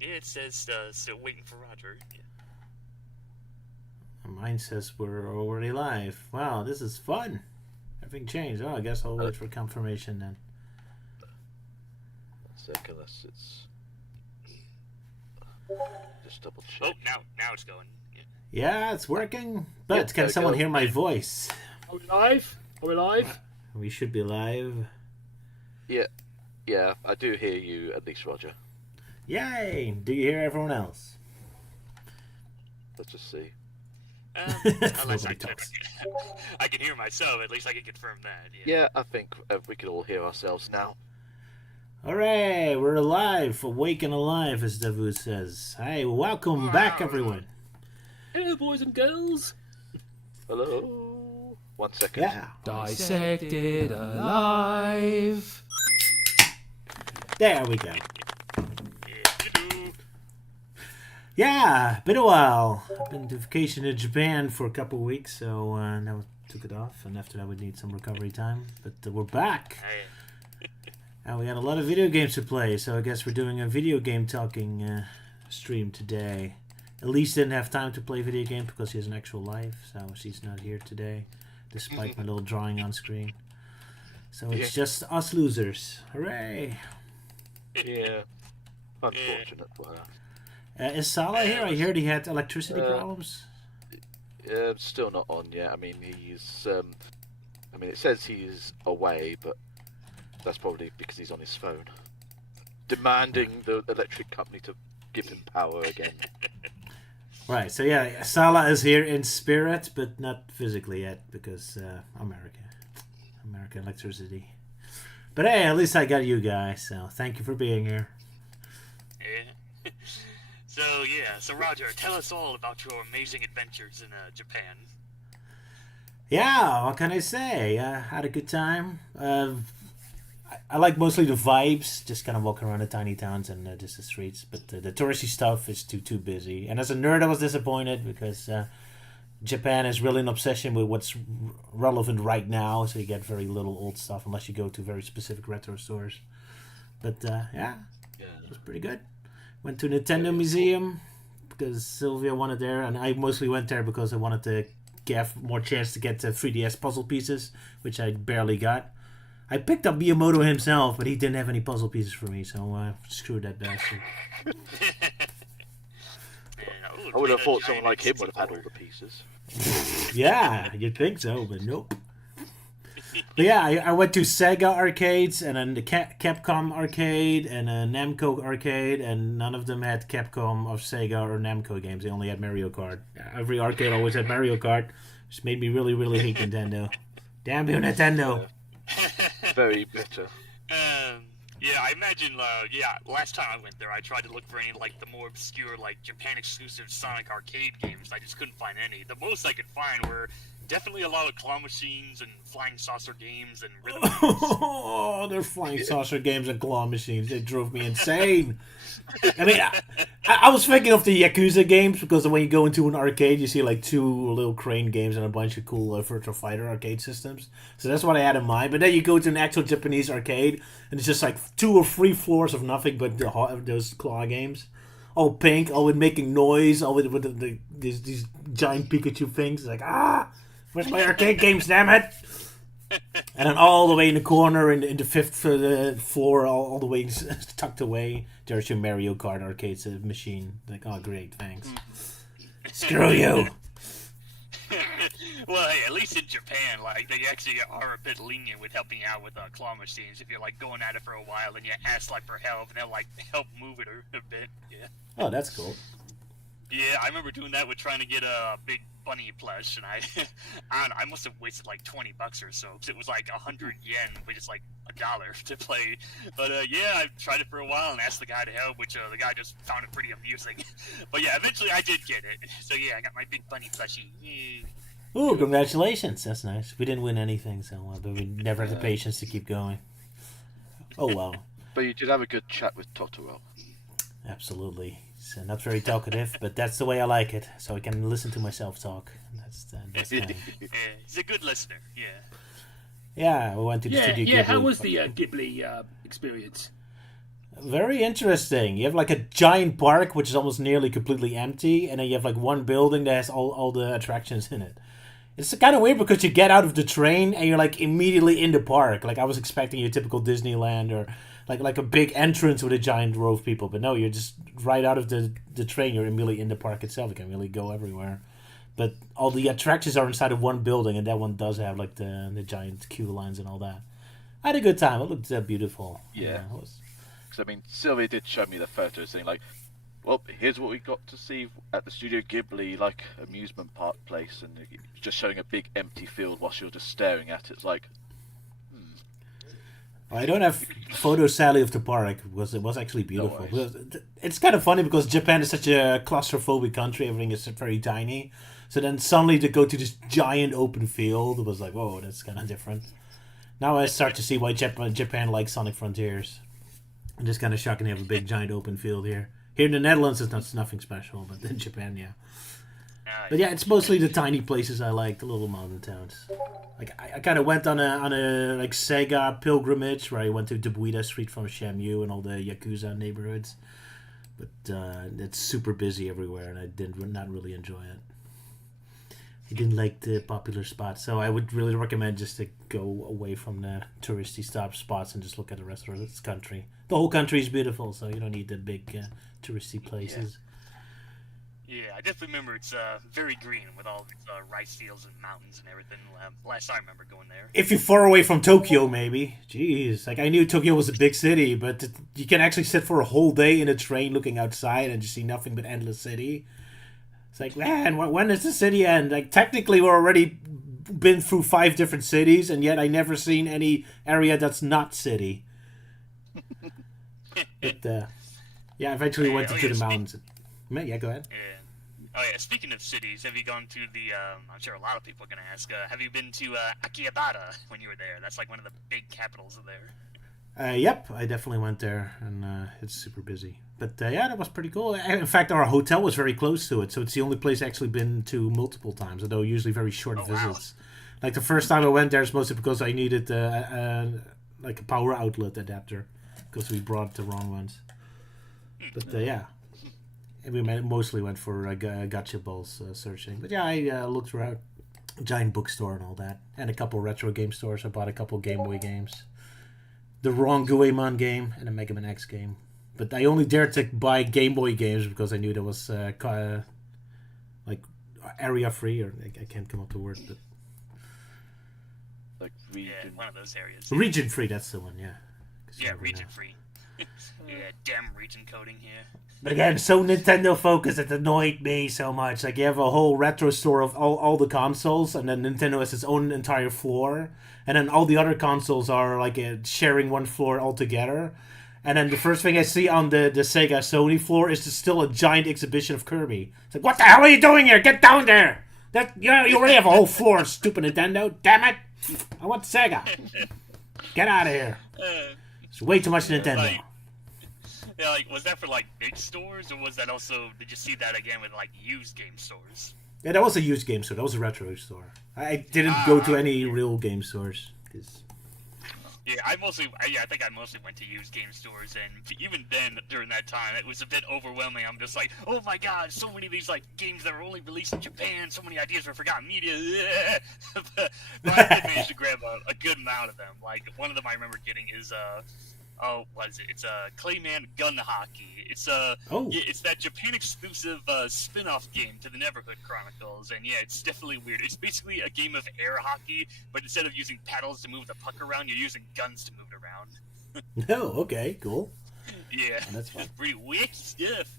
Yeah, it says still waiting for Roger. Yeah. Mine says we're already live. Wow, this is fun. Everything changed. Oh, I guess I'll wait for confirmation then. Unless it's just double check. Oh, now it's going. Yeah, Yeah, it's working. But can someone hear my voice? Are we live? Are we live? We should be live. Yeah, I do hear you at least, Roger. Yay! Do you hear everyone else? Let's just see. Unless Nobody talks. I can hear myself. At least I can confirm that. Yeah, I think we can all hear ourselves now. Hooray! We're alive, awake and alive, as Davu says. Hey, welcome back, everyone. Hello, boys and girls. Hello. 1 second. Yeah. Dissected Alive. There we go. Hello. Yeah, been a while. I've been to vacation in Japan for a couple of weeks, so now took it off, and after that we need some recovery time. But we're back. And we got a lot of video games to play, so I guess we're doing a video game talking stream today. Elise didn't have time to play video games because she has an actual life, so she's not here today, despite my little drawing on screen. So it's just us losers. Hooray! Yeah. Unfortunate for her. Is Sala here? I heard he had electricity problems. Still not on yet. I mean, he's. It says he's away, but that's probably because he's on his phone, demanding the electric company to give him power again. Right. So yeah, Sala is here in spirit, but not physically yet because American electricity. But hey, at least I got you guys. So thank you for being here. Yeah. So Roger, tell us all about your amazing adventures in Japan. Yeah, what can I say? Had a good time. I like mostly the vibes, just kind of walking around the tiny towns and just the streets. But the touristy stuff is too busy. And as a nerd, I was disappointed because Japan is really an obsession with what's relevant right now. So you get very little old stuff unless you go to very specific retro stores. But yeah, it was pretty good. Went to Nintendo Museum because Sylvia wanted there, and I mostly went there because I wanted to get more chance to get 3DS puzzle pieces, which I barely got. I picked up Miyamoto himself, but he didn't have any puzzle pieces for me, so screw that bastard. I would have thought someone like him would have had all the pieces. Yeah, you'd think so, but nope. But yeah, I went to Sega arcades, and then the Capcom arcade, and a Namco arcade, and none of them had Capcom or Sega or Namco games. They only had Mario Kart. Every arcade always had Mario Kart, which made me really, really hate Nintendo. Damn you, Nintendo! Very bitter. Yeah, I imagine. Last time I went there, I tried to look for any the more obscure Japan exclusive Sonic arcade games. I just couldn't find any. The most I could find were definitely a lot of claw machines and flying saucer games and rhythm games. Oh, they're flying saucer games and claw machines. They drove me insane. I mean, I was thinking of the Yakuza games because when you go into an arcade, you see two little crane games and a bunch of cool Virtua Fighter arcade systems. So that's what I had in mind. But then you go to an actual Japanese arcade, and it's just 2 or 3 floors of nothing but those claw games. All pink, all with making noise, all with these giant Pikachu things. It's where's my arcade games, damn it? And then all the way in the corner, in the 5th floor, all the way tucked away, there's your Mario Kart arcade machine. Oh, great, thanks. Screw you. Well, hey, at least in Japan, they actually are a bit lenient with helping out with claw machines. If you're going at it for a while and you ask for help, and they'll help move it a bit. Yeah. Oh, that's cool. Yeah, I remember doing that with trying to get a big bunny plush, and I must have wasted $20 or so, because it was 100 yen, which is $1 to play. But yeah, I tried it for a while and asked the guy to help, which the guy just found it pretty amusing. But yeah, eventually I did get it. So yeah, I got my big bunny plushie. Yeah. Ooh, congratulations. That's nice. We didn't win anything, so but we never had the patience to keep going. Oh well. But you did have a good chat with Totoro. Absolutely. It's not very talkative, but that's the way I like it, so I can listen to myself talk. That's yeah, he's a good listener. Yeah. Yeah, we went to the studio. Yeah, how was the Ghibli experience? Very interesting. You have like a giant park which is almost nearly completely empty, and then you have like one building that has all the attractions in it. It's kind of weird because you get out of the train and you're like immediately in the park. Like I was expecting your typical Disneyland or like a big entrance with a giant row of people, but no, you're just right out of the train. You're immediately in the park itself. You can really go everywhere. But all the attractions are inside of one building, and that one does have like the giant queue lines and all that. I had a good time. It looked beautiful. Yeah. It was... Because, I mean, Sylvia did show me the photos saying, like, well, here's what we got to see at the Studio Ghibli, like, amusement park place, and just showing a big empty field while you're just staring at it. It's like, I don't have photos, sadly, of the park because it was actually beautiful. It's kind of funny because Japan is such a claustrophobic country. Everything is very tiny. So then suddenly to go to this giant open field, it was like, whoa, that's kind of different. Now I start to see why Japan likes Sonic Frontiers. I'm just kind of shocking to have a big giant open field here. Here in the Netherlands, it's nothing special, but in Japan, yeah. But yeah, it's mostly the tiny places I like, the little mountain towns. Like I kind of went on a like Sega pilgrimage where I went to Debuida Street from Shamu and all the Yakuza neighborhoods. But it's super busy everywhere, and I did not really enjoy it. I didn't like the popular spots, so I would really recommend just to go away from the touristy spots and just look at the rest of this country. The whole country is beautiful, so you don't need the big touristy places. Yeah, I definitely remember it's very green with all these rice fields and mountains and everything. Last I remember going there. If you're far away from Tokyo, maybe. Jeez, like I knew Tokyo was a big city, but you can actually sit for a whole day in a train looking outside and just see nothing but endless city. It's like, man, when does the city end? Like, technically, we're already been through 5 different cities, and yet I never seen any area that's not city. But, yeah, eventually went to the mountains. Yeah, go ahead. Yeah. Oh, yeah, speaking of cities, have you gone to the, I'm sure a lot of people are going to ask, have you been to Akihabara when you were there? That's like one of the big capitals of there. Yep, I definitely went there, and it's super busy. But yeah, that was pretty cool. In fact, our hotel was very close to it, so it's the only place I've actually been to multiple times, although usually very short visits. Wow. Like the first time I went there is mostly because I needed like a power outlet adapter, because we brought the wrong ones. But yeah, and we mostly went for gotcha balls searching. But yeah, I looked around, giant bookstore and all that, and a couple retro game stores. I bought a couple Game Boy games. The wrong Guemon game and a Mega Man X game. But I only dared to buy Game Boy games because I knew there was like area free, or I can't come up with the word, but like region. Yeah, one of those areas. Region free, that's the one, yeah. Yeah, region free. Yeah, damn region coding here. But again, so Nintendo focused, it annoyed me so much. Like, you have a whole retro store of all the consoles, and then Nintendo has its own entire floor, and then all the other consoles are like sharing one floor altogether. And then the first thing I see on the Sega Sony floor is still a giant exhibition of Kirby. It's like, what the hell are you doing here? Get down there! You already have a whole floor, stupid Nintendo. Damn it! I want Sega. Get out of here. It's way too much Nintendo. Yeah, like, was that for like big stores, or was that also? Did you see that again with like used game stores? Yeah, that was a used game store. That was a retro store. I didn't go to any real game stores. Yeah, I think I mostly went to used game stores, and even then, during that time, it was a bit overwhelming. I'm just like, oh my god, so many of these like games that were only released in Japan, so many ideas for forgotten media. But I did manage to grab a good amount of them. Like, one of them I remember getting is what is it? It's a Clayman Gun Hockey. It's it's that Japan exclusive spin-off game to the Neverhood Chronicles, and yeah, it's definitely weird. It's basically a game of air hockey, but instead of using paddles to move the puck around, you're using guns to move it around. Oh, okay, cool. Yeah, that's fun. Pretty wicked stuff.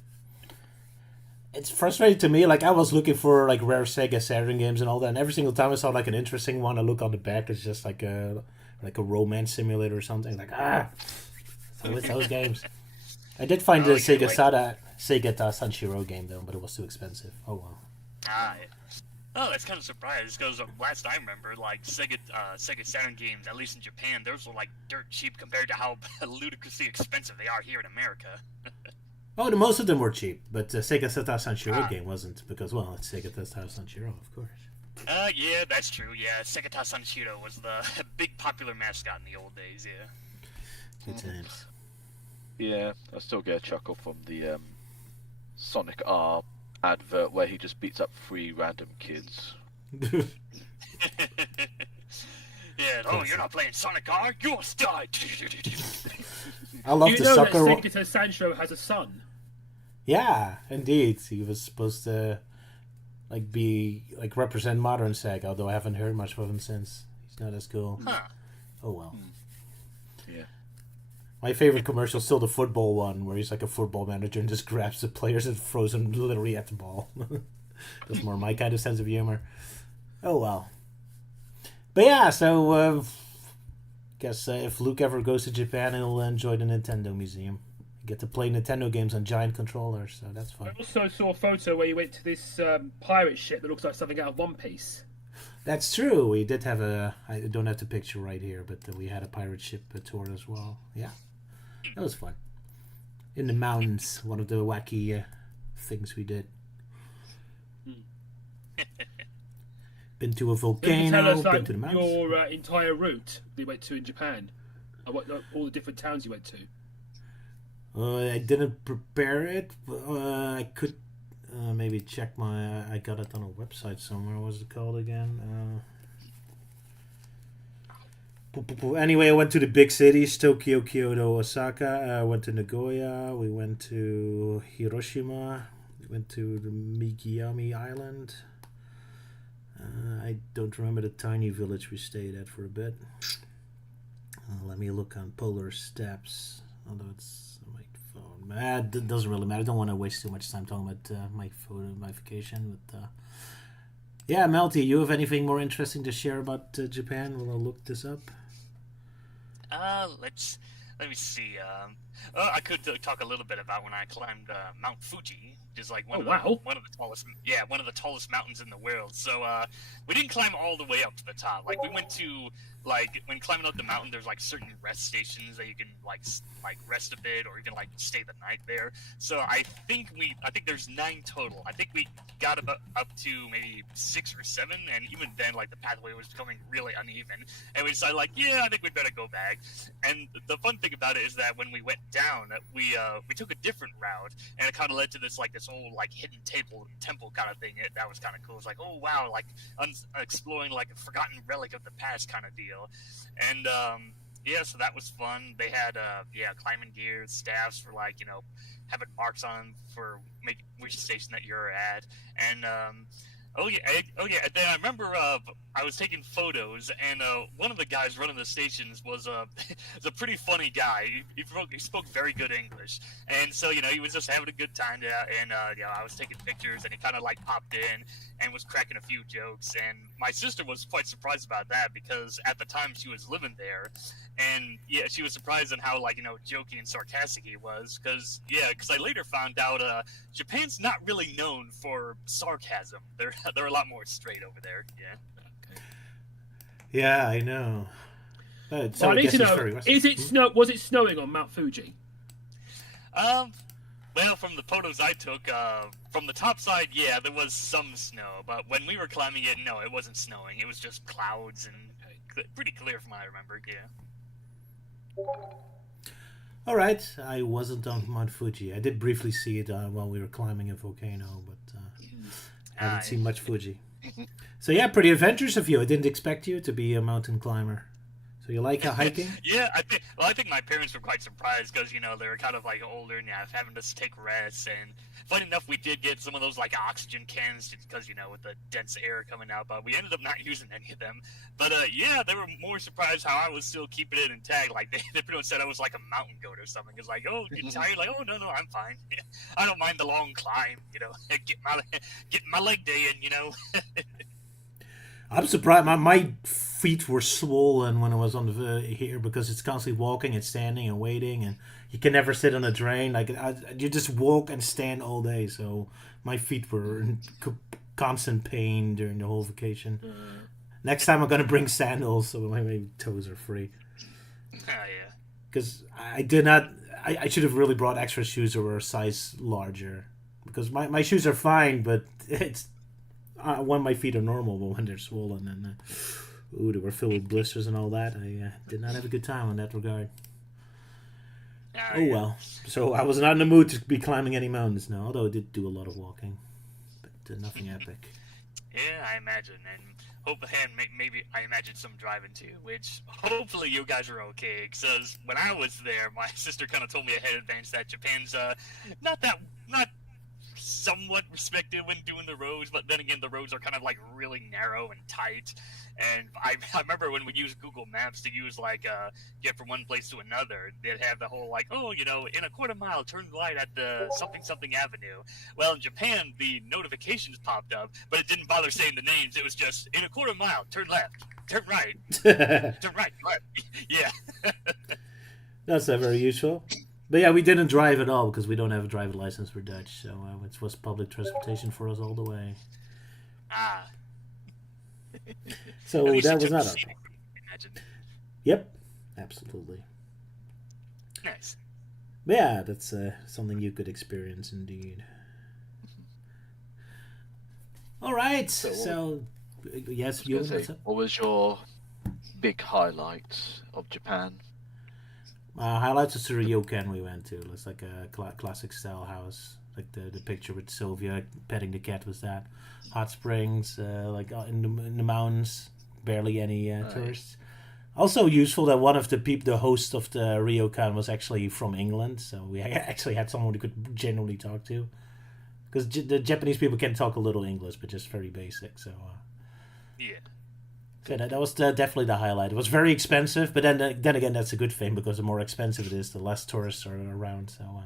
It's frustrating to me. Like, I was looking for like rare Sega Saturn games and all that, and every single time I saw like an interesting one, I look on the back, it's just like a romance simulator or something. Like, those games. I did find the Sega Sanshiro game though, but it was too expensive. Oh well. Yeah. Oh, that's kind of surprised because last I remember, like Sega Saturn games, at least in Japan, those were like dirt cheap compared to how ludicrously expensive they are here in America. Oh, most of them were cheap, but Sega Sanshiro game wasn't, because, well, it's Sega Sanshiro, of course. Yeah, that's true. Yeah, Sega Sanshiro was the big popular mascot in the old days. Yeah. Good times. Yeah, I still get a chuckle from the Sonic R advert where he just beats up 3 random kids. Yeah, oh, you're not playing Sonic R, you must die! I love You the know that soccer one. Senator Sancho has a son? Yeah, indeed. He was supposed to represent modern Sega, although I haven't heard much of him since. He's not as cool. Huh. Oh well. Yeah. My favorite commercial is still the football one, where he's like a football manager and just grabs the players and throws them literally at the ball. That's more my kind of sense of humor. Oh well. But yeah, so guess if Luke ever goes to Japan, he'll enjoy the Nintendo Museum. Get to play Nintendo games on giant controllers, so that's fun. I also saw a photo where you went to this pirate ship that looks like something out of One Piece. That's true. We did have I don't have the picture right here, but we had a pirate ship tour as well. Yeah, that was fun. In the mountains, one of the wacky things we did. Been to a volcano. Can you tell us been like, to the mountains. your entire route that you went to in Japan? All the different towns you went to? I didn't prepare it. But, I could maybe check my. I got it on a website somewhere. What was it called again? Anyway, I went to the big cities: Tokyo, Kyoto, Osaka. I went to Nagoya. We went to Hiroshima. We went to the Mikeyami Island. I don't remember the tiny village we stayed at for a bit. Let me look on Polar Steps. Although it's on my phone. It doesn't really matter. I don't want to waste too much time talking about my vacation. But yeah, Melty, you have anything more interesting to share about Japan? Will I look this up? Let me see. I could talk a little bit about when I climbed Mount Fuji, which is like one of the tallest mountains in the world. So we didn't climb all the way up to the top. Like we went to when climbing up the mountain, there's like certain rest stations that you can like rest a bit, or you can like stay the night there. So I think there's 9 total. I think we got about up to maybe 6 or 7, and even then like the pathway was becoming really uneven, and we decided like, yeah, I think we'd better go back. And the fun thing about it is that when we went down, we took a different route, and it kind of led to this old like hidden temple kind of thing. That was kind of cool. It's like, oh wow, like exploring like a forgotten relic of the past kind of deal. And yeah, so that was fun. They had climbing gear, staffs for like having marks on for which station that you're at, and oh yeah. And then I remember I was taking photos, and one of the guys running the stations was a pretty funny guy. He spoke very good English, and so he was just having a good time there. And I was taking pictures, and he kind of like popped in and was cracking a few jokes. And my sister was quite surprised about that, because at the time she was living there, and yeah, she was surprised on how jokey and sarcastic he was. Because I later found out Japan's not really known for sarcasm. They're a lot more straight over there. Yeah. Yeah, I know. So I need to know: was it snowing on Mount Fuji? Well, from the photos I took, from the top side, yeah, there was some snow. But when we were climbing it, no, it wasn't snowing. It was just clouds and pretty clear from what I remember. Yeah. All right, I wasn't on Mount Fuji. I did briefly see it while we were climbing a volcano, but I haven't seen much Fuji. So yeah, pretty adventurous of you. I didn't expect you to be a mountain climber. So you like hiking? Yeah, I think my parents were quite surprised, because they were kind of like older and having to take rests. And funny enough, we did get some of those like oxygen cans, because with the dense air coming out, but we ended up not using any of them. But yeah, they were more surprised how I was still keeping it intact. Like they pretty much said I was like a mountain goat or something. It's like, oh, you're tired? Like, oh no, I'm fine. Yeah, I don't mind the long climb. Get my leg day in. I'm surprised. My feet were swollen when I was on here, because it's constantly walking and standing and waiting, and you can never sit on a drain. Like you just walk and stand all day. So my feet were in constant pain during the whole vacation. Next time I'm gonna bring sandals so my toes are free. Yeah. Because I did not. I should have really brought extra shoes that were a size larger, because my shoes are fine, but it's. When my feet are normal, but when they're swollen and they were filled with blisters and all that, I did not have a good time in that regard. Oh well. So I was not in the mood to be climbing any mountains now, although I did do a lot of walking. But nothing epic. Yeah, I imagine, and maybe I imagine some driving too. Which hopefully you guys are okay, because when I was there, my sister kind of told me ahead in advance that Japan's not somewhat respected when doing the roads, but then again the roads are kind of like really narrow and tight. And I remember when we used Google Maps to use get from one place to another, they'd have the whole in a quarter mile turn right at the something avenue. Well, in Japan the notifications popped up, but it didn't bother saying the names. It was just in a quarter mile turn left, turn right, turn right, left. Yeah. That's not very useful. But yeah, we didn't drive at all because we don't have a driver's license for Dutch, so it was public transportation for us all the way. Ah. So that was not our fault. Yep, absolutely. Nice. Yeah, that's something you could experience indeed. All right, so yes, you. What was your big highlight of Japan? Highlights of the Ryokan we went to. It's like a classic style house. Like the picture with Sylvia petting the cat was that. Hot springs, in the mountains, barely any tourists. Also useful that one of the host of the Ryokan was actually from England, so we actually had someone we could genuinely talk to. Because the Japanese people can talk a little English, but just very basic. So yeah. So that was definitely the highlight. It was very expensive, but then again, that's a good thing because the more expensive it is, the less tourists are around. So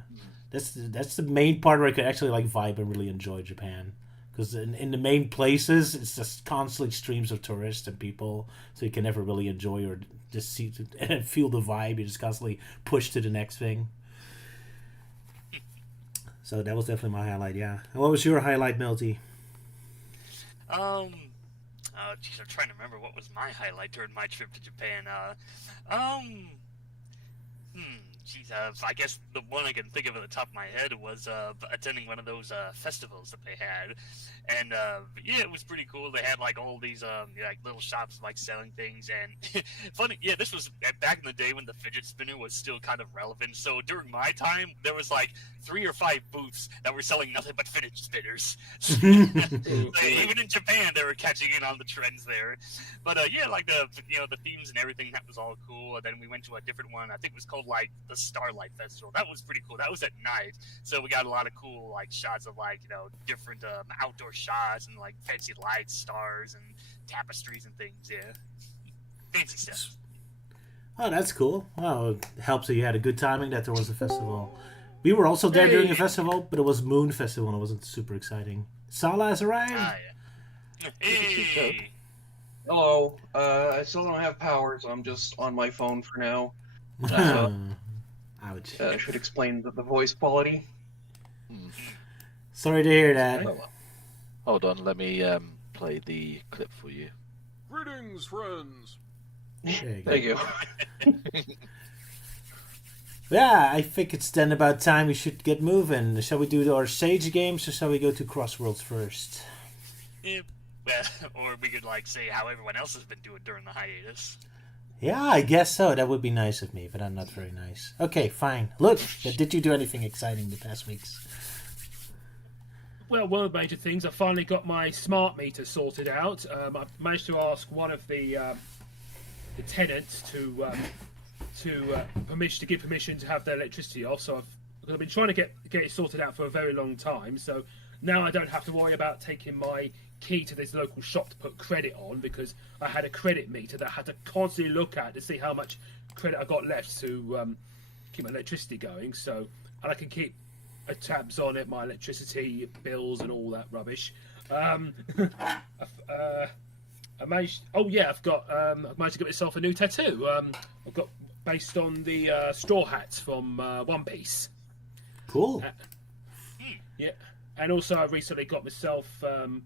that's the main part where I could actually vibe and really enjoy Japan. Because in the main places, it's just constantly streams of tourists and people, so you can never really enjoy or just see and feel the vibe. You're just constantly pushed to the next thing. So that was definitely my highlight. Yeah. And what was your highlight, Melty? Oh, geez, I'm trying to remember what was my highlight during my trip to Japan. I guess the one I can think of at the top of my head was attending one of those festivals that they had, and it was pretty cool. They had all these little shops selling things, and funny, this was back in the day when the fidget spinner was still kind of relevant. So during my time, there was 3 or 5 booths that were selling nothing but fidget spinners. Even in Japan, they were catching in on the trends there. But the themes and everything, that was all cool. And then we went to a different one. I think it was called the Starlight Festival. That was pretty cool. That was at night, so we got a lot of cool shots of different outdoor shots and fancy lights, stars, and tapestries and things. Yeah, fancy stuff. Oh, that's cool. Well, it helps that you had a good timing that there was a festival. We were also there during a festival, but it was Moon Festival and it wasn't super exciting. Sala has arrived. Yeah. Hey. Hello. I still don't have power, so I'm just on my phone for now. Ouch. I should explain the voice quality. Sorry to hear that. Hold on, let me play the clip for you. Greetings, friends. Thank you. Yeah, I think it's then about time we should get moving. Shall we do our Sage games or shall we go to Crossworlds first? Yeah, or we could say how everyone else has been doing during the hiatus. Yeah, I guess so. That would be nice of me, but I'm not very nice. Okay, fine. Look, did you do anything exciting the past weeks? Well, one of the major things, I finally got my smart meter sorted out. I managed to ask one of the tenants to give permission to have their electricity off. So I've been trying to get it sorted out for a very long time. So now I don't have to worry about taking my key to this local shop to put credit on, because I had a credit meter that I had to constantly look at to see how much credit I got left to keep my electricity going. So, and I can keep tabs on it, my electricity bills and all that rubbish. I've managed to get myself a new tattoo. I've got based on the Straw Hats from One Piece. Cool. Yeah. And also, I recently got myself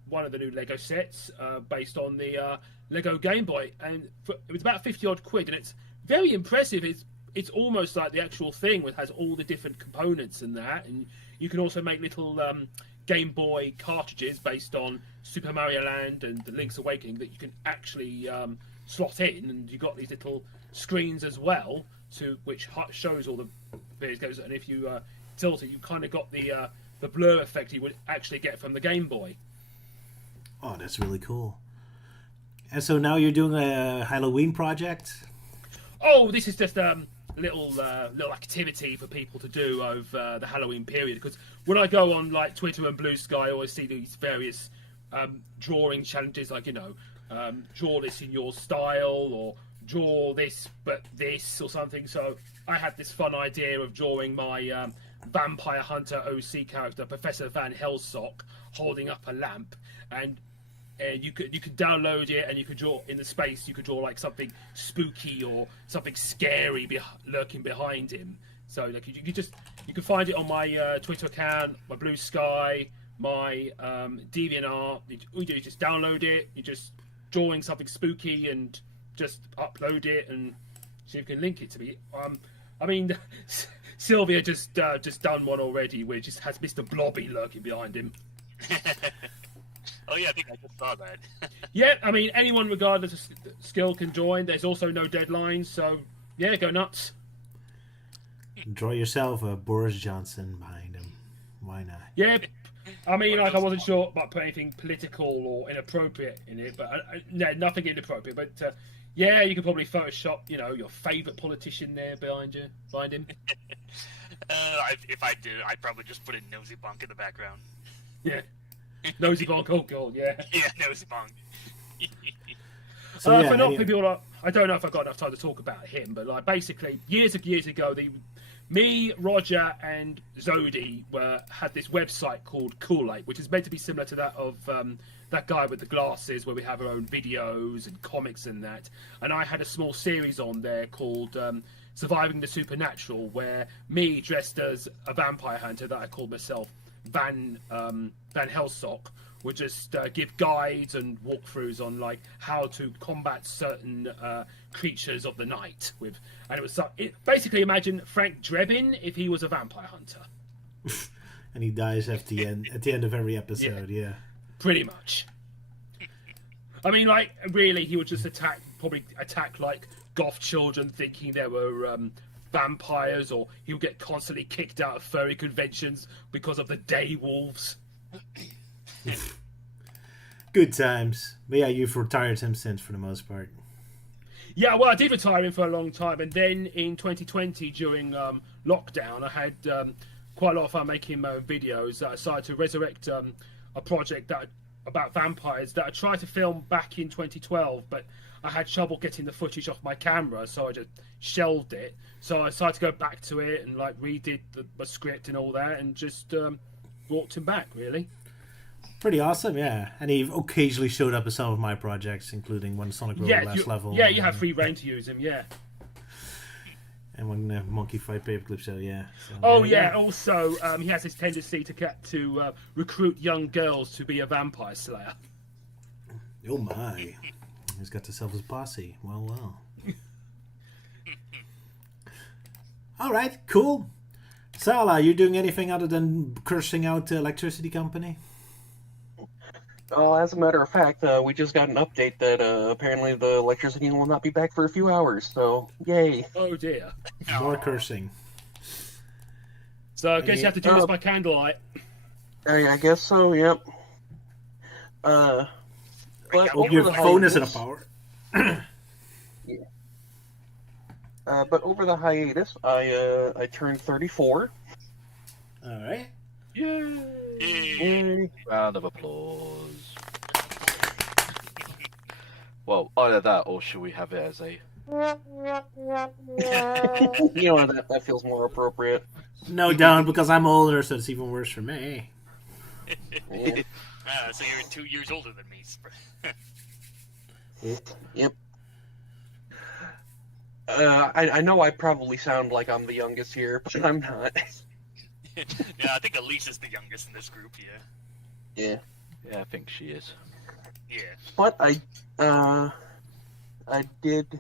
one of the new Lego sets based on the Lego Game Boy, and it was about 50 odd quid, and it's very impressive. It's almost like the actual thing, which has all the different components and that, and you can also make little Game Boy cartridges based on Super Mario Land and the Link's Awakening that you can actually slot in, and you've got these little screens as well, which shows all the various games, and if you tilt it, you kind of got the blur effect you would actually get from the Game Boy. Oh, that's really cool. And so now you're doing a Halloween project? Oh, this is just little activity for people to do over the Halloween period. Because when I go on like Twitter and Blue Sky, I always see these various drawing challenges, like draw this in your style, or draw this but this or something. So I had this fun idea of drawing my Vampire Hunter OC character, Professor Van Helsok, holding up a lamp, and you could download it, and you could draw in the space. You could draw like something spooky or something scary lurking behind him. So like you can find it on my Twitter account, my Blue Sky, my DeviantArt. All you do is just download it. You're just drawing something spooky and just upload it and see if you can link it to me. I mean, Sylvia just done one already, which just has Mr. Blobby lurking behind him. Oh yeah, I think I just saw that. Yeah, I mean, anyone regardless of skill can join. There's also no deadline, so yeah, go nuts. Draw yourself a Boris Johnson behind him. Why not? Yeah, I mean, like I wasn't sure about putting anything political or inappropriate in it, but no, nothing inappropriate. But yeah, you could probably Photoshop, your favourite politician there behind him. If I did, I'd probably just put a nosy bunk in the background. Yeah. Nosy Bonk, oh god, yeah. Yeah, nosy bunk. So, For not people, I don't know if I've got enough time to talk about him, but like basically years ago, me, Roger, and Zodi had this website called Kool-Aid, which is meant to be similar to that of that guy with the glasses, where we have our own videos and comics and that. And I had a small series on there called Surviving the Supernatural, where me, dressed as a vampire hunter that I called myself Van Helsok, would just give guides and walkthroughs on like how to combat certain creatures of the night and it was basically imagine Frank Drebin if he was a vampire hunter. And he dies at the end of every episode. Yeah. Pretty much. I mean, like, really, he would just probably attack like goth children thinking they were vampires, or he would get constantly kicked out of furry conventions because of the day wolves. Good times. But yeah, you've retired him since, for the most part. Yeah, well, I did retire him for a long time, and then in 2020, during lockdown, I had quite a lot of fun making my own videos. I decided to resurrect a project about vampires that I tried to film back in 2012, but I had trouble getting the footage off my camera, so I just shelved it. So I decided to go back to it and like redid the script and all that, and just brought him back, really. Pretty awesome, yeah. And he occasionally showed up in some of my projects, including one Sonic Roller Last Level. Yeah, you have free reign to use him, yeah. And one Monkey Fight Paperclip Show, yeah. So, oh, yeah, also, he has this tendency to recruit young girls to be a vampire slayer. Oh, my. He's got himself his posse. Well. All right, cool. Sala, are you doing anything other than cursing out the electricity company? Well, as a matter of fact, we just got an update that apparently the electricity will not be back for a few hours, so yay. Oh dear. More cursing. So I guess you have to do this by candlelight. I guess so, yep. But Hope your phone isn't a power. Yeah. But over the hiatus, I turned 34. All right. Yay. Round of applause. Well, either that, or should we have it as a... That feels more appropriate. No, don't, because I'm older, so it's even worse for me. Yeah. So you're 2 years older than me. Yep. I know I probably sound like I'm the youngest here, but I'm not. Yeah, I think Elise is the youngest in this group, Yeah. Yeah, I think she is. Yeah. But I did.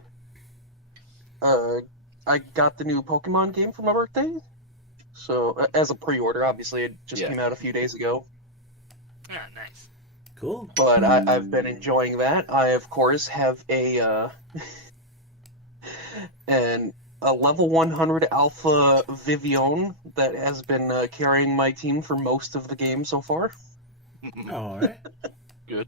I got the new Pokemon game for my birthday. So, as a pre-order, obviously, it just came out a few days ago. Ah, nice. Cool. But I've been enjoying that. I, of course, have a an a level 100 Alpha Vivione that has been carrying my team for most of the game so far. All right. Good.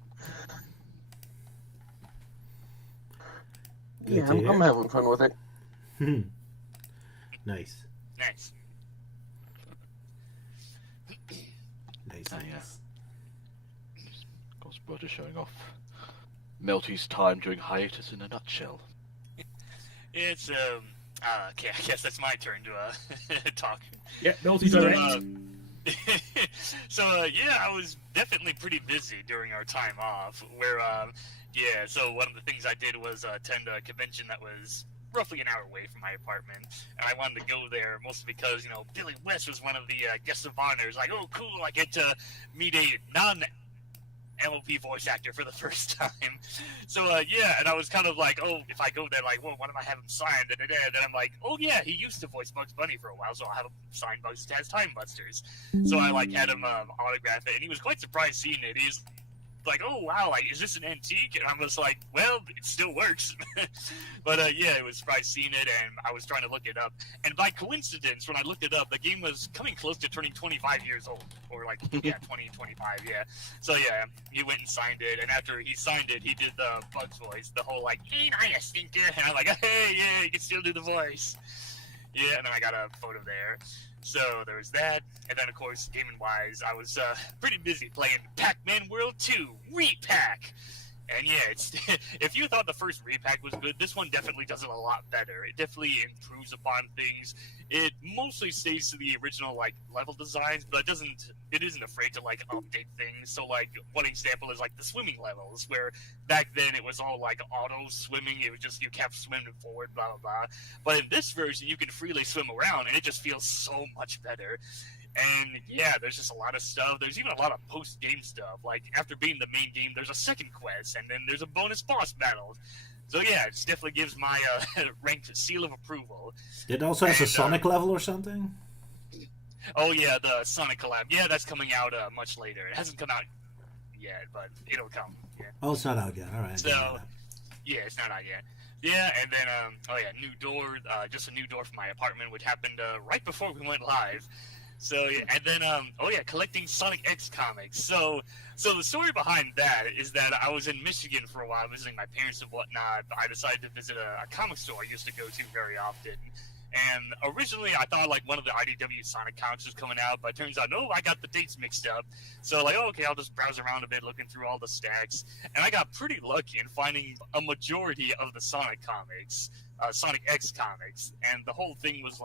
Good Yeah, to I'm hear. having fun with it. Nice. Nice. Nice. Oh, yeah. Nice. God's brother showing off Melty's time during hiatus in a nutshell. It's okay. I guess that's my turn to talk. Yeah, Melty So, Direct. yeah, I was definitely pretty busy during our time off. So one of the things I did was attend a convention that was roughly an hour away from my apartment, and I wanted to go there mostly because Billy West was one of the guests of honors. Like, oh, cool! I get to meet a non-MLP voice actor for the first time. So and I was kind of like, oh, if I go there, like, well, why don't I have him signed? And then I'm like, oh yeah, he used to voice Bugs Bunny for a while, so I'll have him sign Bugs as Time Busters. So I had him autograph it, and he was quite surprised seeing it. He's like, oh wow, like, is this an antique? And I was like, well, it still works. But it was surprised seeing it, and I was trying to look it up, and by coincidence, when I looked it up, the game was coming close to turning 25 years old, or 20, 25, So he went and signed it, and after he signed it, he did the Bugs voice, the whole like, ain't I a stinker? And I'm like, hey, yeah, you can still do the voice. Yeah, and then I got a photo there. So there was that, and then of course, gaming-wise, I was pretty busy playing Pac-Man World 2 Repack. And it's if you thought the first Repack was good, this one definitely does it a lot better. It definitely improves upon things. It mostly stays to the original level designs, but it isn't afraid to update things. So one example is the swimming levels, where back then it was all auto swimming. It was just you kept swimming forward, blah blah blah. But in this version, you can freely swim around, and it just feels so much better. And there's just a lot of stuff. There's even a lot of post-game stuff. Like after beating the main game, there's a second quest, and then there's a bonus boss battle. So it definitely gives my ranked seal of approval. It also has a Sonic level or something? Oh yeah, the Sonic collab. Yeah, that's coming out much later. It hasn't come out yet, but it'll come. Yeah. Oh, it's not out yet. All right. So it's not out yet. Yeah, and then new door, just a new door for my apartment, which happened right before we went live. So and then collecting Sonic X comics. So the story behind that is that I was in Michigan for a while visiting my parents and whatnot. But I decided to visit a comic store I used to go to very often. And originally I thought one of the IDW Sonic comics was coming out, but it turns out no, I got the dates mixed up. So okay, I'll just browse around a bit looking through all the stacks, and I got pretty lucky in finding a majority of the Sonic comics. Sonic X comics, and the whole thing was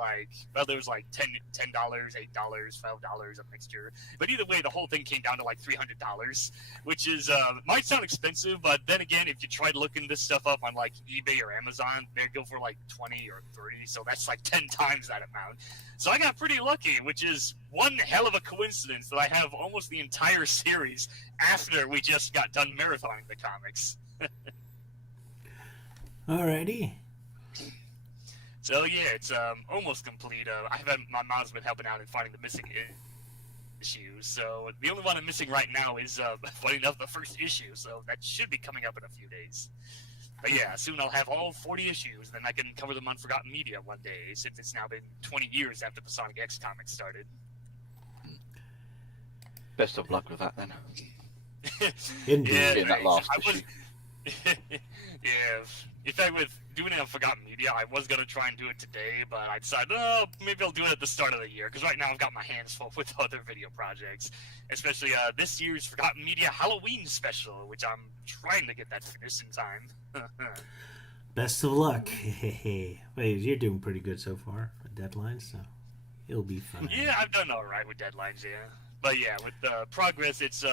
there was $10, $8, $12 a mixture. But either way, the whole thing came down to $300, which is might sound expensive, but then again, if you try looking this stuff up on eBay or Amazon, they go for 20 or 30, so that's 10 times that amount. So I got pretty lucky, which is one hell of a coincidence that I have almost the entire series after we just got done marathoning the comics. Alrighty. So it's almost complete. My mom's been helping out in finding the missing issues. So the only one I'm missing right now is, funny enough, the first issue. So that should be coming up in a few days. But soon I'll have all 40 issues. Then I can cover them on Forgotten Media one day, since it's now been 20 years after the Sonic X comics started. Best of luck with that then. Indeed. In that last issue. In fact, with doing it on Forgotten Media, I was going to try and do it today, but I decided, maybe I'll do it at the start of the year, because right now I've got my hands full with other video projects, especially this year's Forgotten Media Halloween special, which I'm trying to get that finished in time. Best of luck. Wait, you're doing pretty good so far with deadlines, so it'll be fun. Yeah, I've done all right with deadlines, But with the progress, it's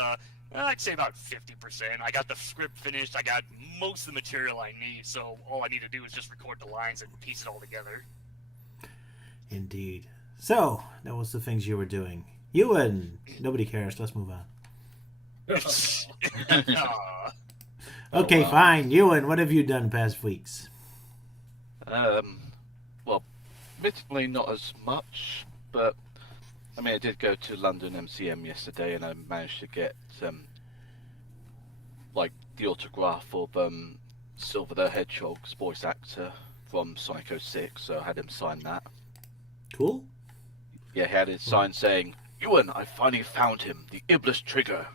I'd say about 50%. I got the script finished. I got most of the material I need, so all I need to do is just record the lines and piece it all together. Indeed. So, that was the things you were doing. Euan, nobody cares. Let's move on. Aw. Okay, wow. fine. Euan, what have you done past weeks? Well, admittedly not as much, but I did go to London MCM yesterday, and I managed to get the autograph of Silver the Hedgehog's voice actor from Sonic 06, so I had him sign that. Cool. Yeah, he had his sign saying, "Euan, I finally found him, the Iblis Trigger."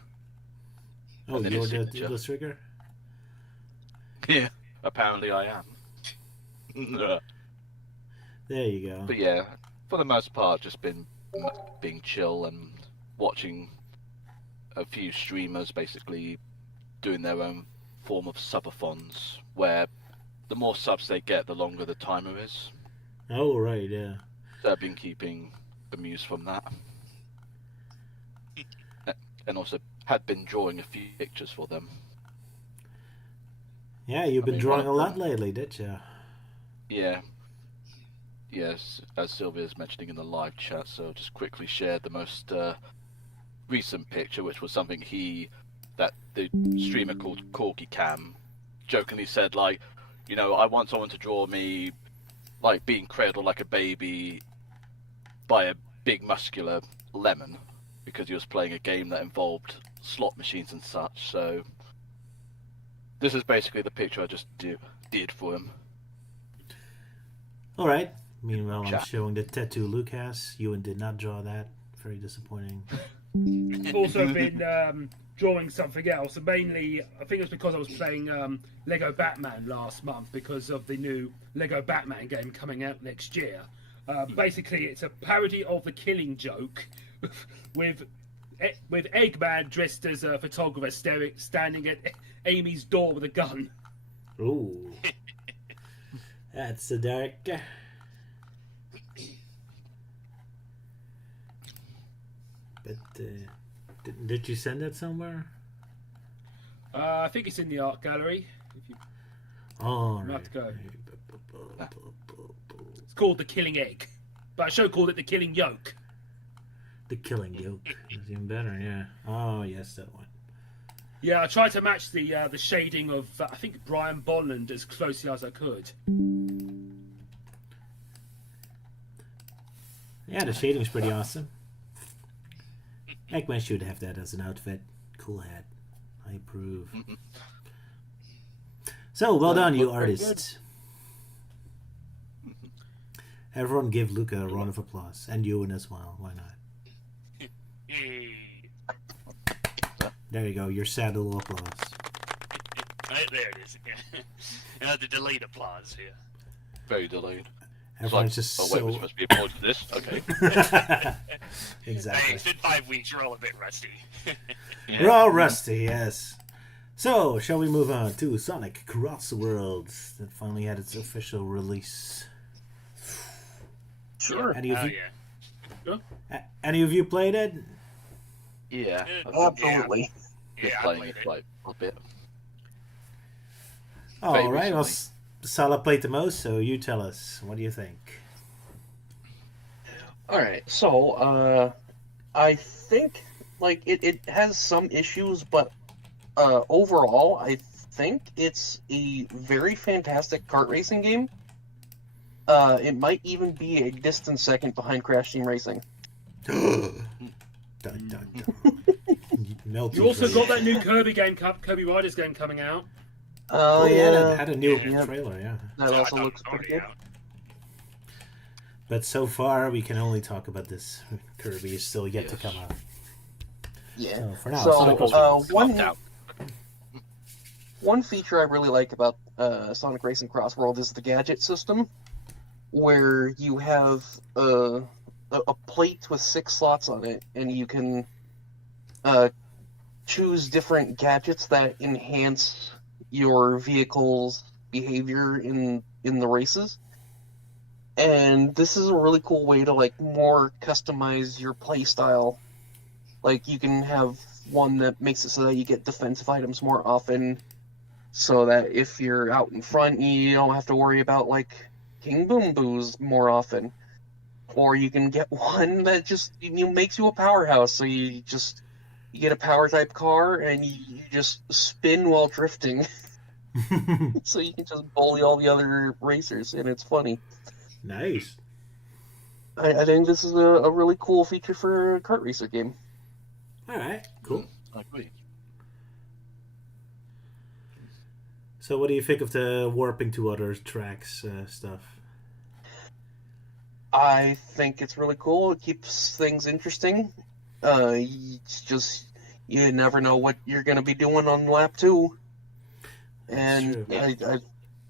Oh, And then you're his the signature. Iblis Trigger? Yeah, apparently I am. There you go. But yeah, for the most part, just been being chill and watching a few streamers basically doing their own form of subathons, where the more subs they get, the longer the timer is. Oh, right, yeah. So I've been keeping amused from that. And also had been drawing a few pictures for them. Yeah, you've been mean, drawing a one of lot them- lately, did you? Yeah. Yes, as Sylvia's mentioning in the live chat, so just quickly shared the most recent picture, which was something that the streamer called Corky Cam jokingly said, like, you know, I want someone to draw me like being cradled like a baby by a big muscular lemon, because he was playing a game that involved slot machines and such. So this is basically the picture I just did for him. All right. Meanwhile, I'm Chat. showing the tattoo Luke has. Ewan did not draw that. Very disappointing. Also been drawing something else, and mainly I think it was because I was playing Lego Batman last month because of the new Lego Batman game coming out next year. Basically, it's a parody of The Killing Joke with Eggman dressed as a photographer standing at Amy's door with a gun. Ooh. That's the dark. But did you send that somewhere? I think it's in the art gallery. If you, Oh, I'm right. about to go. It's called The Killing Egg, but a show called it The Killing Yolk. The Killing Yoke is even better, yeah. Oh, yes, that one. Yeah, I tried to match the shading of I think Brian Bonland as closely as I could. Yeah, the shading's pretty awesome. Eggman should have that as an outfit. Cool hat. I approve. So, well done, you very artists. Everyone give Luca a round of applause. And Ewan as well. Why not? Yay. There you go. Your sad little applause. Right, there it is. The delayed applause here. Very delayed. Everyone's just oh wait, we're so... supposed to be applauding this? Okay. Hey, Exactly. it's been 5 weeks. You're all a bit rusty. We're all rusty, yes. So, shall we move on to Sonic Crossworlds that finally had its official release? Sure. Any of Oh, you, yeah. any of you played it? Yeah. Absolutely. Been Yeah, I playing played it it. like a bit. All right. Well, recently. Sala played the most, so you tell us. What do you think? All right. So, I think like it has some issues, but overall, I think it's a very fantastic kart racing game. It might even be a distant second behind Crash Team Racing. Dun, dun, dun. Melty You also brain. got that new Kirby Riders game coming out. Oh yeah, that yeah. had a new Yeah. trailer, yeah. That I also thought looks it was pretty already good. out. But so far, we can only talk about this. Kirby is still yet to Yes. come out. Yeah. So for now, So, Sonic Crossworlds. one Out. one feature I really like about Sonic Racing Crossworld is the gadget system, where you have a plate with 6 slots on it, and you can choose different gadgets that enhance your vehicle's behavior in the races. And this is a really cool way to like more customize your play style. Like you can have one that makes it so that you get defensive items more often, so that if you're out in front, you don't have to worry about like King Boom Boos more often. Or you can get one that just makes you a powerhouse, so you get a power type car and you just spin while drifting, so you can just bully all the other racers, and it's funny. Nice. I think this is a really cool feature for a kart racer game. All right, cool. I agree. So what do you think of the warping to other tracks stuff? I think it's really cool. It keeps things interesting. It's just you never know what you're going to be doing on lap 2. And true. I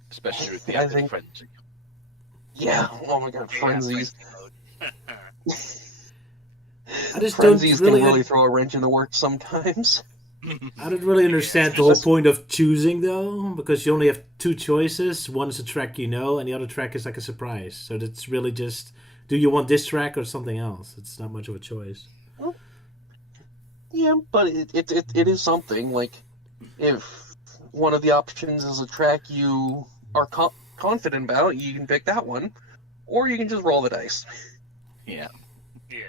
Especially with the I added think- frenzy. yeah, oh my god, Yeah, frenzies. frenzy mode. I just Frenzies don't can really, really throw a wrench in the works sometimes. I don't really understand Yeah, the whole especially- point of choosing though, because you only have 2 choices. One is a track you know, and the other track is like a surprise. So that's really just, do you want this track or something else? It's not much of a choice. Yeah, but it is something. Like, if one of the options is a track you are confident about, you can pick that one, or you can just roll the dice. Yeah. Yeah.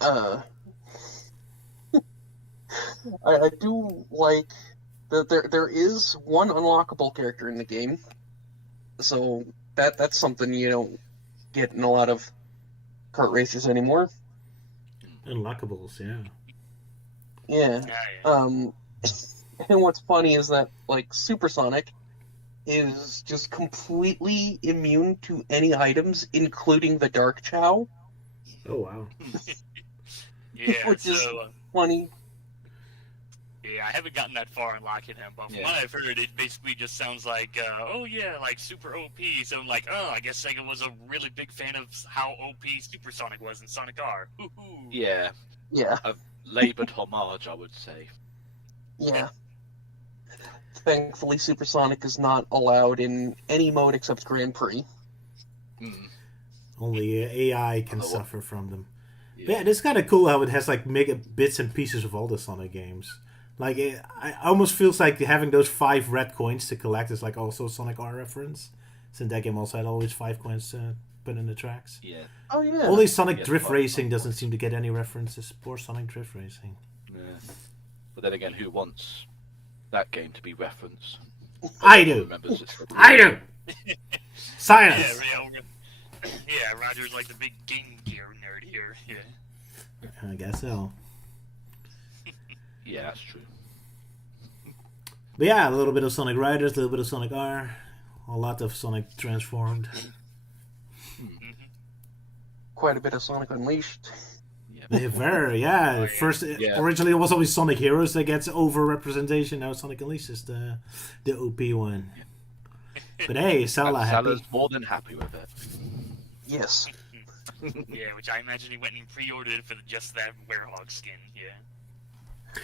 Uh, I do like that there is one unlockable character in the game, so that's something you don't get in a lot of kart races anymore. Unlockables, yeah. Yeah. Yeah. And what's funny is that like Supersonic is just completely immune to any items, including the Dark Chow. Oh wow. Yeah. Which is- So. Funny. Yeah, I haven't gotten that far in locking him, but from Yeah. what I've heard, it basically just sounds like, oh yeah, like super OP. So I'm like, oh, I guess Sega was a really big fan of how OP Supersonic was in Sonic R. Woohoo! Yeah. Yeah, Laboured homage, I would say. yeah. Thankfully, Supersonic is not allowed in any mode except Grand Prix. Mm. Only AI can Although- suffer from them. But yeah, it's kind of cool how it has like mega bits and pieces of all the Sonic games. Like it almost feels like having those 5 red coins to collect is like also a Sonic R reference. Since that game also had always 5 coins to put in the tracks. Yeah. Oh yeah. Only Sonic Yeah, Drift 5 Racing doesn't coins. seem to get any references. Poor Sonic Drift Racing. Yeah. But then again, who wants that game to be referenced? I Everyone do. remembers it's- I do. Yeah, Silence. yeah, Roger's like the big Game Gear nerd here. Yeah. I guess so. Yeah, that's true. But yeah, a little bit of Sonic Riders, a little bit of Sonic R, a lot of Sonic Transformed. Quite a bit of Sonic Unleashed. Yeah, very, yeah. First, Yeah. originally it was always Sonic Heroes that gets over representation. Now Sonic Unleashed is the OP one. But hey, Sala happy. Sala's more than happy with it. Yes. Yeah, which I imagine he went and pre-ordered it for just that Werehog skin. Yeah.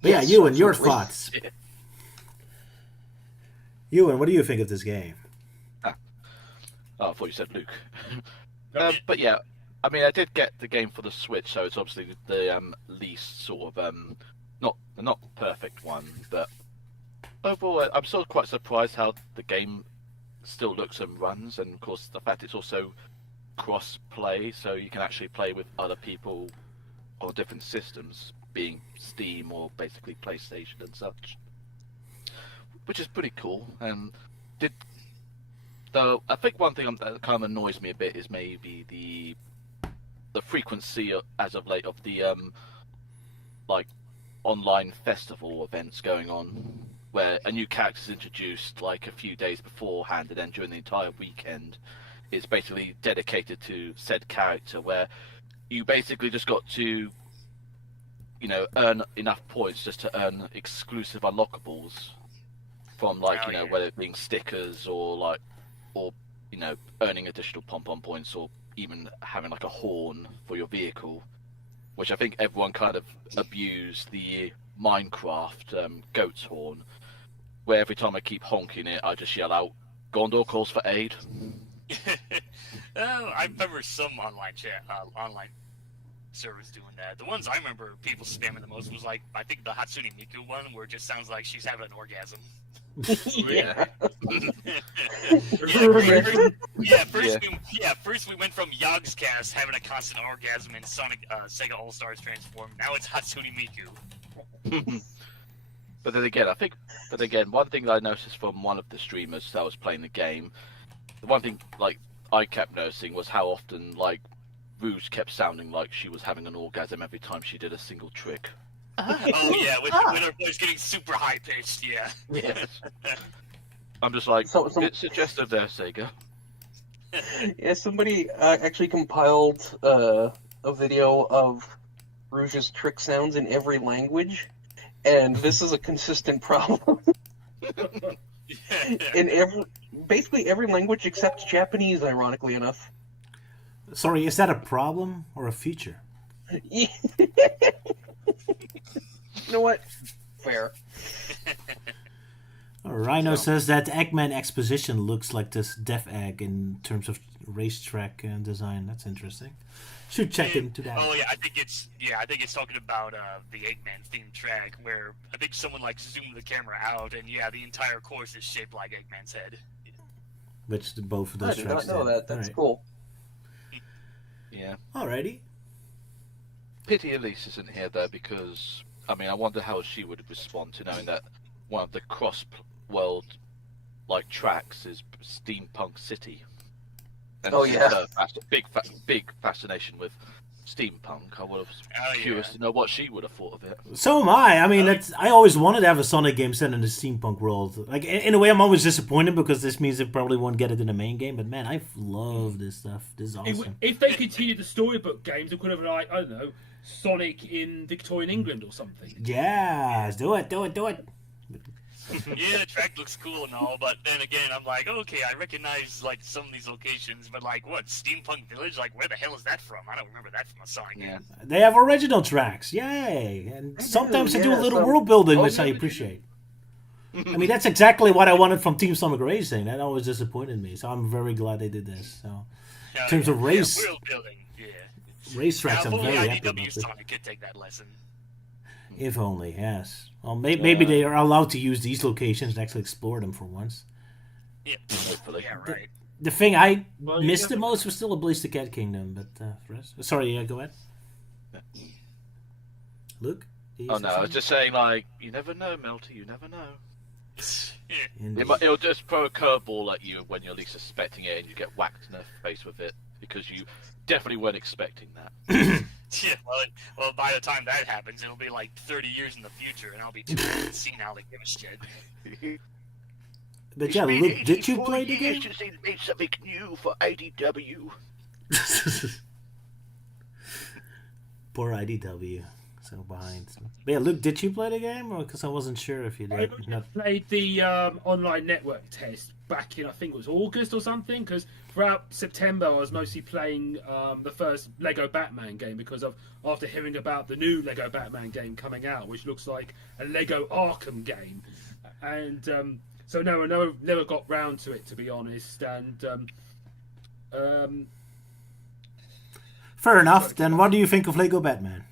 But yeah, Yes, Euan, your absolutely. thoughts. Euan, what do you think of this game? Oh, I thought you said Luke. No, But yeah, I mean, I did get the game for the Switch, so it's obviously the least sort of not perfect one, but overall, I'm sort of quite surprised how the game still looks and runs, and of course the fact it's also cross-play, so you can actually play with other people on different systems, being Steam or basically PlayStation and such, which is pretty cool. And though I think one thing that kind of annoys me a bit is maybe the frequency as of late of the like online festival events going on, where a new character is introduced like a few days beforehand, and then during the entire weekend it's basically dedicated to said character, where you basically just got to, you know, earn enough points just to earn exclusive unlockables from, like, Oh, you know, yeah. whether it being stickers or you know, earning additional pom-pom points, or even having like a horn for your vehicle, which I think everyone kind of abused the Minecraft goat's horn, where every time I keep honking it, I just yell out, "Gondor calls for aid." Oh, I remember some online chat, online servers doing that. The ones I remember people spamming the most was like, I think the Hatsune Miku one, where it just sounds like she's having an orgasm. Yeah. First we went from Yogscast having a constant orgasm in Sonic Sega All Stars Transform. Now it's Hatsune Miku. But then again, one thing that I noticed from one of the streamers that was playing the game, the one thing like I kept noticing was how often like Rouge kept sounding like she was having an orgasm every time she did a single trick. Oh yeah, when our voice getting super high pitched, yeah. Yes. I'm just like, So- bit suggestive there, Sega. Yeah, somebody actually compiled a video of Rouge's trick sounds in every language, and this is a consistent problem in basically every language except Japanese, ironically enough. Sorry, is that a problem or a feature? You know what? Fair. Rhino says that Eggman Exposition looks like this Def Egg in terms of racetrack design. That's interesting. Should check into that. Oh yeah, I think it's talking about the Eggman themed track where I think someone like zoomed the camera out and yeah, the entire course is shaped like Eggman's head. Which both of I those did tracks not know did. that. That's Alright. cool. Yeah. Alrighty. Pity Elise isn't here though, because I mean, I wonder how she would respond to knowing that one of the cross-world like tracks is Steampunk City. And Oh, since yeah. her big fascination with steampunk, I was Oh, curious yeah. to know what she would have thought of it. So am I. I mean, I always wanted to have a Sonic game set in the steampunk world. Like, in a way, I'm always disappointed because this means they probably won't get it in the main game. But man, I love this stuff. This is awesome. If they continued the storybook games, it could have like, I don't know, Sonic in Victorian England or something. Yes, do it. Yeah, the track looks cool and all, but then again, I'm like, okay, I recognize like some of these locations, but like, what, Steampunk Village? Like, where the hell is that from? I don't remember that from a Sonic game. They have original tracks. Yay! And sometimes they do a yeah, little so- world building, Oh, which yeah, I they do. appreciate. I mean, that's exactly what I wanted from Team Sonic Racing. That always disappointed me. So I'm very glad they did this. So in terms of race, World building, yeah. racetracks, Now, I'm if only very happy IDW about it. Sonic could take that lesson. If only, yes. Well, maybe they are allowed to use these locations and actually explore them for once. Yeah, Hopefully. yeah, right. The thing I Well, you missed have the to- most was still a Blaze the Cat Kingdom, but for us, sorry, go ahead. Luke? Oh no, I was just saying, like, you never know, Melty, you never know. Indeed. It'll just throw a curveball at you when you're least suspecting it, and you get whacked in the face with it because you definitely weren't expecting that. Yeah, well, by the time that happens, it'll be like 30 years in the future, and I'll be too old to see now to give a shit. But yeah, Luke, did you play the game? Since they made something new for IDW. Poor IDW, so behind. But yeah, Luke, did you play the game? Or because I wasn't sure if you I did. Not... played the online network test back in, I think it was August or something, because throughout September I was mostly playing the first Lego Batman game because after hearing about the new Lego Batman game coming out, which looks like a Lego Arkham game, and so no, I never got round to it, to be honest, and Fair enough. Then what do you think of Lego Batman?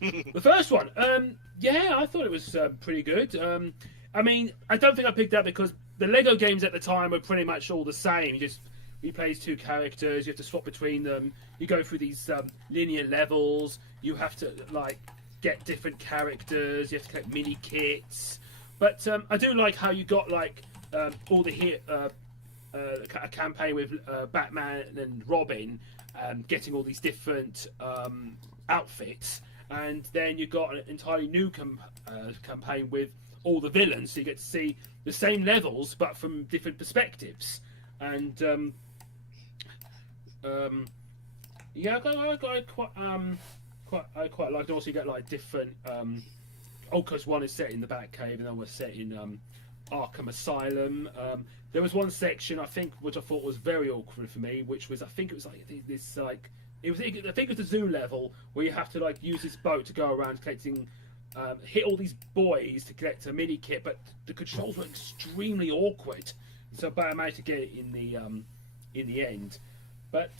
the first one, yeah, I thought it was pretty good. I mean, I don't think I picked that because the Lego games at the time were pretty much all the same. You play as two characters, you have to swap between them. You go through these linear levels. You have to like get different characters. You have to collect mini kits. But I do like how you got like all the a campaign with Batman and Robin, getting all these different outfits, and then you got an entirely new campaign with all the villains, so you get to see the same levels but from different perspectives. And yeah, I quite liked. Also, you get like different. Because one is set in the Batcave, and then we're set in Arkham Asylum. There was one section I think which I thought was very awkward for me, which was I think it was like this like I think it was the zoo level where you have to like use this boat to go around collecting. Hit all these boys to collect a mini kit, but the controls were extremely awkward. So, but I managed to get it in the end. But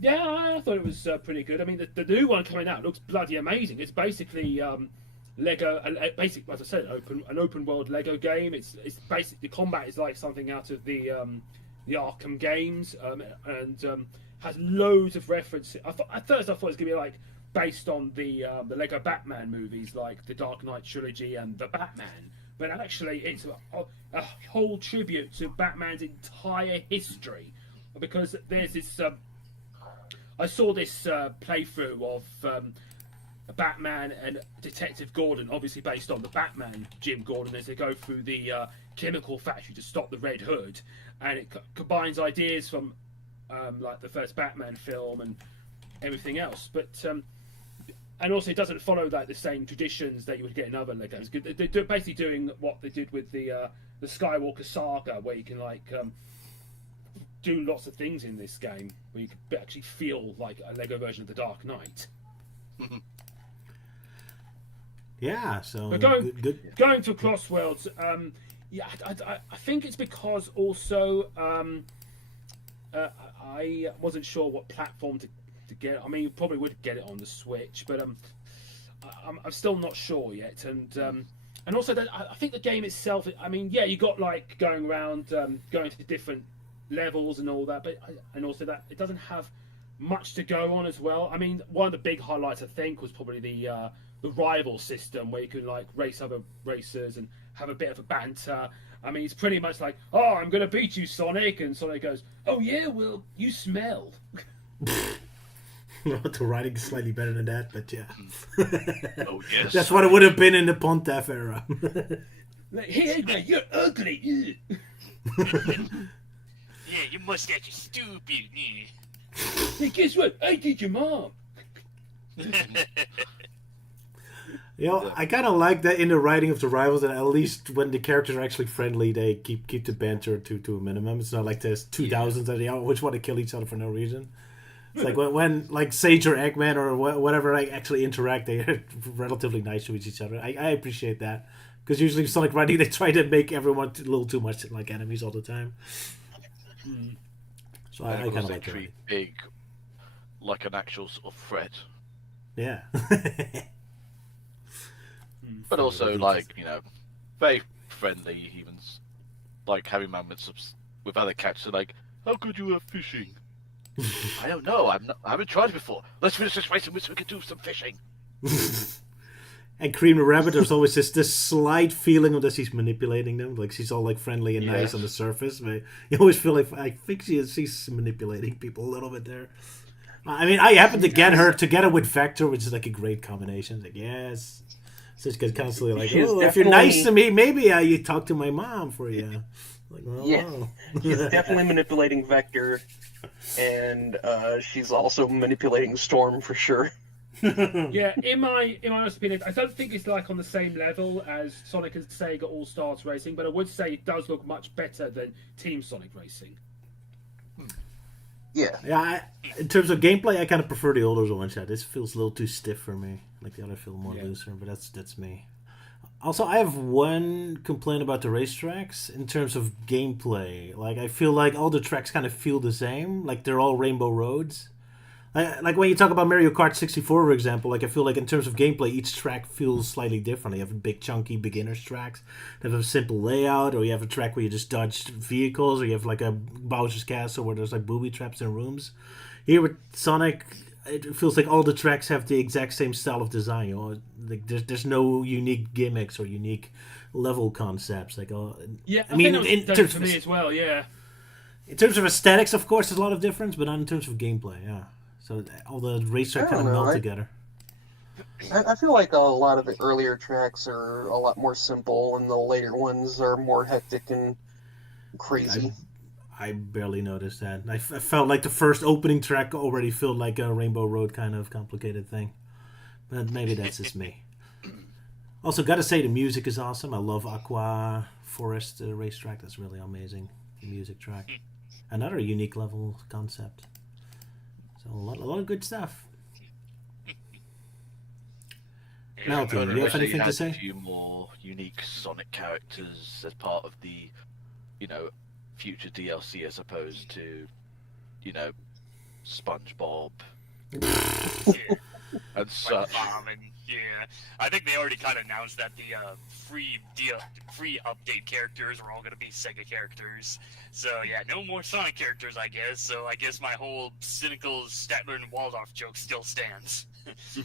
yeah, I thought it was pretty good. I mean, the new one coming out looks bloody amazing. It's basically Lego, basically, as I said, an open world Lego game. It's basically the combat is like something out of the Arkham games, and has loads of references. At first, I thought it was gonna be like based on the Lego Batman movies, like the Dark Knight trilogy and the Batman. But actually, it's a whole tribute to Batman's entire history, because there's this. I saw this playthrough of Batman and Detective Gordon, obviously based on the Batman Jim Gordon, as they go through the chemical factory to stop the Red Hood, and it combines ideas from like the first Batman film and everything else. But and also it doesn't follow like the same traditions that you would get in other Legos. They're basically doing what they did with the Skywalker saga, where you can like do lots of things in this game, where you can actually feel like a Lego version of the Dark Knight. Yeah, so But good. going to Crossworlds, yeah, I think it's because also I wasn't sure what platform to get. I mean, you probably would get it on the Switch, but I'm still not sure yet. And also that I think the game itself. I mean, yeah, you got like going around, going to different levels and all that, but and also that it doesn't have much to go on as well. I mean, one of the big highlights I think was probably the rival system, where you can like race other racers and have a bit of a banter. I mean, it's pretty much like, oh, I'm going to beat you, Sonic, and Sonic goes, oh yeah, well, you smell. The writing is slightly better than that, but yeah. Oh yes. That's what it would have been in the Pontef era. Like, hey, man, you're ugly. Yeah, your mustache is stupid. Hey, guess what? I did your mom. You know, I kind of like that in the writing of the rivals, that at least when the characters are actually friendly, they keep the banter to a minimum. It's not like there's 2000s that they always want to kill each other for no reason. It's like when like Sage or Eggman or whatever like actually interact, they're relatively nice to each other. I appreciate that, because usually Sonic writing, they try to make everyone a little too much like enemies all the time. So I kind of like that. treat Big like an actual sort of threat. Yeah. But also, like, you know, very friendly, even like having moments with other cats. Like, how good you are fishing? I don't know. I haven't tried it before. Let's finish this race in which we can do some fishing. And Cream the Rabbit, there's always this slight feeling of that she's manipulating them. Like, she's all like friendly and nice on the surface, but you always feel like I think she's manipulating people a little bit there. I mean, I happen to get her together with Vector, which is like a great combination. Like, yes. So she gets constantly like, oh, if you're nice to me, maybe you talk to my mom for you. Like, well, Yeah, she's definitely manipulating Vector, and she's also manipulating Storm for sure. Yeah, in my honest opinion, I don't think it's like on the same level as Sonic and Sega All Stars Racing, but I would say it does look much better than Team Sonic Racing. Yeah. Yeah, in terms of gameplay, I kind of prefer the older ones. Yeah, this feels a little too stiff for me. Like the other feel more looser, but that's me. Also, I have one complaint about the racetracks in terms of gameplay. Like, I feel like all the tracks kind of feel the same. Like, they're all rainbow roads. Like when you talk about Mario Kart 64, for example, like I feel like in terms of gameplay, each track feels slightly different. You have big, chunky beginner's tracks that have a simple layout, or you have a track where you just dodge vehicles, or you have like a Bowser's Castle where there's like booby traps in rooms. Here with Sonic, it feels like all the tracks have the exact same style of design. You know, like there's no unique gimmicks or unique level concepts. Like, Yeah, I mean, think that was for me as well. Yeah. In terms of aesthetics, of course, there's a lot of difference, but not in terms of gameplay. Yeah. So all the racetrack kind of melt together. I feel like a lot of the earlier tracks are a lot more simple, and the later ones are more hectic and crazy. I barely noticed that. I felt like the first opening track already felt like a Rainbow Road kind of complicated thing. But maybe that's just me. Also, gotta say, the music is awesome. I love Aqua Forest racetrack. That's really amazing. The music track. Another unique level concept. So a lot of good stuff. Now, do you have anything to say? A few more unique Sonic characters as part of the, you know, future DLC as opposed to, you know, SpongeBob and such. Yeah, I think they already kind of announced that the free update characters are all going to be Sega characters. So yeah, no more Sonic characters, I guess. So I guess my whole cynical Statler and Waldorf joke still stands.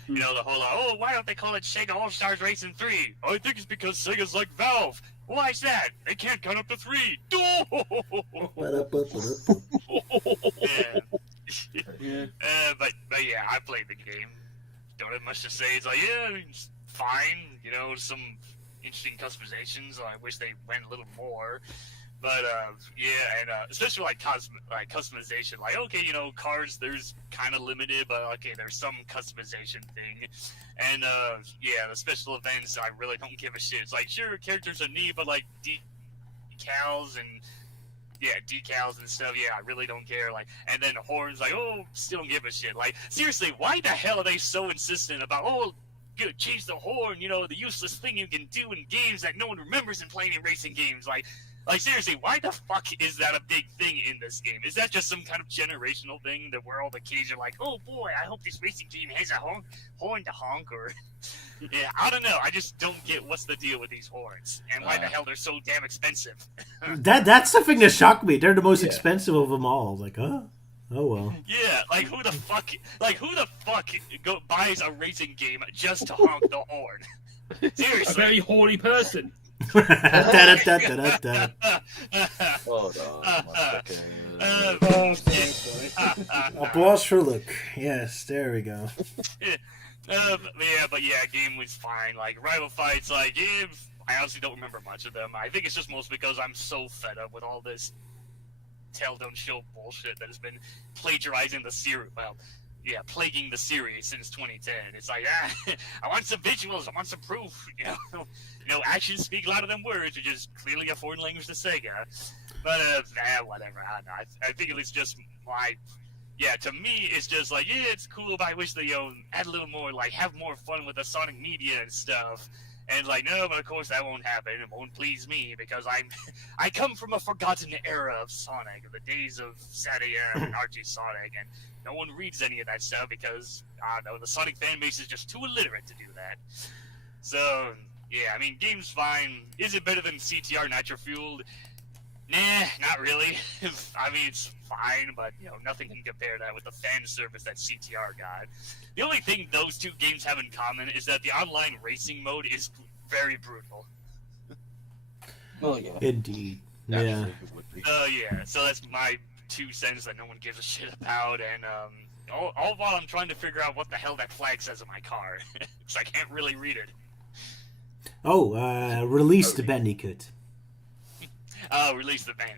You know, the whole oh, why don't they call it Sega All Stars Racing 3? I think it's because Sega's like Valve. Why's that? They can't count up to 3. Yeah. But yeah, I played the game. don't have much to say. It's like, yeah, it's fine. You know, some interesting customizations. I wish they went a little more. But yeah, and especially like customization. Like, okay, you know, cars there's kind of limited, but okay, there's some customization thing. And yeah, the special events I really don't give a shit. It's like, sure, characters are neat, but like decals and stuff. Yeah, I really don't care. Like, and then horns. Like, oh, still don't give a shit. Like, seriously, why the hell are they so insistent about change the horn? You know, the useless thing you can do in games that no one remembers in playing in racing games. Like seriously, why the fuck is that a big thing in this game? Is that just some kind of generational thing that where all the kids are like, oh boy, I hope this racing game has a horn to honk, or yeah, I don't know. I just don't get what's the deal with these horns and why the hell they're so damn expensive. That's the thing that shocked me. They're the most expensive of them all. Like, huh? Oh well. Yeah, like who the fuck buys a racing game just to honk the horn? Seriously, A very horny person. Hold on 1 second. Applause for Luke. Yes, there we go. But game was fine. Like rival fights, like I honestly don't remember much of them. I think it's just mostly because I'm so fed up with all this tell don't show bullshit that has been plagiarizing the series. Well, yeah, plaguing the series since 2010. It's like, I want some visuals, I want some proof. You know, actions speak louder than words, which is clearly a foreign language to Sega. But whatever. I don't know. I think it's just my. Yeah, to me, it's just like, yeah, it's cool, but I wish they add a little more, like, have more fun with the Sonic media and stuff. And like, no, but of course that won't happen. It won't please me because I come from a forgotten era of Sonic, the days of Sadia and Archie Sonic, and no one reads any of that stuff because I don't know, the Sonic fan base is just too illiterate to do that. So yeah, I mean, game's fine. Is it better than CTR Nitro Fueled? Nah, not really. I mean, it's fine, but you know, nothing can compare that with the fan service that CTR got. The only thing those two games have in common is that the online racing mode is very brutal. Oh yeah. Indeed. Yeah. Naturally, it would be. Yeah. So that's my 2 cents that no one gives a shit about, and all while I'm trying to figure out what the hell that flag says on my car, because I can't really read it. Oh, release the Bandicoot. Oh, release the band.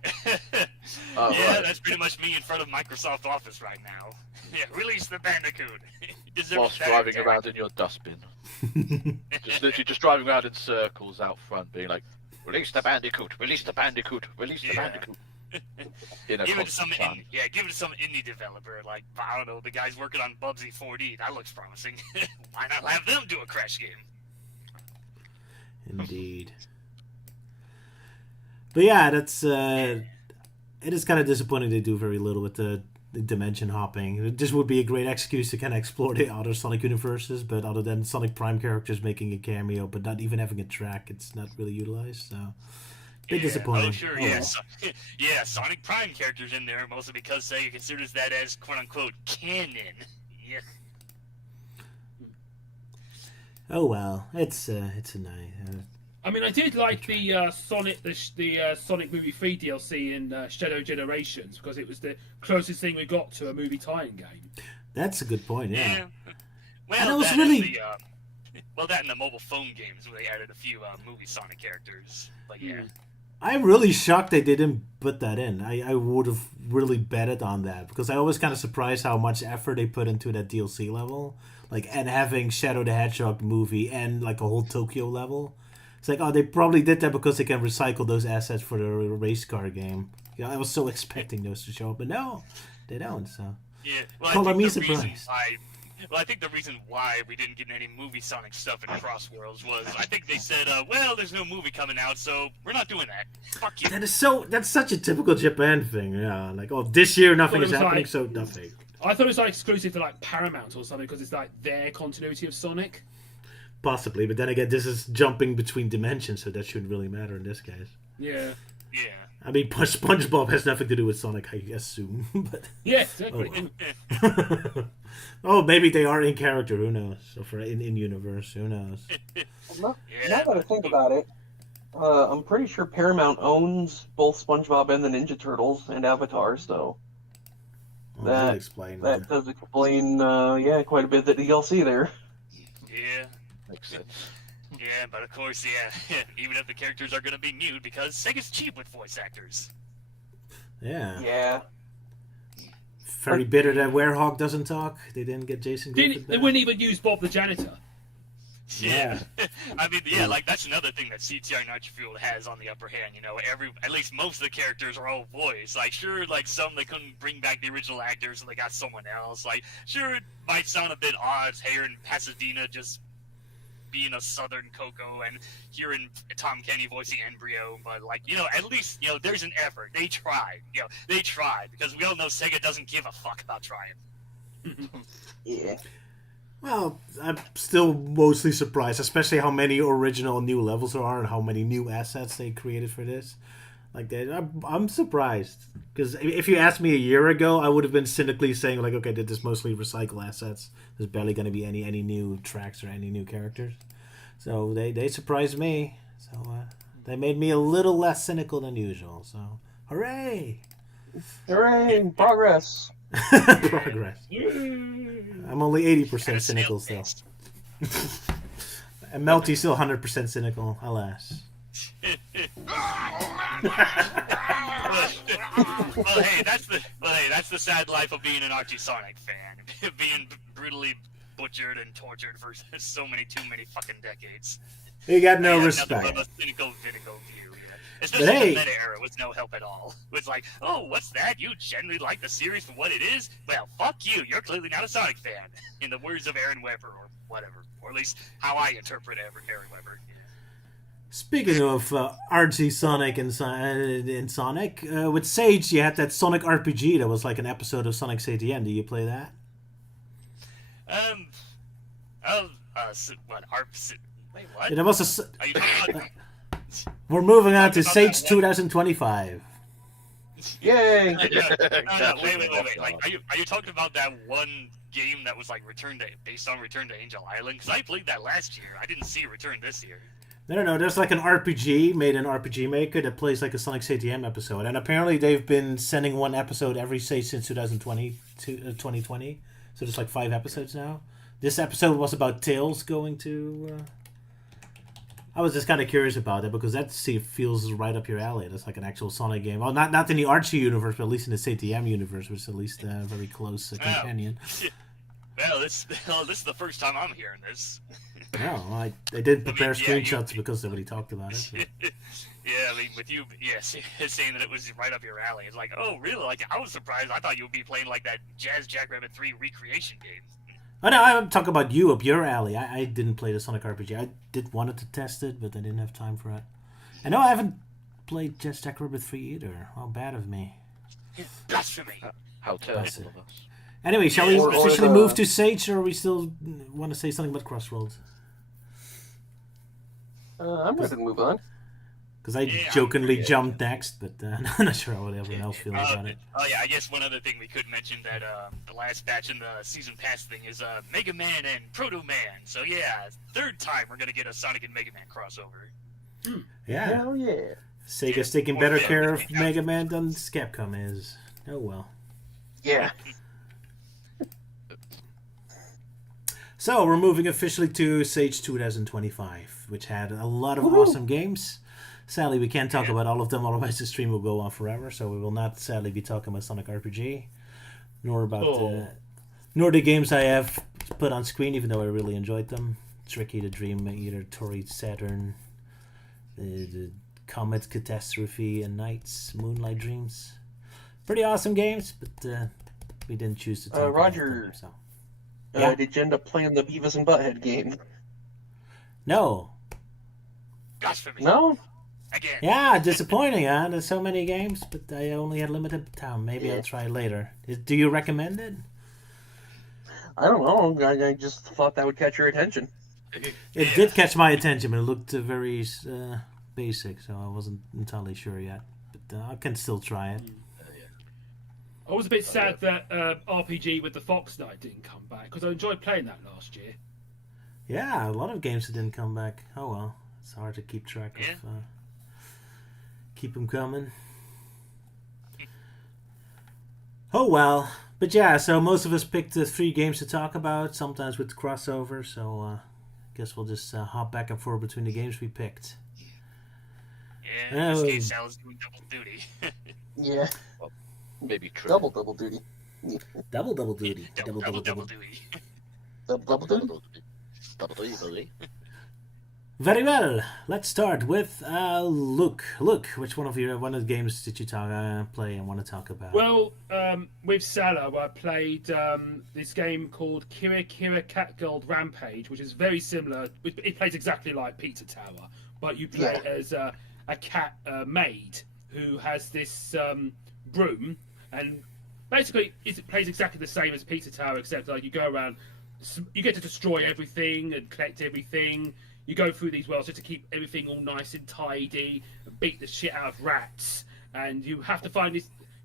Oh, yeah, right. that's pretty much me in front of Microsoft Office right now. Yeah, release the Bandicoot. Whilst driving around in your dustbin. Just driving around in circles out front, being like, release the Bandicoot, release the Bandicoot, release the Bandicoot. In a give it to some constant give it to some indie developer, like, I don't know, the guy's working on Bubsy 4D. That looks promising. Why not have them do a Crash game? Indeed. But yeah, that's it is kind of disappointing they do very little with the dimension hopping. This would be a great excuse to kind of explore the other Sonic universes, but other than Sonic Prime characters making a cameo, but not even having a track, it's not really utilized. So, bit disappointing. Oh sure, yeah, Sonic Prime characters in there mostly because Sega considers that as quote unquote canon. Yeah. Oh well, it's a nice. I mean, I did like the Sonic Movie 3 DLC in Shadow Generations because it was the closest thing we got to a movie tie-in game. That's a good point. Yeah. Well, and it was that really. That and the mobile phone games where they added a few movie Sonic characters. But yeah. I'm really shocked they didn't put that in. I would have really betted on that because I was kind of surprised how much effort they put into that DLC level, like and having Shadow the Hedgehog movie and like a whole Tokyo level. It's like, oh, they probably did that because they can recycle those assets for the race car game. Yeah, I was so expecting those to show up, but no, they don't. So yeah, well, color me surprised. I think the reason why we didn't get any movie Sonic stuff in Crossworlds was I think they said, well, there's no movie coming out, so we're not doing that. Fuck you. That's such a typical Japan thing. Yeah, like, oh, this year nothing is happening, like, so nothing. I thought it was like exclusive to like Paramount or something because it's like their continuity of Sonic. Possibly, but then again, this is jumping between dimensions, so that shouldn't really matter in this case. Yeah. Yeah. I mean, SpongeBob has nothing to do with Sonic, I assume. But yeah, exactly. Oh. Oh, maybe they are in character. Who knows? So for in universe, who knows? Now that I think about it, I'm pretty sure Paramount owns both SpongeBob and the Ninja Turtles and Avatar, so Well, that explain that does explain, quite a bit of the DLC there. Makes sense. Yeah, but of course, yeah, even if the characters are gonna be mute, because Sega's cheap with voice actors. Yeah. Yeah. Very bitter that Werehog doesn't talk. They didn't get Jason Griffith They back. wouldn't even use Bob the janitor. Yeah. I mean, yeah, like that's another thing that CTR Nitro has on the upper hand. You know, at least most of the characters are all voice. Like, sure, like some they couldn't bring back the original actors, so they got someone else. Like, sure, it might sound a bit odd hearing Pasadena just being a Southern Coco and hearing Tom Kenny voicing Embryo, but like, you know, at least, you know, there's an effort. They tried. You know, they tried, because we all know Sega doesn't give a fuck about trying. Yeah. Well, I'm still mostly surprised, especially how many original new levels there are and how many new assets they created for this. Like that, I'm surprised, because if you asked me a year ago, I would have been cynically saying like, okay, did this mostly recycle assets? There's barely going to be any new tracks or any new characters. So they surprised me. So they made me a little less cynical than usual. So hooray! Hooray! Progress. Progress. I'm only 80% cynical still. And Melty's still 100% cynical, alas. Well, hey, that's the sad life of being an Archie Sonic fan, being brutally butchered and tortured for too many fucking decades. You got no I have respect. nothing but a cynical view. Yeah. Especially But hey, in the meta era was no help at all. It was like, oh, what's that? You genuinely like the series for what it is? Well, fuck you. You're clearly not a Sonic fan. In the words of Aaron Weber, or whatever, or at least how I interpret Aaron Weber. speaking of RG Sonic and Sonic, with Sage, you had that Sonic RPG that was like an episode of Sonic's ATM. Do you play that? Wait, what? It was a. Are you talking about? We're moving on to Talking about Sage that one? 2025. Yay! No, wait. Like, are you talking about that one game that was like based on Return to Angel Island? Because I played that last year. I didn't see Return this year. No. There's like an RPG made in RPG Maker that plays like a Sonic's ATM episode, and apparently they've been sending one episode every Sage since 2020. So there's like 5 episodes now. This episode was about Tails going to. I was just kind of curious about it because that feels right up your alley. That's like an actual Sonic game. Well, not in the Archie universe, but at least in the ATM universe, which is at least a very close companion. Well, this is the first time I'm hearing this. No, I didn't prepare yeah, screenshots because nobody talked about it. But. Yeah, I mean, with you, yes, saying that it was right up your alley. It's like, oh, really? Like, I was surprised. I thought you would be playing like that Jazz Jackrabbit 3 recreation game. Oh no, I'm talking about you up your alley. I didn't play the Sonic RPG. I wanted to test it, but I didn't have time for it. And no, I haven't played Jazz Jackrabbit 3 either. How bad of me. Blasphemy. How terrible That's it. of us. Anyway, shall we Or officially the- move to Sage, or we still want to say something about Crossworlds? I'm ready to move on. Because I Yeah, jokingly yeah. jumped next, but I'm not sure how everyone else feels about it. Oh yeah, I guess one other thing we could mention that the last batch in the season pass thing is Mega Man and Proto Man. So yeah, third time we're gonna get a Sonic and Mega Man crossover. Yeah, Hell yeah. Sega's taking better care of Mega Man than Capcom is. Oh well. Yeah. So we're moving officially to Sage 2025, which had a lot of awesome games. Sadly, we can't talk about all of them, otherwise the stream will go on forever. So we will not sadly be talking about Sonic RPG, nor about nor the games I have put on screen, even though I really enjoyed them. Tricky the Dream Eater, Tori Saturn, the Comet Catastrophe and Nights, Moonlight Dreams. Pretty awesome games, but we didn't choose to talk about Roger. them. So. Yeah. Did you end up playing the Beavis and Butthead game? No. Blasphemy. No? Again. Yeah, disappointing, huh? There's so many games, but I only had limited time. Maybe I'll try later. Do you recommend it? I don't know. I just thought that would catch your attention. It did catch my attention, but it looked very basic, so I wasn't entirely sure yet. But I can still try it. I was a bit sad that RPG with the Fox Knight didn't come back because I enjoyed playing that last year. Yeah, a lot of games that didn't come back. Oh well, it's hard to keep track of. Keep them coming. Oh well, but yeah. So most of us picked 3 games to talk about, sometimes with crossover. So Guess we'll just hop back and forth between the games we picked. Yeah, in this case, Sala's doing double duty. Yeah, Maybe true. double duty. Double duty. double duty. Double duty. Double. Very well. Let's start with Luke. Luke, which one of the games did you play and want to talk about? Well, with Sala, I played this game called Kira Cat Gold Rampage, which is very similar. It plays exactly like Pizza Tower, but you play as a cat maid who has this broom, and basically it plays exactly the same as Pizza Tower, except like you go around, you get to destroy everything and collect everything. You go through these worlds just to keep everything all nice and tidy, and beat the shit out of rats, and you have to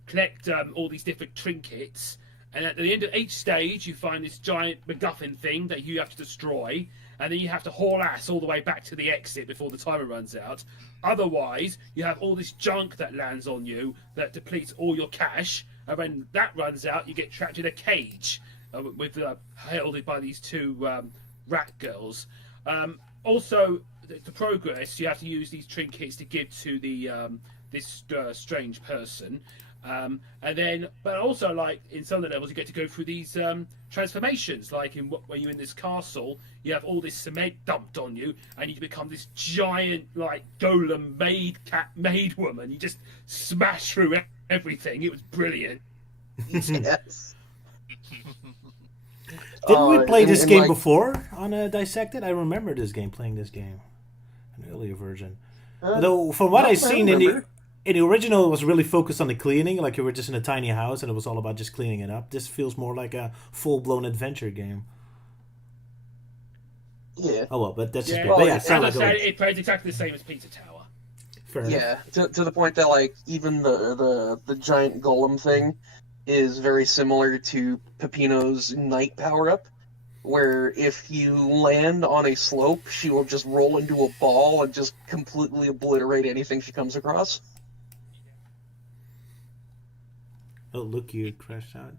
collect all these different trinkets. And at the end of each stage, you find this giant MacGuffin thing that you have to destroy, and then you have to haul ass all the way back to the exit before the timer runs out. Otherwise, you have all this junk that lands on you that depletes all your cash, and when that runs out, you get trapped in a cage held by these two rat girls. Also, to progress, you have to use these trinkets to give to the this strange person, and then, but also, like in some of the levels, you get to go through these transformations. Like when you're in this castle, you have all this cement dumped on you, and you become this giant, like golem maid woman. You just smash through everything. It was brilliant. Yes. Didn't we play this game like, before on Dissected? I remember playing this game, an earlier version. Though from what I've seen in the original, it was really focused on the cleaning. Like you were just in a tiny house, and it was all about just cleaning it up. This feels more like a full-blown adventure game. Yeah. Oh well, but that's just Well, as I said, it plays exactly the same as Pizza Tower. Fair enough. Yeah, to the point that like even the giant golem thing is very similar to Peppino's Knight power-up, where if you land on a slope, she will just roll into a ball and just completely obliterate anything she comes across. Oh, look, you crashed out.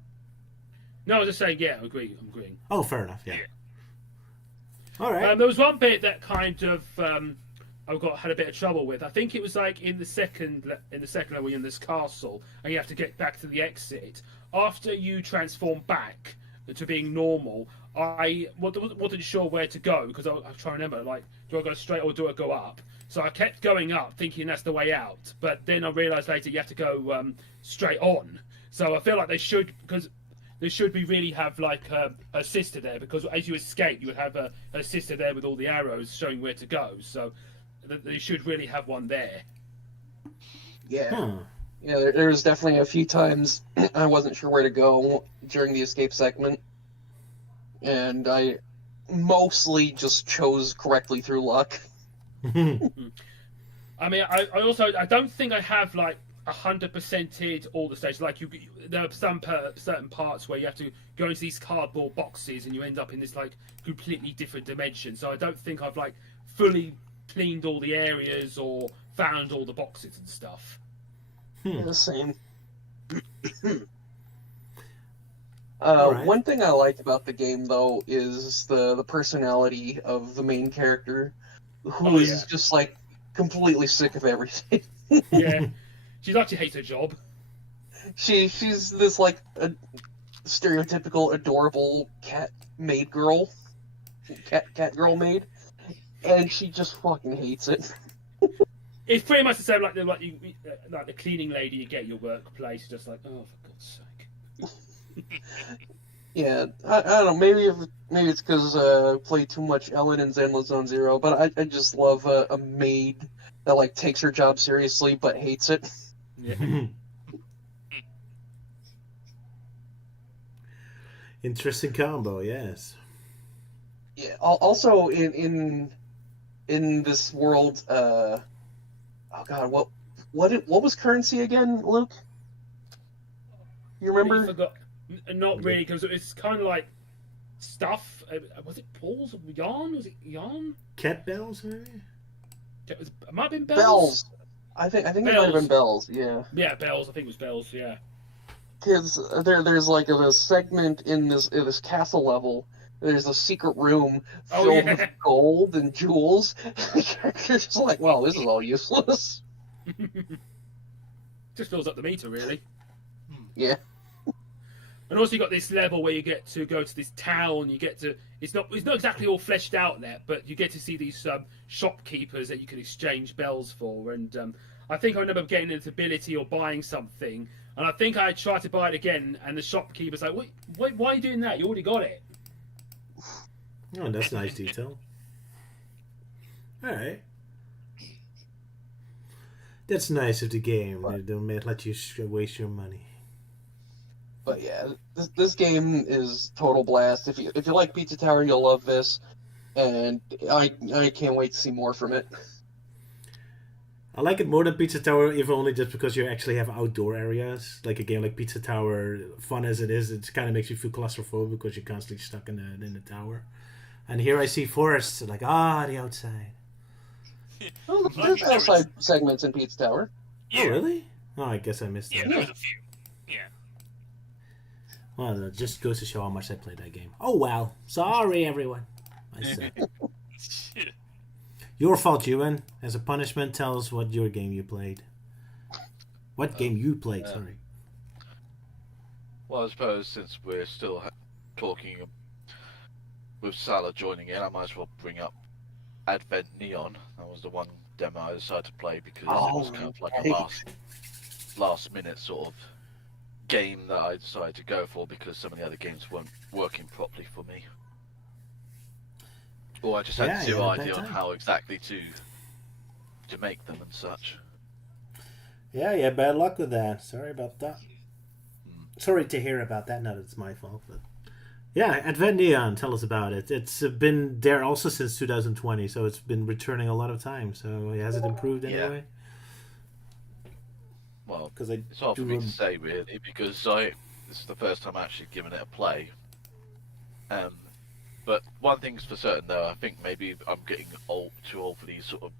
No, I was just saying, yeah, I'm agreeing. Oh, fair enough, yeah. All right. There was one bit that kind of had a bit of trouble with. I think it was like in the second level, you're in this castle, and you have to get back to the exit. After you transform back to being normal, I wasn't sure where to go, because I was trying to remember, like, do I go straight or do I go up? So I kept going up, thinking that's the way out. But then I realised later you have to go straight on. So I feel like they should be really have like a sister there, because as you escape, you would have a sister there with all the arrows showing where to go. So they should really have one there. Yeah. Yeah, there was definitely a few times I wasn't sure where to go during the escape segment, and I mostly just chose correctly through luck. I mean, I don't think I have like 100%ed all the stages. Like there are some certain parts where you have to go into these cardboard boxes and you end up in this like completely different dimension. So I don't think I've like fully cleaned all the areas or found all the boxes and stuff. The same. Right. One thing I liked about the game, though, is the personality of the main character, who is just like completely sick of everything. Yeah, she actually hates her job. She's this like a stereotypical adorable cat maid girl, cat girl maid, and she just fucking hates it. It's pretty much the same like the cleaning lady you get at your workplace. Just like, oh, for God's sake. Yeah, I don't know. Maybe it's because I play too much Ellen in Zenless Zone Zero, but I just love a maid that like takes her job seriously but hates it. Yeah. Interesting combo, yes. Yeah. Also, in this world, oh god, what was currency again, Luke? You remember? I forgot. Not really, because it's kind of like stuff. Was it balls or yarn? Was it yarn? Cat bells, maybe? It might have been bells. Bells. I think it might have been bells. Yeah. Yeah, bells. I think it was bells. Yeah. Because there's like a segment in this castle level there's a secret room Oh, filled yeah. with gold and jewels. The character's just like, well, this is all useless. Just fills up the meter, really. Yeah. And also you got this level where you get to go to this town. You get to it's not exactly all fleshed out there, but you get to see these shopkeepers that you can exchange bells for. And I think I remember getting an ability or buying something, and I think I tried to buy it again, and the shopkeeper's like, "Wait, why are you doing that? You already got it." Oh, that's nice detail. All right. That's nice of the game. They don't let you waste your money. But yeah, this game is total blast. If you like Pizza Tower, you'll love this, and I can't wait to see more from it. I like it more than Pizza Tower, if only just because you actually have outdoor areas. Like a game like Pizza Tower, fun as it is, it kind of makes you feel claustrophobic because you're constantly stuck in the tower. And here I see forests, like the outside. Well, there's outside segments in Pizza Tower. Yeah. Oh really? Oh, I guess I missed Yeah, that. there was a few. Yeah. Well, it just goes to show how much I played that game. Oh well, sorry everyone. I said. Your fault, Euan. As a punishment, tell us what your game you played. What game you played, sorry. Well, I suppose since we're still talking with Sala joining in, I might as well bring up Advent Neon. That was the one demo I decided to play because it was kind of like a last minute sort of game that I decided to go for because some of the other games weren't working properly for me. Or I just had zero idea on how exactly to make them and such. Yeah, bad luck with that. Sorry about that. Sorry to hear about that. Not that it's my fault, but yeah, Advent Neon. Tell us about it. It's been there also since 2020, so it's been returning a lot of time. So has it improved anyway? Well, because it's hard for me to say really because this is the first time I've actually given it a play. But one thing's for certain though, I think maybe I'm getting too old for these sort of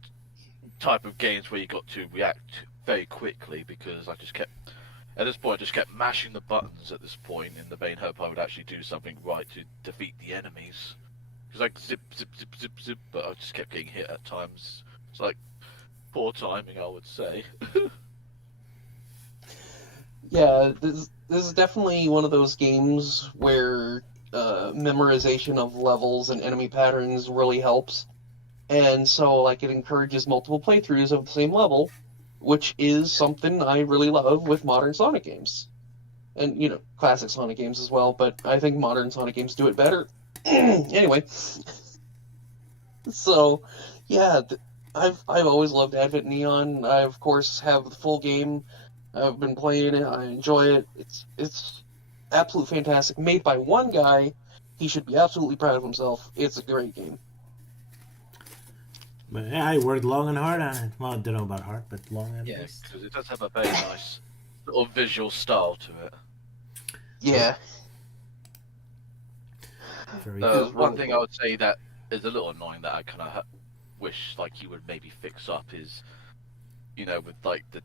type of games where you got to react very quickly because at this point I just kept mashing the buttons at this point in the vain hope I would actually do something right to defeat the enemies. Because like zip, zip, zip, zip, zip, but I just kept getting hit at times. It's like poor timing, I would say. Yeah, this is definitely one of those games where memorization of levels and enemy patterns really helps. And so, like, it encourages multiple playthroughs of the same level, which is something I really love with modern Sonic games. And, you know, classic Sonic games as well, but I think modern Sonic games do it better. Anyway. So, yeah, I've always loved Advent Neon. I, of course, have the full game. I've been playing it. I enjoy it. It's absolutely fantastic. Made by one guy. He should be absolutely proud of himself. It's a great game. But yeah, I worked long and hard on it. Well, I don't know about hard, but long at Yeah, least. because it does have a very nice sort of visual style to it. Yeah. Very good. One thing I would say that is a little annoying that I kind of wish like he would maybe fix up is, you know, with like the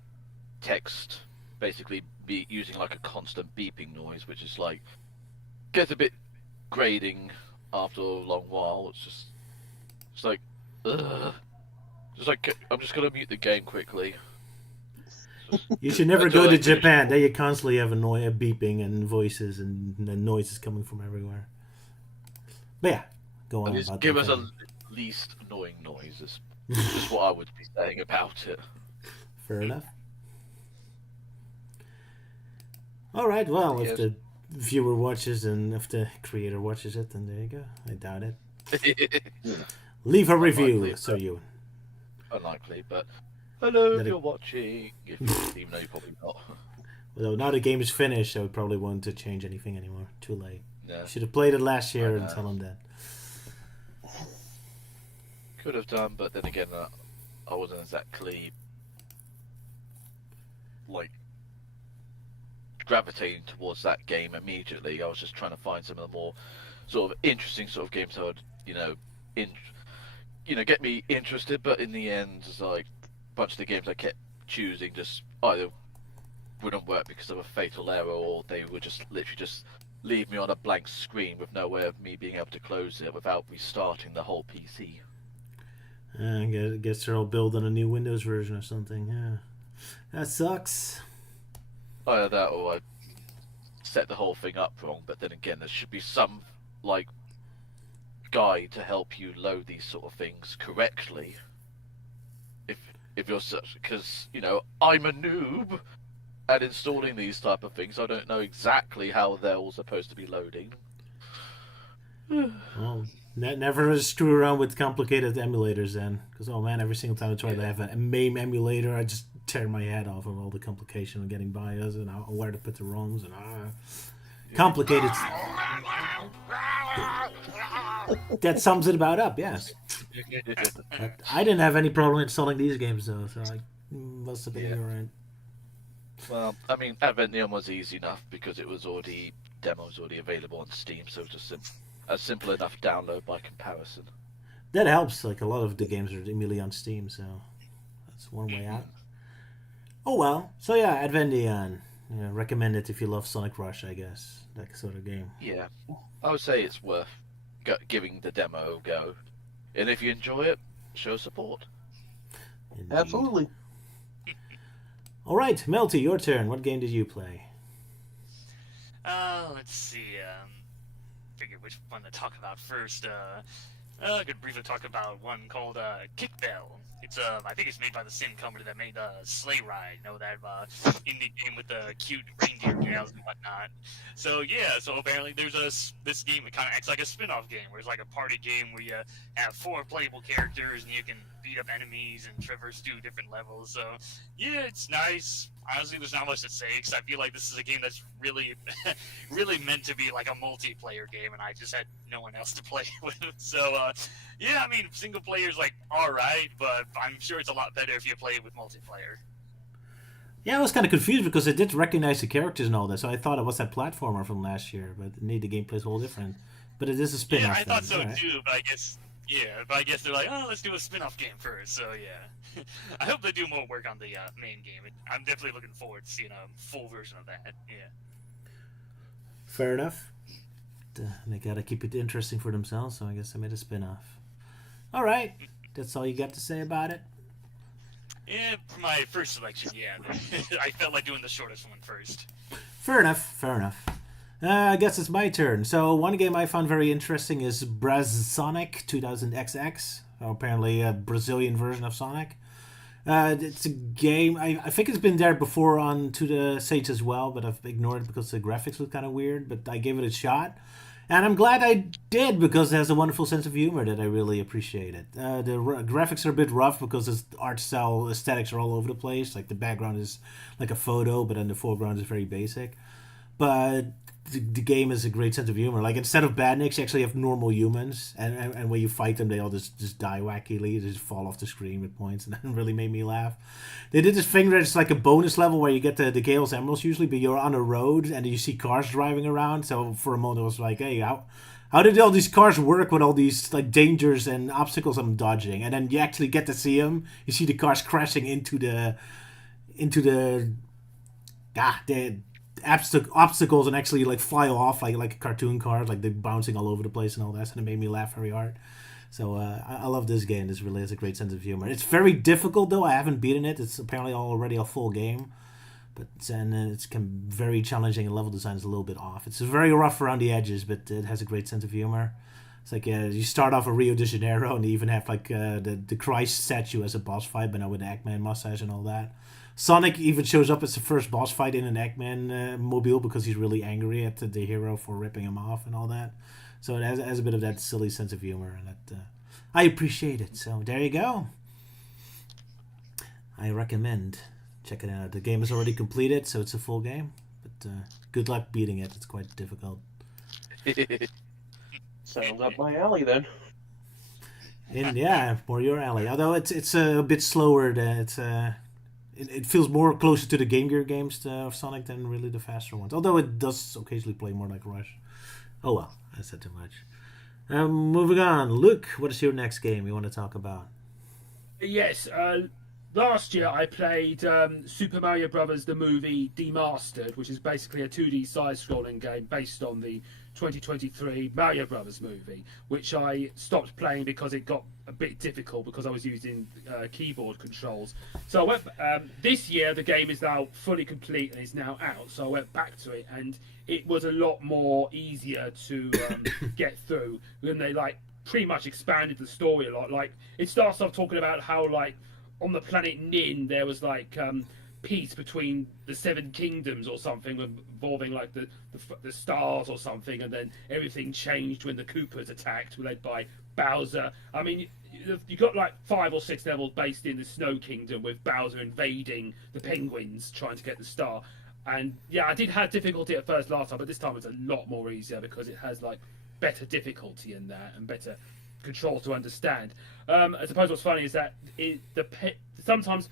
text basically be using like a constant beeping noise, which is like gets a bit grating after a long while. It's like, ugh. Just like I'm just gonna mute the game quickly. You should never Until go to I finish. Japan. There you constantly have a beeping and voices and noises coming from everywhere. But yeah, go on Just about give that us thing. a least annoying noise. Is just what I would be saying about it. Fair enough. All right, well, if Yes. the viewer watches and if the creator watches it, then there you go. I doubt it. Leave a review, Unlikely, so but- you. Unlikely, but hello Let if it- you're watching. Even though you're probably not. Well, now the game is finished, I would probably want to change anything anymore. Too late. No, Should have played it last year I and know. tell him that. could have done, but then again, I wasn't exactly like gravitating towards that game immediately. I was just trying to find some of the more sort of interesting sort of games that would, get me interested. But in the end, it's like a bunch of the games I kept choosing just either wouldn't work because of a fatal error, or they were just literally just leave me on a blank screen with no way of me being able to close it without restarting the whole PC. I guess they're all building a new Windows version or something. Yeah, that sucks. Either that or I set the whole thing up wrong, but then again, there should be some, like, guide to help you load these sort of things correctly. If you're such, because, you know, I'm a noob at installing these type of things. I don't know exactly how they're all supposed to be loading. Well, never screw around with complicated emulators then, because oh man, every single time I try to have a MAME emulator, I just tear my head off of all the complication of getting BIOS and where to put the ROMs and complicated. That sums it about up, yes. But I didn't have any problem installing these games though, so I must have been alright. Well, I mean, Adventium was easy enough because it was already demos already available on Steam, so it was just a simple enough download by comparison. That helps. Like a lot of the games are immediately on Steam, so that's one way out. Oh well. So yeah, Adventium. Yeah, recommend it if you love Sonic Rush, I guess. That sort of game. Yeah, I would say it's worth giving the demo a go, and if you enjoy it, show support. Indeed. Absolutely. All right, Melty, your turn. What game did you play? Let's see. Figure which one to talk about first. I could briefly talk about one called Kickbell. It's I think it's made by the same company that made Sleigh Ride. You know, that indie game with the cute reindeer gals and whatnot. So yeah, so apparently there's this game that kind of acts like a spin-off game, where it's like a party game where you have 4 playable characters and you can beat up enemies and traverse through different levels. So yeah, it's nice. Honestly, there's not much to say because I feel like this is a game that's really, really meant to be like a multiplayer game, and I just had no one else to play with. So yeah, I mean, single player is like all right, but I'm sure it's a lot better if you play it with multiplayer. Yeah, I was kind of confused because it did recognize the characters and all that, so I thought it was that platformer from last year, but the gameplay's a whole different. But it is a spin-off. Yeah, I thought so right. too, but I guess they're like, oh, let's do a spin-off game first. So yeah, I hope they do more work on the main game. I'm definitely looking forward to seeing a full version of that. Yeah. Fair enough. They gotta keep it interesting for themselves, so I guess I made a spin-off. All right, that's all you got to say about it. Yeah, for my first selection, yeah, I felt like doing the shortest one first. Fair enough. I guess it's my turn. So one game I found very interesting is Sonic 2000XX. Apparently a Brazilian version of Sonic. It's a game, I think it's been there before on to the Sage as well, but I've ignored it because the graphics look kind of weird, but I gave it a shot. And I'm glad I did because it has a wonderful sense of humor that I really appreciate it. The graphics are a bit rough because the art style aesthetics are all over the place. Like the background is like a photo, but then the foreground is very basic. But the game has a great sense of humor. Like instead of badniks, you actually have normal humans, and when you fight them, they all just die wackily. They just fall off the screen with points, and that really made me laugh. They did this thing where it's like a bonus level where you get the Gale's Emeralds usually, but you're on a road and you see cars driving around. So for a moment, I was like, hey, how did all these cars work with all these like dangers and obstacles I'm dodging? And then you actually get to see them. You see the cars crashing into the obstacles and actually like fly off like cartoon cars, like they're bouncing all over the place and all that, and it made me laugh very hard. So I love this game. This really has a great sense of humor. It's very difficult though. I haven't beaten it. It's apparently already a full game, but it's very challenging and level design is a little bit off. It's very rough around the edges, but it has a great sense of humor. It's like you start off at Rio de Janeiro and they even have like the Christ statue as a boss fight, but now with the Eggman mustache and all that. Sonic even shows up as the first boss fight in an Eggman mobile because he's really angry at the hero for ripping him off and all that. So it has a bit of that silly sense of humor, and that I appreciate it. So there you go. I recommend checking it out. The game is already completed, so it's a full game. But good luck beating it. It's quite difficult. Sounds up my alley then. And yeah, more your alley. Although it's a bit slower. It feels more closer to the Game Gear games of Sonic than really the faster ones. Although it does occasionally play more like Rush. Oh well, I said too much. Moving on. Luke, what is your next game you want to talk about? Yes, last year I played Super Mario Brothers the movie Demastered, which is basically a 2D side-scrolling game based on the 2023 Mario Brothers movie, which I stopped playing because it got a bit difficult because I was using keyboard controls. So I went, this year the game is now fully complete and is now out, so I went back to it, and it was a lot more easier to get through when they like pretty much expanded the story a lot. Like, it starts off talking about how, like, on the planet Nin there was like peace between the seven kingdoms or something, involving like the stars or something, and then everything changed when the Koopas attacked, led by Bowser. I mean, you got like 5 or 6 levels based in the Snow Kingdom with Bowser invading the penguins trying to get the star. And yeah, I did have difficulty at first last time, but this time it's a lot more easier because it has like better difficulty in that and better controls to understand. I suppose what's funny is that sometimes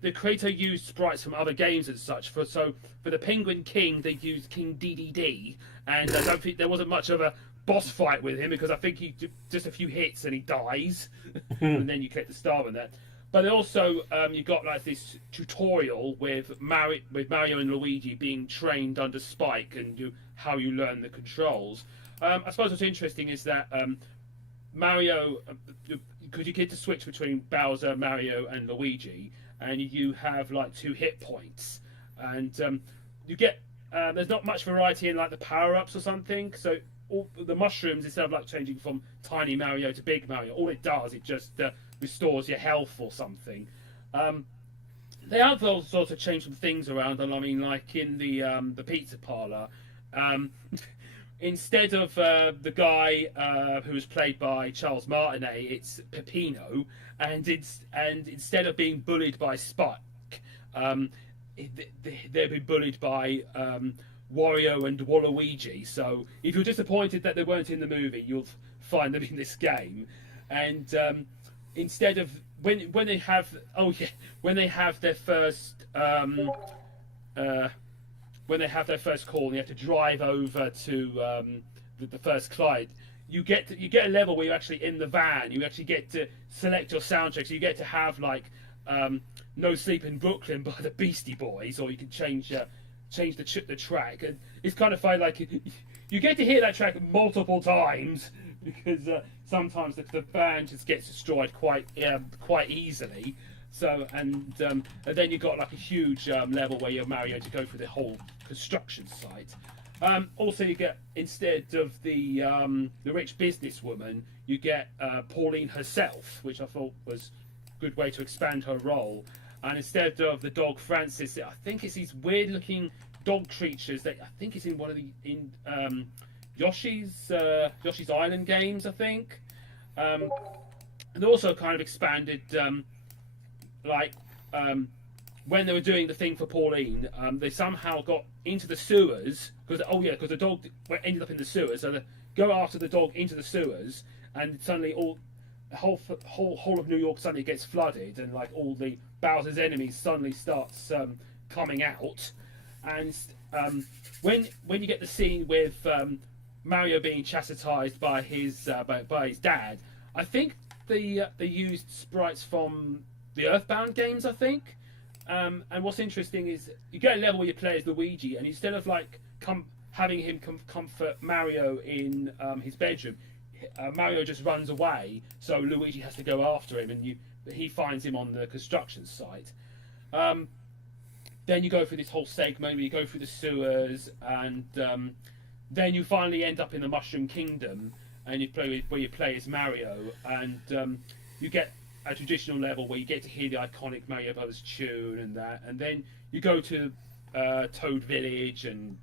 the creator used sprites from other games and such. For the Penguin King, they used King DDD, and I don't think there wasn't much of a boss fight with him because I think he just a few hits and he dies, and then you collect the star in that. But also, you got like this tutorial with Mario and Luigi being trained under Spike and how you learn the controls. I suppose what's interesting is that Mario, because you get to switch between Bowser, Mario, and Luigi, and you have like 2 hit points, and you get there's not much variety in like the power-ups or something. So all the mushrooms, instead of like changing from Tiny Mario to Big Mario, all it does, it just restores your health or something. They have all sorts of changed some things around, and I mean, like in the pizza parlor, instead of the guy who was played by Charles Martinet, it's Peppino, and instead of being bullied by Spike, they've been bullied by Wario and Waluigi. So if you're disappointed that they weren't in the movie, you'll find them in this game. And instead of when they have their first when they have their first call and you have to drive over to the first client, you get a level where you're actually in the van. You actually get to select your soundtrack. So you get to have like No Sleep in Brooklyn by the Beastie Boys, or you can change the track. And it's kind of funny, like you get to hear that track multiple times because sometimes the van just gets destroyed quite easily. So and then you got like a huge level where you're Mario to go through the whole construction site. Also, you get, instead of the rich businesswoman, you get Pauline herself, which I thought was a good way to expand her role. And instead of the dog Francis, I think it's these weird-looking dog creatures that I think is in one of the Yoshi's Island games, I think. And also kind of expanded, when they were doing the thing for Pauline, they somehow got into the sewers because the dog ended up in the sewers. So they go after the dog into the sewers, and suddenly the whole of New York suddenly gets flooded, and like all the Bowser's enemies suddenly starts coming out. And when you get the scene with Mario being chastised by his dad, I think they used sprites from the Earthbound games, I think. And what's interesting is you get a level where you play as Luigi, and instead of like having him comfort Mario in his bedroom, Mario just runs away. So Luigi has to go after him, and he finds him on the construction site. Then you go through this whole segment where you go through the sewers, and then you finally end up in the Mushroom Kingdom, and you play as Mario, and you get a traditional level where you get to hear the iconic Mario Brothers tune and that, and then you go to Toad Village, and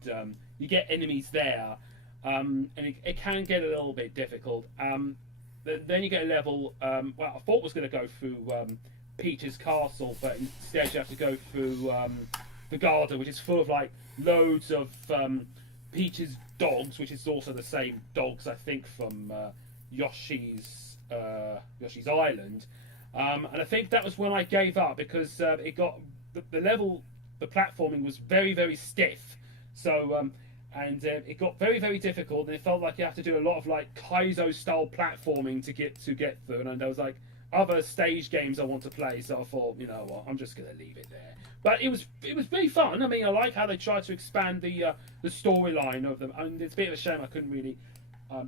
you get enemies there, and it can get a little bit difficult. Then you get a level, I thought was going to go through Peach's Castle, but instead you have to go through the garden, which is full of like loads of Peach's dogs, which is also the same dogs I think from Yoshi's Island. And I think that was when I gave up because it got the platforming was very, very stiff. So and it got very, very difficult, and it felt like you have to do a lot of like Kaizo style platforming to get through. And I was like, other stage games I want to play. So I thought, you know what, I'm just going to leave it there. But it was really fun. I mean, I like how they tried to expand the storyline of them. I mean, it's a bit of a shame I couldn't really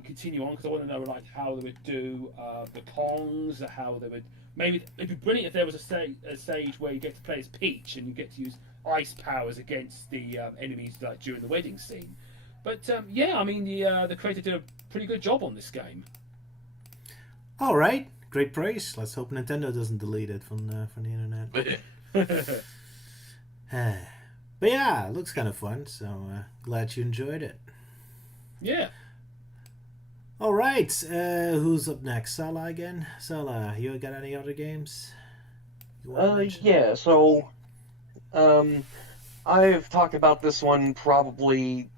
continue on because I want to know like how they would do the Kongs, how they would. Maybe it'd be brilliant if there was a stage where you get to play as Peach and you get to use ice powers against the enemies like during the wedding scene. But yeah, I mean the creator did a pretty good job on this game. All right, great praise. Let's hope Nintendo doesn't delete it from the internet. But yeah, it looks kind of fun. So glad you enjoyed it. Yeah. All right, who's up next? Sala again. Sala, you got any other games? Yeah. So, I've talked about this one probably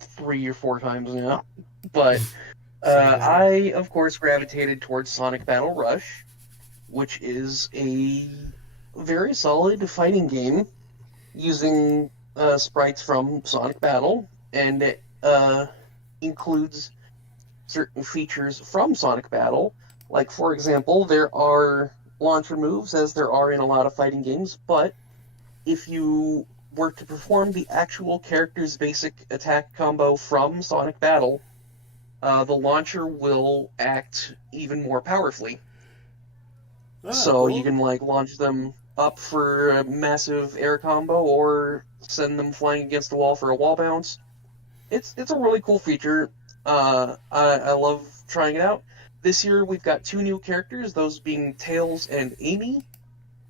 3 or 4 times now, but I, of course, gravitated towards Sonic Battle Rush, which is a very solid fighting game using sprites from Sonic Battle, and it includes certain features from Sonic Battle. Like, for example, there are launcher moves, as there are in a lot of fighting games, but if you were to perform the actual character's basic attack combo from Sonic Battle, the launcher will act even more powerfully. So cool. you can like launch them up for a massive air combo or send them flying against the wall for a wall bounce. It's a really cool feature. I love trying it out. This year we've got 2 new characters, those being Tails and Amy.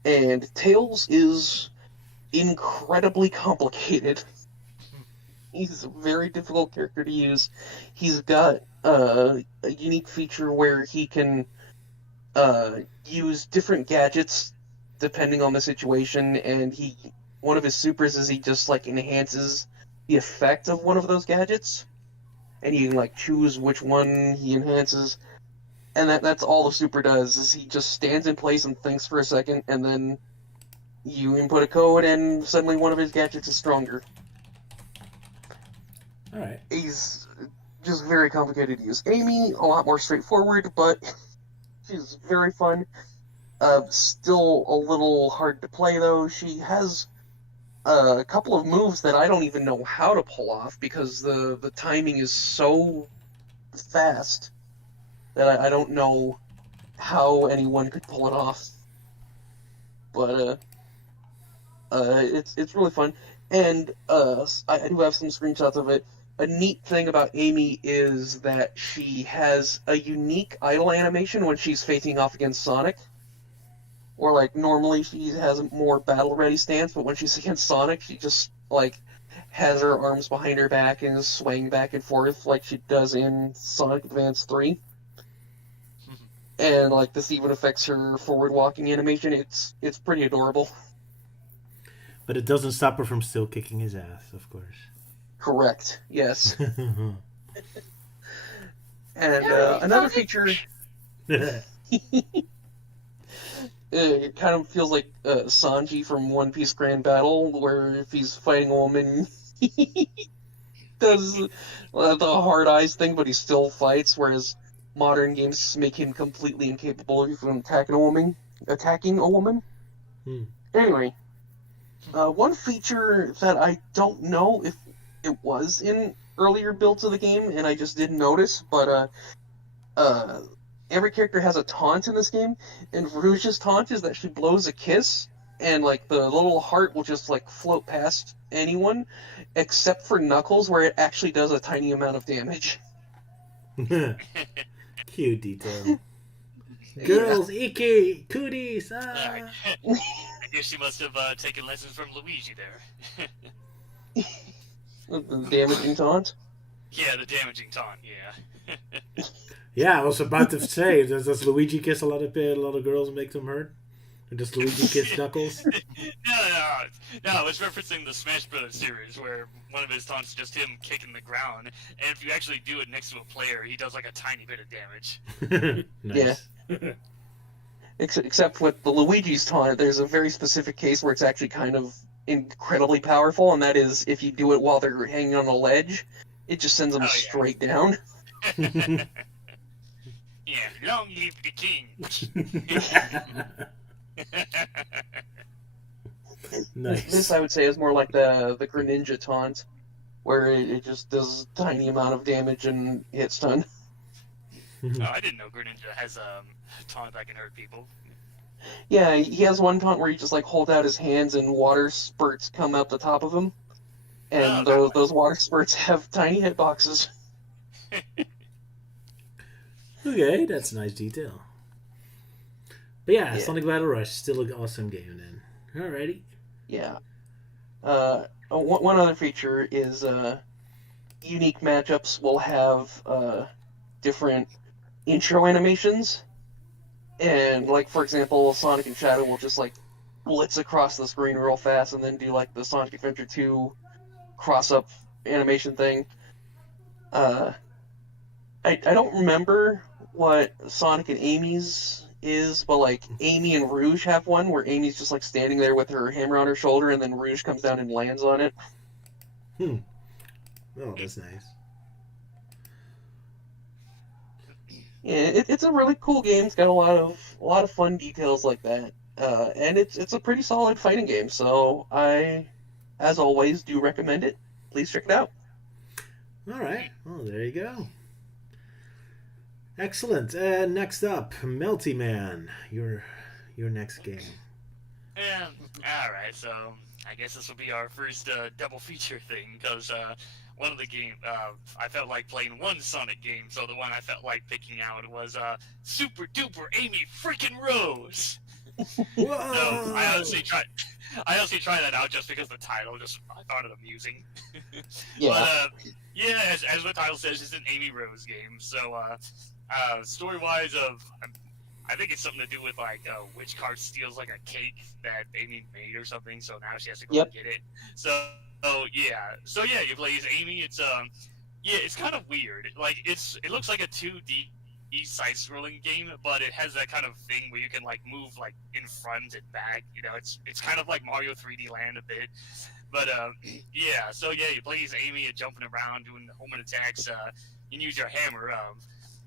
And Tails is incredibly complicated. He's a very difficult character to use. He's got a unique feature where he can use different gadgets depending on the situation, and one of his supers is he just like enhances the effect of one of those gadgets, and you can like choose which one he enhances, and that's all the super does, is he just stands in place and thinks for a second, and then you input a code and suddenly one of his gadgets is stronger. Alright. He's just very complicated to use. Amy, a lot more straightforward, but she's very fun. Still a little hard to play, though. She has a couple of moves that I don't even know how to pull off because the timing is so fast that I don't know how anyone could pull it off. But it's really fun, and I do have some screenshots of it. A neat thing about Amy is that she has a unique idle animation when she's facing off against Sonic. Or, like, normally she has a more battle-ready stance, but when she's against Sonic, she just, like, has her arms behind her back and is swaying back and forth like she does in Sonic Advance 3. And, like, this even affects her forward-walking animation. It's pretty adorable. But it doesn't stop her from still kicking his ass, of course. Correct, yes. And another feature... It kind of feels like Sanji from One Piece Grand Battle, where if he's fighting a woman, he does the hard eyes thing, but he still fights, whereas modern games make him completely incapable of even attacking a woman. Anyway, one feature that I don't know if it was in earlier builds of the game, and I just didn't notice, but every character has a taunt in this game, and Rouge's taunt is that she blows a kiss, and like the little heart will just like float past anyone, except for Knuckles, where it actually does a tiny amount of damage. Cute detail. Girls, Iki, cooties. I guess she must have taken lessons from Luigi there. The damaging taunt? Yeah, the damaging taunt, yeah. Yeah, I was about to say, does Luigi kiss a lot of girls and make them hurt? Or does Luigi kiss Knuckles? No, I was referencing the Smash Bros. Series, where one of his taunts is just him kicking the ground, and if you actually do it next to a player, he does like a tiny bit of damage. Nice. Yeah. Except with the Luigi's taunt, there's a very specific case where it's actually kind of incredibly powerful, and that is if you do it while they're hanging on a ledge, it just sends them straight down. Yeah, long live the king. This Nice. I would say is more like the Greninja taunt, where it just does a tiny amount of damage and hits stun. Oh, I didn't know Greninja has taunt that can hurt people. Yeah, he has one taunt where he just like holds out his hands and water spurts come out the top of him, Oh, and that those water spurts have tiny hitboxes. Okay, that's a nice detail. But yeah, Yeah. Sonic Battle Rush, still an awesome game then. Alrighty. Yeah. One other feature is unique matchups will have different intro animations, and like for example, Sonic and Shadow will just like blitz across the screen real fast, and then do like the Sonic Adventure 2 cross up animation thing. I don't remember what Sonic and Amy's is, but like Amy and Rouge have one where Amy's just like standing there with her hammer on her shoulder, and then Rouge comes down and lands on it. Oh, that's nice. Yeah, it's a really cool game. It's got a lot of fun details like that, and it's a pretty solid fighting game. So I, as always, do recommend it. Please check it out. Alright, well, there you go. Excellent. Next up, Melty Man. Your next game. Yeah, alright, so I guess this will be our first double feature thing, because one of the game, I felt like playing one Sonic game, so the one I felt like picking out was Super Duper Amy Freaking Rose. Whoa! So I honestly tried that out just because the title, I found it amusing. Yeah. But yeah, as the title says, it's an Amy Rose game, so story-wise, I think it's something to do with like which card steals like a cake that Amy made or something, so now she has to go Yep. get it. So yeah, you play as Amy. It's it's kind of weird. Like it looks like a 2D side-scrolling game, but it has that kind of thing where you can like move like in front and back. You know, it's kind of like Mario 3D Land a bit. But yeah, so yeah, you play as Amy and jumping around, doing homing attacks. You can use your hammer.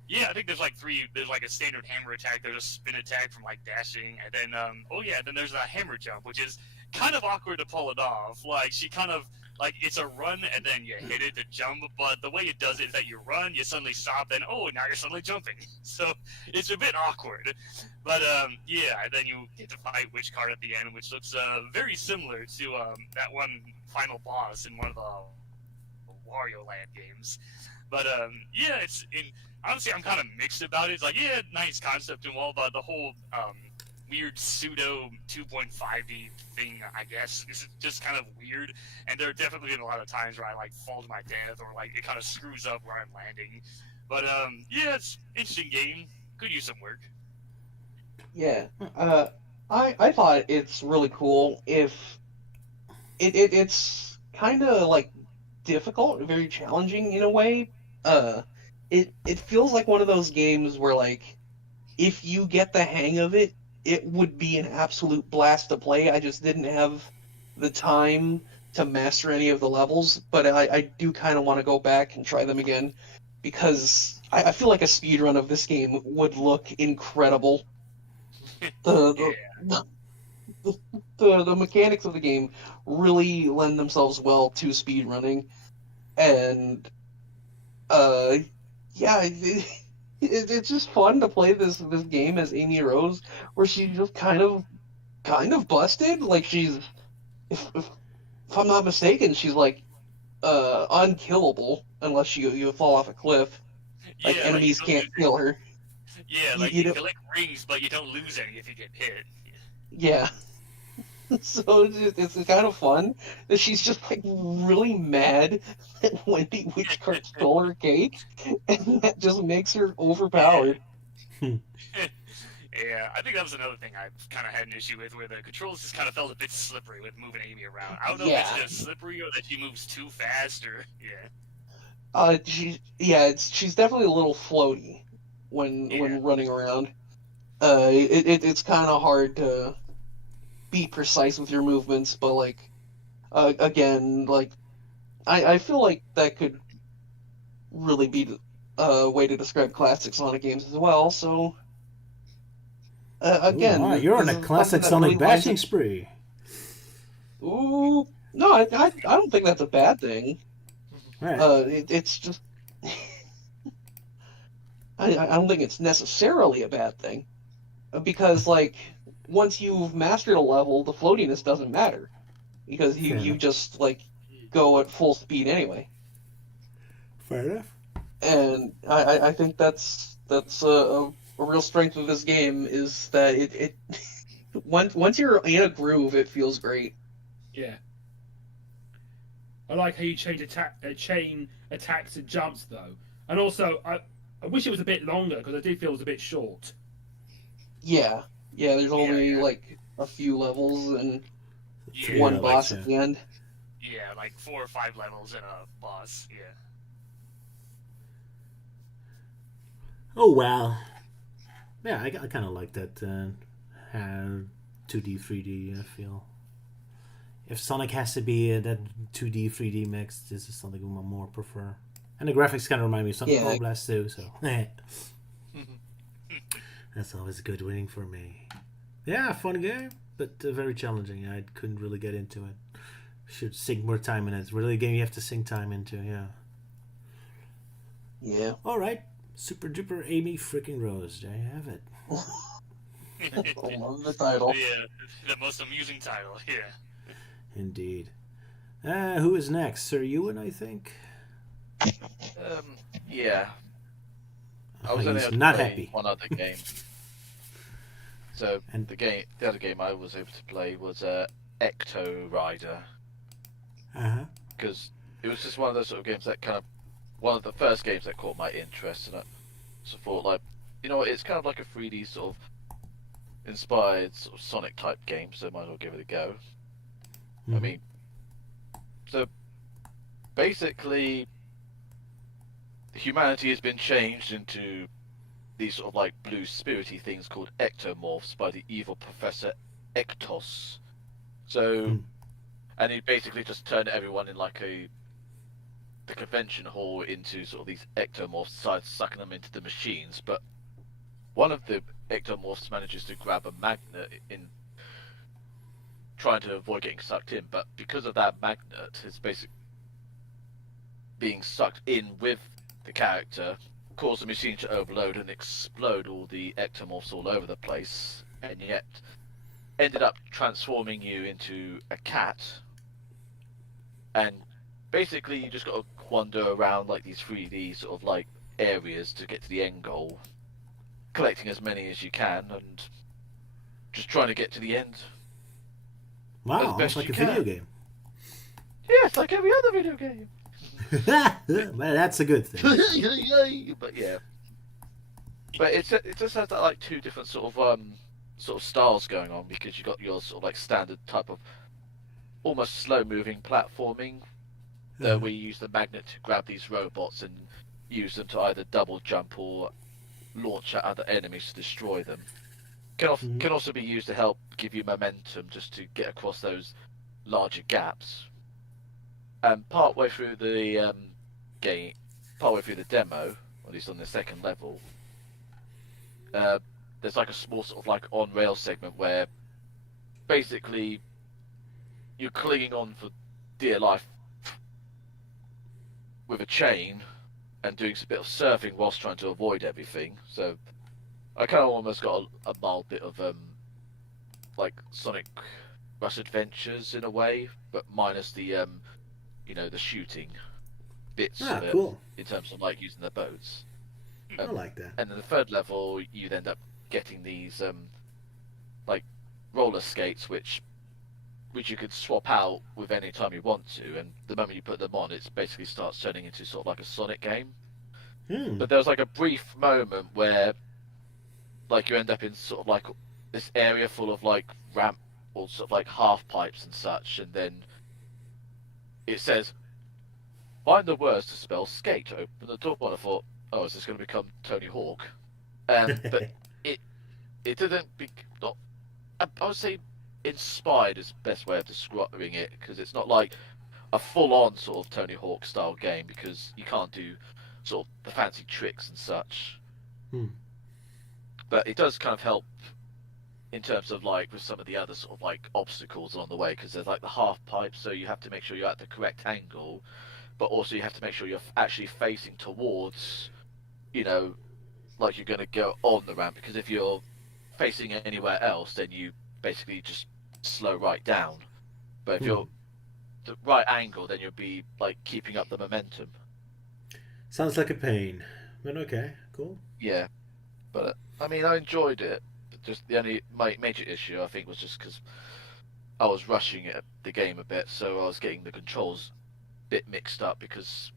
Yeah, I think there's like three. There's like a standard hammer attack. There's a spin attack from like dashing, and then then there's a hammer jump, which is kind of awkward to pull it off. Like she kind of like it's a run and then you hit it to jump, but the way it does it is that you run, you suddenly stop, then now you're suddenly jumping. So it's a bit awkward. But yeah, and then you get to fight Witch Card at the end, which looks very similar to that one final boss in one of the Wario Land games. But yeah, honestly, I'm kind of mixed about it. It's like, yeah, nice concept and all, but the whole weird pseudo 2.5D thing, I guess, is just kind of weird. And there are definitely been a lot of times where I like fall to my death, or like it kind of screws up where I'm landing. But yeah, it's an interesting game. Could use some work. Yeah. I thought it's really cool. If it's kind of like difficult, very challenging in a way. It feels like one of those games where like if you get the hang of it, it would be an absolute blast to play. I just didn't have the time to master any of the levels, but I do kind of want to go back and try them again because I feel like a speedrun of this game would look incredible. The mechanics of the game really lend themselves well to speedrunning, and yeah, it's just fun to play this game as Amy Rose, where she's just kind of busted. Like she's, if I'm not mistaken, she's like unkillable unless you fall off a cliff. Like Yeah, enemies like, can't kill her. Yeah, like you collect rings, but you don't lose any if you get hit. Yeah. So it's kind of fun that she's just like really mad that Wendy Witchcart stole her cake, and that just makes her overpowered. Yeah, I think that was another thing I kind of had an issue with, where the controls just kind of felt a bit slippery with moving Amy around. I don't know if it's just slippery or that she moves too fast, or yeah. She's definitely a little floaty when running around. It's kind of hard to be precise with your movements, but like again, like I feel like that could really be way to describe classic Sonic games as well. So Ooh, again, wow, you're on this a is classic something that Sonic really lines bashing it. spree. Ooh, no, I don't think that's a bad thing. Right. It's just I don't think it's necessarily a bad thing because like once you've mastered a level, the floatiness doesn't matter because Fair you enough. just like go at full speed anyway. Fair enough. And I think that's a real strength of this game is that it once you're in a groove, it feels great. Yeah. I like how you chain attacks and jumps though, and also I wish it was a bit longer because I do feel it was a bit short. Yeah, yeah. There's only yeah. like a few levels and Yeah, one like boss at the end. yeah, like 4 or 5 levels and a boss. Yeah. Oh well. Yeah, I kind of like that 2D, 3D feel. If Sonic has to be that 2D, 3D mix, this is something I more prefer. And the graphics kind of remind me of Sonic Yeah. Blast too, so that's always a good winning for me. Yeah, fun game, but very challenging. I couldn't really get into it. Should sink more time in it. It's really a game you have to sink time into, yeah. Yeah. All right, Super Duper Amy freaking Rose. There you have it. I love the title. Yeah, the most amusing title. Yeah. Indeed. Who is next? Sir Euan, I think. Yeah. I was only He's able to not play happy. one other game. So And- the other game I was able to play was Ecto Rider, Uh-huh. because it was just one of those sort of games that kind of one of the first games that caught my interest, and I just thought like, you know what, it's kind of like a 3D sort of inspired sort of Sonic type game, so might as well give it a go. I Mhm. mean, so basically, humanity has been changed into these sort of like blue spirity things called ectomorphs by the evil Professor Ectos. So, Hmm. and he basically just turned everyone in like the convention hall into sort of these ectomorphs, started sucking them into the machines. But one of the ectomorphs manages to grab a magnet in trying to avoid getting sucked in, but because of that magnet, it's basically being sucked in with the character, caused the machine to overload and explode all the ectomorphs all over the place, and yet ended up transforming you into a cat. And basically, you just got to wander around like these 3D sort of like areas to get to the end goal, collecting as many as you can, and just trying to get to the end. Wow, As almost best like you a video can. game. Yes, like every other video game. Well, that's a good thing. But yeah, but it just has that like two different sort of styles going on, because you got your sort of like standard type of almost slow moving platforming, where you use the magnet to grab these robots and use them to either double jump or launch at other enemies to destroy them. Can also be used to help give you momentum just to get across those larger gaps. And partway through the game, partway through the demo, or at least on the second level, there's like a small sort of like on-rail segment where basically you're clinging on for dear life with a chain and doing a bit of surfing whilst trying to avoid everything. So I kind of almost got a mild bit of like Sonic Rush Adventures in a way, but minus the the shooting bits of it, Cool. in terms of like using the boats. I like that. And then the third level, you'd end up getting these like roller skates, which you could swap out with any time you want to, and the moment you put them on, it basically starts turning into sort of like a Sonic game. But there was like a brief moment where like you end up in sort of like this area full of like ramp or sort of like half pipes and such, and then it says, find the words to spell skate, open the door, and I thought, oh, is this going to become Tony Hawk? But it didn't not, I would say inspired is the best way of describing it, because it's not like a full-on sort of Tony Hawk style game, because you can't do sort of the fancy tricks and such. Hmm. But it does kind of help in terms of like with some of the other sort of like obstacles along the way, because there's like the half pipe, so you have to make sure you're at the correct angle, but also you have to make sure you're actually facing towards, you know, like you're going to go on the ramp, because if you're facing anywhere else, then you basically just slow right down. But if you're the right angle, then you'll be like keeping up the momentum. Sounds like a pain, but okay, cool. Yeah, but I mean, I enjoyed it. Just the only major issue I think was just because I was rushing it, the game a bit, so I was getting the controls a bit mixed up, because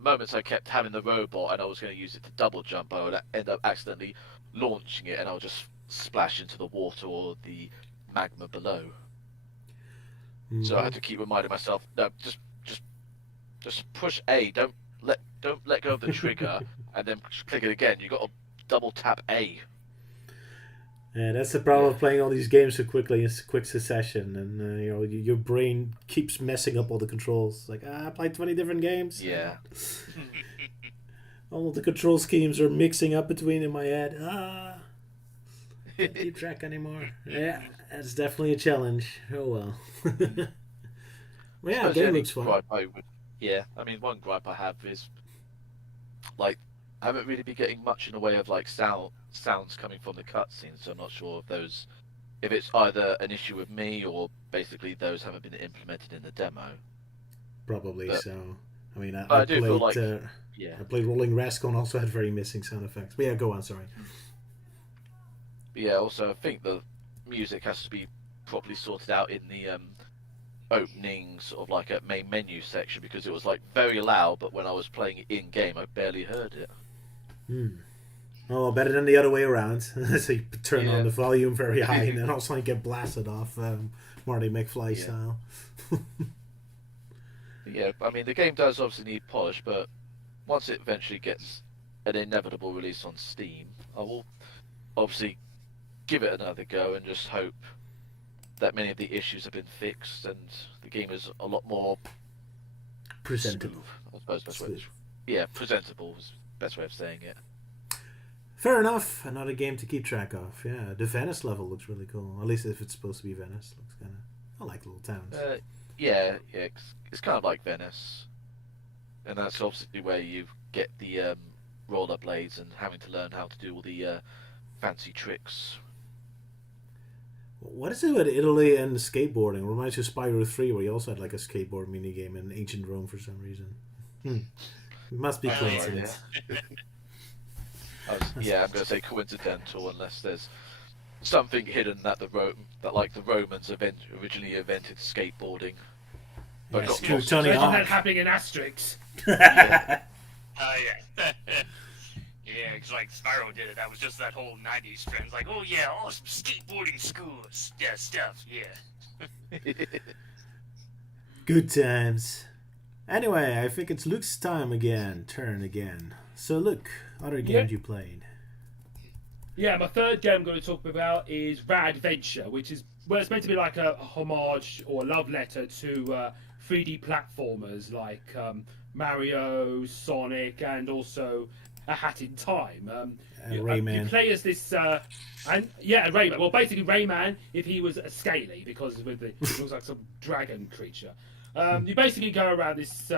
moments I kept having the robot and I was going to use it to double jump, I would end up accidentally launching it and I'll just splash into the water or the magma below. So I had to keep reminding myself, no, just push A, don't let go of the trigger and then click it again. You got to double tap A. Yeah, that's the problem of playing all these games so quickly in quick succession, and you know, your brain keeps messing up all the controls. Like, I played 20 different games. Yeah. All the control schemes are mixing up between in my head. Can't keep track anymore. Yeah, that's definitely a challenge. Oh well. Well, yeah, the game looks fun. Yeah, I mean, one gripe I have is like I haven't really been getting much in the way of like sounds coming from the cutscenes, so I'm not sure if it's either an issue with me or basically those haven't been implemented in the demo. Probably But, so. I mean, I do feel like I played Rolling Rascal, also had very missing sound effects. But yeah, go on, sorry. But yeah, also I think the music has to be properly sorted out in the opening sort of like a main menu section, because it was like very loud, but when I was playing it in game I barely heard it. Oh, better than the other way around. So you turn on the volume very high and then all of a sudden you get blasted off, Marty McFly style. Yeah, I mean the game does obviously need polish, but once it eventually gets an inevitable release on Steam, I will obviously give it another go and just hope that many of the issues have been fixed and the game is a lot more Presentable. smooth, I suppose best way. Yeah, presentable is the best way of saying it. Fair enough. Another game to keep track of. Yeah, the Venice level looks really cool. At least if it's supposed to be Venice, looks kind of. I like little towns. Yeah, it's kind of like Venice, and that's obviously where you get the rollerblades and having to learn how to do all the fancy tricks. What is it with Italy and skateboarding? It reminds you of Spyro 3, where you also had like a skateboard minigame in ancient Rome for some reason. It must be coincidence. I'm going to say coincidental, unless there's something hidden that the Romans originally invented skateboarding. But got lost. Tony Imagine Hawk. that happening in Asterix. Yeah. Oh yeah. Yeah, because like Spyro did it. That was just that whole '90s trend. Like, oh yeah, awesome skateboarding schools, stuff. Yeah. Good times. Anyway, I think it's Luke's turn again. So Luke, other games you played? Yeah, my third game I'm going to talk about is Radventure, which is it's meant to be like a homage or a love letter to 3D platformers like Mario, Sonic, and also A Hat in Time. Rayman. You play as this, Rayman. Well, basically Rayman if he was a scaly, because with it looks like some dragon creature. You basically go around this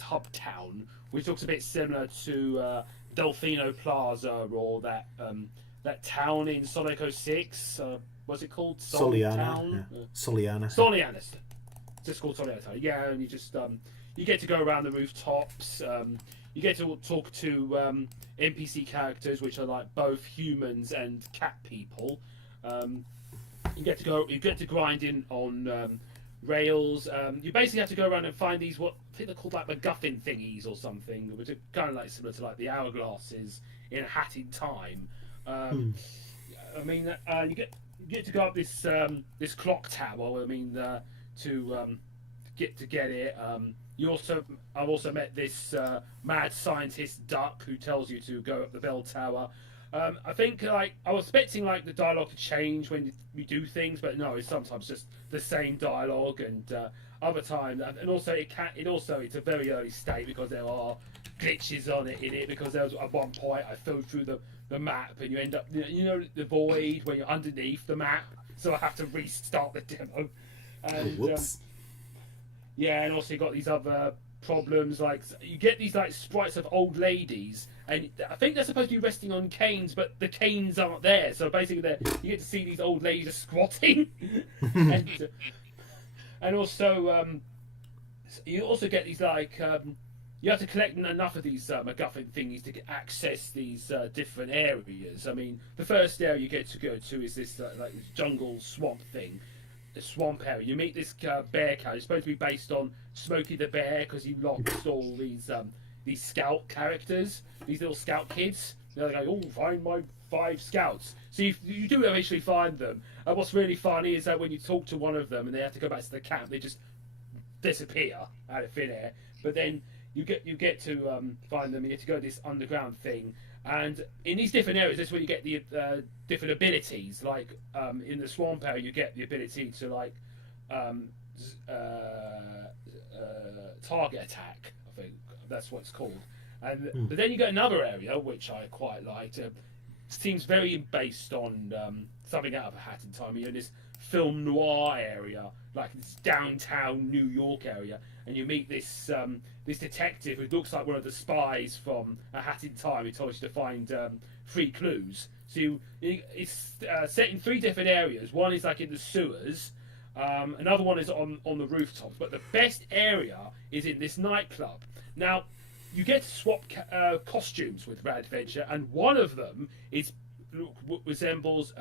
hub town, which looks a bit similar to Delfino Plaza or that town in Sonic 06. What's it called? Soliana. Soliana. It's just called Soliana. Yeah, and you just you get to go around the rooftops. You get to talk to NPC characters, which are like both humans and cat people. You get to grind in on rails. You basically have to go around and find these what I think they're called like MacGuffin thingies or something, which are kind of like similar to like the hourglasses in A Hat in Time. I mean, you get to go up this clock tower. I mean, to get it. I've also met this mad scientist Duck who tells you to go up the bell tower. I think like I was expecting like the dialogue to change when you do things, but no, it's sometimes just the same dialogue, and other times, and also it's a very early state because there are glitches on it in it, because there was at one point I fell through the map and you end up, the void when you're underneath the map, so I have to restart the demo. And Whoops. and also you got these other problems, like you get these like sprites of old ladies, and I think they're supposed to be resting on canes, but the canes aren't there, so basically you get to see these old ladies just squatting. And also you also get these like you have to collect enough of these MacGuffin thingies to access these different areas. I mean, the first area you get to go to is this like this jungle swamp thing, the swamp area. You meet this bear character. It's supposed to be based on Smokey the Bear, because he lost all these scout characters, these little scout kids. They're like, oh, find my 5 scouts. So you do eventually find them. And what's really funny is that when you talk to one of them and they have to go back to the camp, they just disappear out of thin air. But then you get to find them. You get to go to this underground thing, and in these different areas, that's where you get the different abilities. Like in the swamp area, you get the ability to like target attack. I think that's what it's called. And but then you get another area which I quite liked. Seems very based on something out of A Hat in Time. You're in this film noir area, like this downtown New York area, and you meet this this detective who looks like one of the spies from A Hat in Time. He tells you to find 3 clues. So it's set in 3 different areas. One is like in the sewers. Another one is on the rooftops. But the best area is in this nightclub. Now, you get to swap costumes with Radventure, and one of them resembles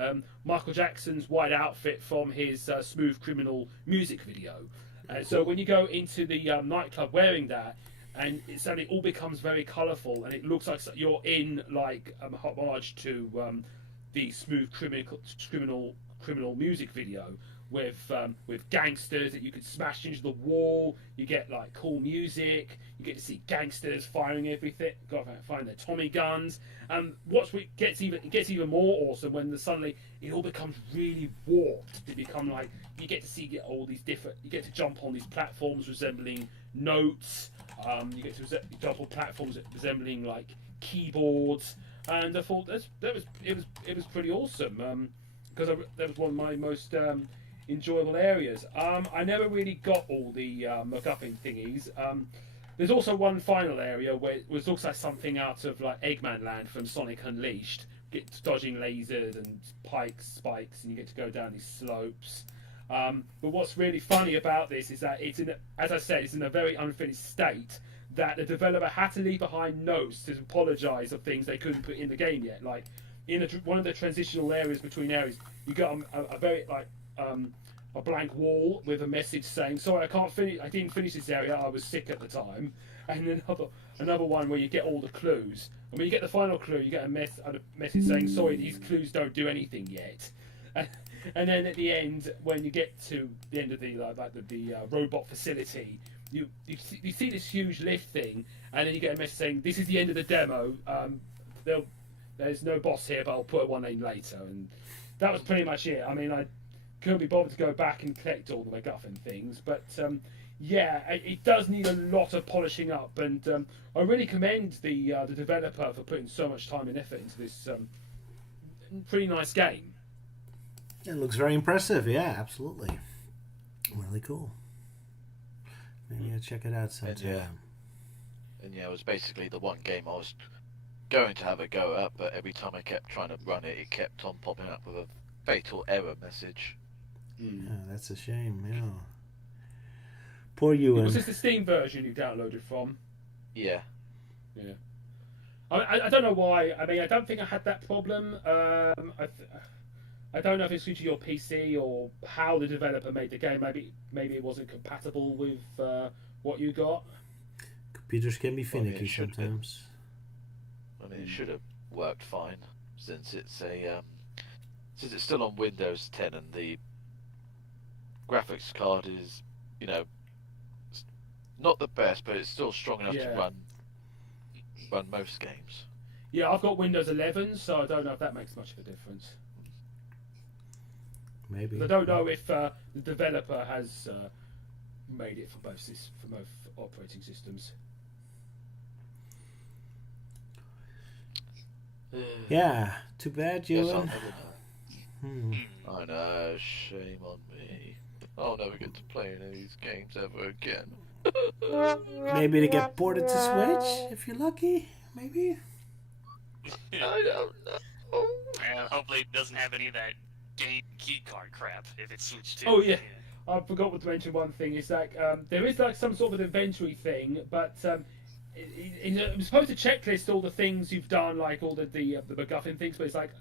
Michael Jackson's white outfit from his Smooth Criminal music video. So when you go into the nightclub wearing that, and it suddenly all becomes very colourful, and it looks like you're in like a homage to the Smooth Criminal music video. With gangsters that you could smash into the wall. You get like cool music. You get to see gangsters firing everything. Got to find their Tommy guns. And it gets even more awesome when suddenly it all becomes really warped. It become like you get to get all these different. You get to jump on these platforms resembling notes. You get to jump on platforms resembling like keyboards. And I thought it was pretty awesome because that was one of my most enjoyable areas. I never really got all the MacGuffin thingies. There's also one final area where it looks like something out of like Eggman Land from Sonic Unleashed. Get dodging lasers and spikes, and you get to go down these slopes. But what's really funny about this is that as I said, it's in a very unfinished state. That the developer had to leave behind notes to apologise of things they couldn't put in the game yet. Like in one of the transitional areas between areas, you got a very like a blank wall with a message saying, "Sorry, I didn't finish this area. I was sick at the time." And another one where you get all the clues. And when you get the final clue, you get a message saying, "Sorry, these clues don't do anything yet." And then at the end, when you get to the end of the robot facility, you see this huge lift thing, and then you get a message saying, "This is the end of the demo. There's no boss here, but I'll put one in later." And that was pretty much it. I mean, I couldn't be bothered to go back and collect all the MacGuffin things, but it does need a lot of polishing up, and I really commend the developer for putting so much time and effort into this pretty nice game. It looks very impressive. Yeah, absolutely. Really cool. Maybe I'll check it out sometime. And it was basically the one game I was going to have a go at, but every time I kept trying to run it, it kept on popping up with a fatal error message. Yeah, that's a shame. Yeah. Poor Euan. Was this the Steam version you downloaded from? Yeah. Yeah. I don't know why. I mean, I don't think I had that problem. I don't know if it's due to your PC or how the developer made the game. Maybe it wasn't compatible with what you got. Computers can be finicky sometimes. I mean, it should have worked fine since it's still on Windows 10 and the graphics card is, not the best, but it's still strong enough to run most games. Yeah, I've got Windows 11, so I don't know if that makes much of a difference. Maybe. I don't know if the developer has made it for both operating systems. Yeah, too bad, Guess I'll Euan. never know. I know, shame on me. I'll never get to play any of these games ever again. Maybe to get ported to Switch, if you're lucky. Maybe. I don't know. Well, hopefully it doesn't have any of that game key card crap if it's switched to. Oh yeah, I forgot to mention one thing. Is like there is like some sort of an inventory thing, but it was supposed to checklist all the things you've done, like all the MacGuffin things. But it's like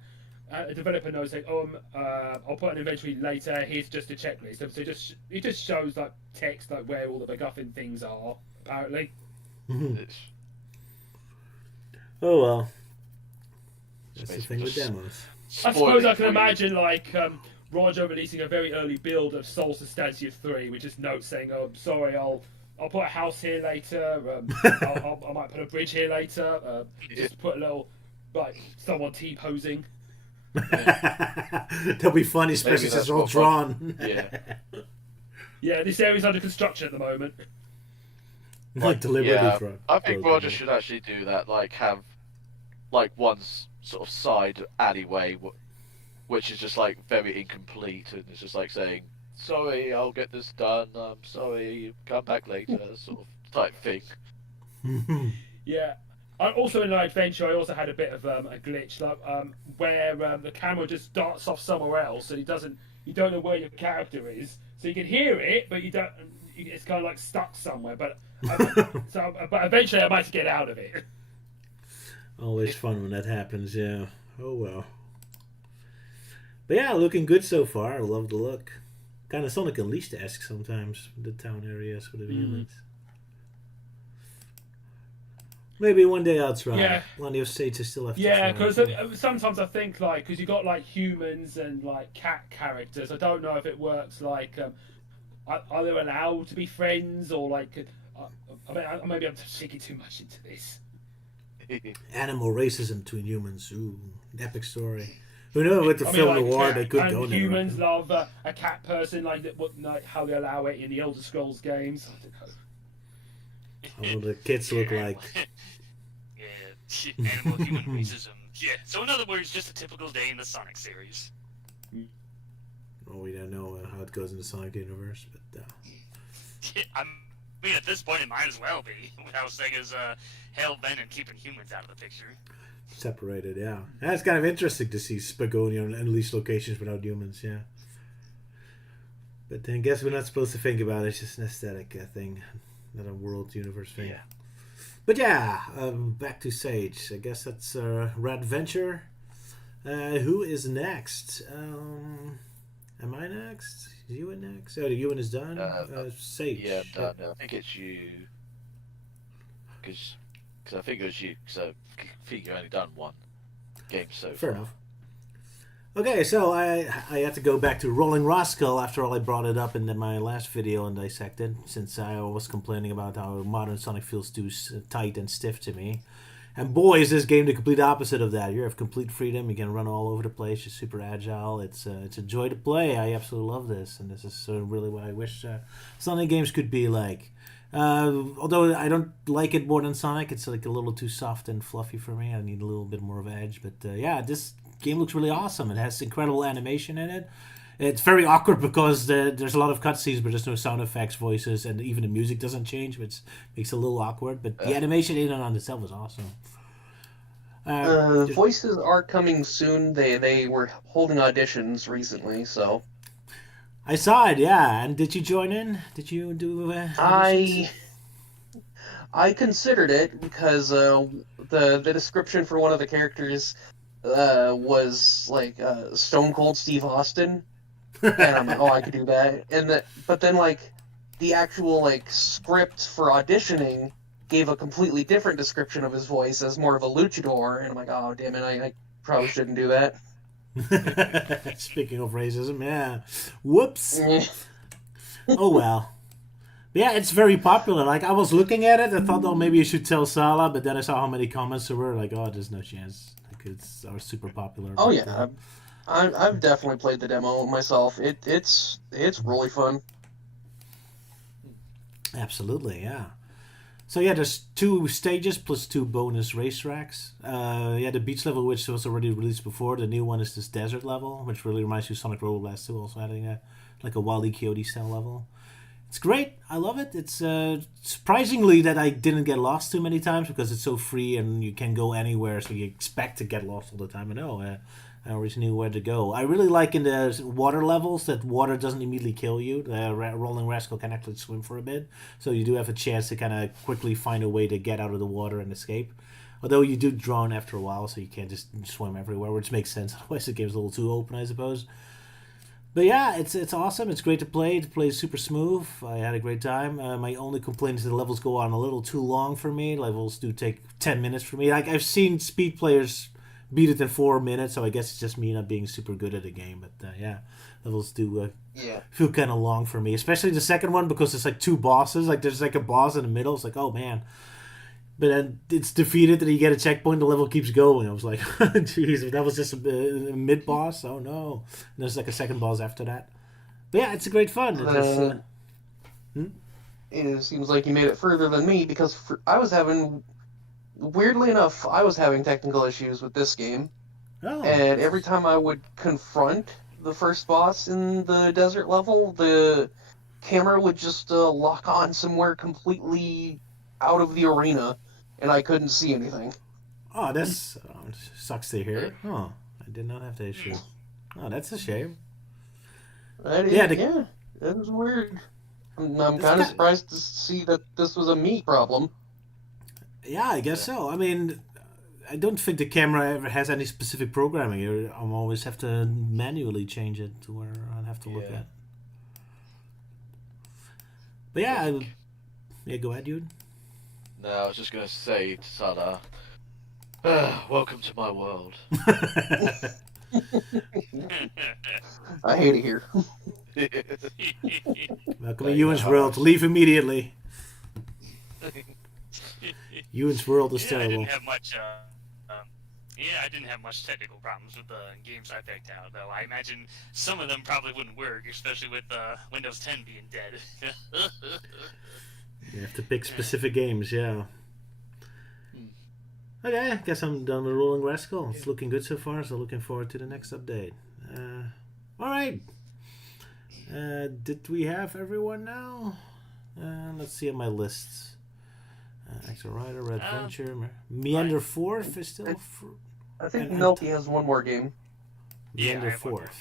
a developer knows, like, I'll put an inventory later. Here's just a checklist. So it just shows like text, like where all the MacGuffin things are. Apparently. Oh well. That's the thing with demos. I suppose I can imagine like Roger releasing a very early build of Soul Substantia 3, which is notes saying, "Oh, sorry, I'll put a house here later. I might put a bridge here later. Just put a little like someone T-posing." That'll be funny, especially since it's all drawn. Yeah. Yeah, this area's under construction at the moment. Like deliberately Yeah, drawn. I think Roger should actually do that. Like have like one sort of side alleyway, which is just like very incomplete, and it's just like saying, "Sorry, I'll get this done. I'm sorry, come back later," sort of type thing. Yeah. Also in my adventure, I also had a bit of a glitch, like where the camera just darts off somewhere else, and you don't know where your character is, so you can hear it, but you don't. It's kind of like stuck somewhere. But but eventually, I might get out of it. Always fun when that happens, yeah. Oh well. But yeah, looking good so far. I love the look. Kind of Sonic Unleashed-esque sometimes, the town areas with the humans. Maybe one day I'll try. Yeah. Plenty of states I still have to try. Yeah, because sometimes I think like because you got like humans and like cat characters. I don't know if it works. Like, are they allowed to be friends or like? I mean, maybe I'm thinking too much into this. Animal racism between humans. Ooh, epic story. Who knows with the film noir they could go there. Humans love a cat person, like how they allow it in the Elder Scrolls games. I don't know. How will the kids look like? Yeah, animal human racism. Yeah. So in other words, just a typical day in the Sonic series. Well, we don't know how it goes in the Sonic universe, but. I mean, at this point, it might as well be without Sega's hell-bent and keeping humans out of the picture. Separated, yeah. That's kind of interesting to see Spagonia and Unleashed locations without humans, yeah. But then I guess we're not supposed to think about it. It's just an aesthetic thing, not a world universe thing. Yeah. But yeah, back to Sage. I guess that's Red Venture. Who is next? Am I next? Is Euan next? Oh, Euan is done. Sage. Yeah, I'm done. I think it's you. Because I think it was you. Because I think you only done one game so far. Fair enough. Okay, so I had to go back to Rolling Rascal after all I brought it up in my last video on Dissected, since I was complaining about how modern Sonic feels too tight and stiff to me. And boy, is this game the complete opposite of that. You have complete freedom. You can run all over the place. You're super agile. It's a joy to play. I absolutely love this, and this is really what I wish Sonic games could be like. Although I don't like it more than Sonic, it's like a little too soft and fluffy for me. I need a little bit more of edge. But yeah, this game looks really awesome. It has incredible animation in it. It's very awkward because there's a lot of cutscenes, but there's no sound effects, voices, and even the music doesn't change, which makes it a little awkward. But the animation in and on itself is awesome. Voices are coming soon. They were holding auditions recently, so I saw it. Yeah, and did you join in? Did you do? I considered it because the description for one of the characters was like Stone Cold Steve Austin. And I'm like, oh, I could do that. But then, like, the actual, like, script for auditioning gave a completely different description of his voice as more of a luchador. And I'm like, oh, damn it, I probably shouldn't do that. Speaking of racism, yeah. Whoops. Oh, well. Yeah, it's very popular. Like, I was looking at it, I thought, oh, maybe you should tell Sala, but then I saw how many comments there were, like, oh, there's no chance. Like, it's super popular. Oh, yeah. I've definitely played the demo myself. It's really fun. Absolutely, yeah. So yeah, there's 2 stages plus 2 bonus race tracks. The beach level, which was already released before. The new one is this desert level, which really reminds you of Sonic Rollerblast 2, also having a Wile E. Coyote style level. It's great. I love it. It's surprisingly that I didn't get lost too many times because it's so free and you can go anywhere, so you expect to get lost all the time. I always knew where to go. I really like in the water levels that water doesn't immediately kill you. The Rolling Rascal can actually swim for a bit, so you do have a chance to kind of quickly find a way to get out of the water and escape. Although you do drown after a while, so you can't just swim everywhere, which makes sense. Otherwise the game's a little too open, I suppose. But yeah, it's awesome. It's great to play. It plays super smooth. I had a great time. My only complaint is the levels go on a little too long for me. Levels do take 10 minutes for me. Like, I've seen speed players beat it in 4 minutes, so I guess it's just me not being super good at the game. But yeah, levels do feel kind of long for me. Especially the second one, because it's like 2 bosses. Like, there's like a boss in the middle. It's like, oh man. But then it's defeated and you get a checkpoint, the level keeps going. I was like, jeez, that was just a mid-boss? Oh no. And there's like a second boss after that. But yeah, it's a great fun. It seems like you made it further than me, because weirdly enough, I was having technical issues with this game. Oh. And every time I would confront the first boss in the desert level, the camera would just lock on somewhere completely out of the arena, and I couldn't see anything. Oh, that's sucks to hear. Oh, I did not have that issue. Oh, that's a shame. That is weird. I'm kind of surprised to see that this was a me problem. Yeah, I guess so. I mean, I don't think the camera ever has any specific programming. I always have to manually change it to where I have to look at. But yeah, go ahead, dude. No, I was just going to say to Sala, welcome to my world. I hate it here. Welcome to Euan's world. Leave immediately. Euan's world is terrible. I didn't have much technical problems with the games I picked out, though. I imagine some of them probably wouldn't work, especially with Windows 10 being dead. You have to pick specific games, yeah. Okay, I guess I'm done with Rolling Rascal. It's looking good so far, so looking forward to the next update. Alright. Did we have everyone now? Let's see on my lists. Extra Rider, Red Venture, Meander 4th is still... I think Milky has one more game. Meander 4th.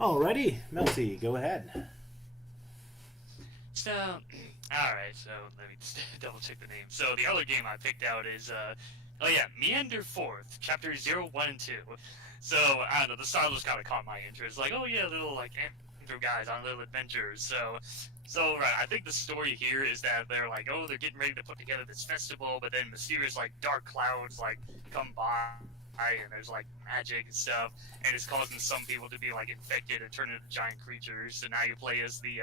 Alrighty, Melty, go ahead. So, alright, so let me just double check the name. So the other game I picked out is, Meander 4th, Chapters 0, 1, and 2. So, I don't know, the style just kind of caught my interest. Like, oh yeah, little, like, Andrew guys on little adventures. So, right, I think the story here is that they're like, oh, they're getting ready to put together this festival, but then mysterious, like, dark clouds, like, come by, and there's, like, magic and stuff, and it's causing some people to be, like, infected and turn into giant creatures. So now you play as the,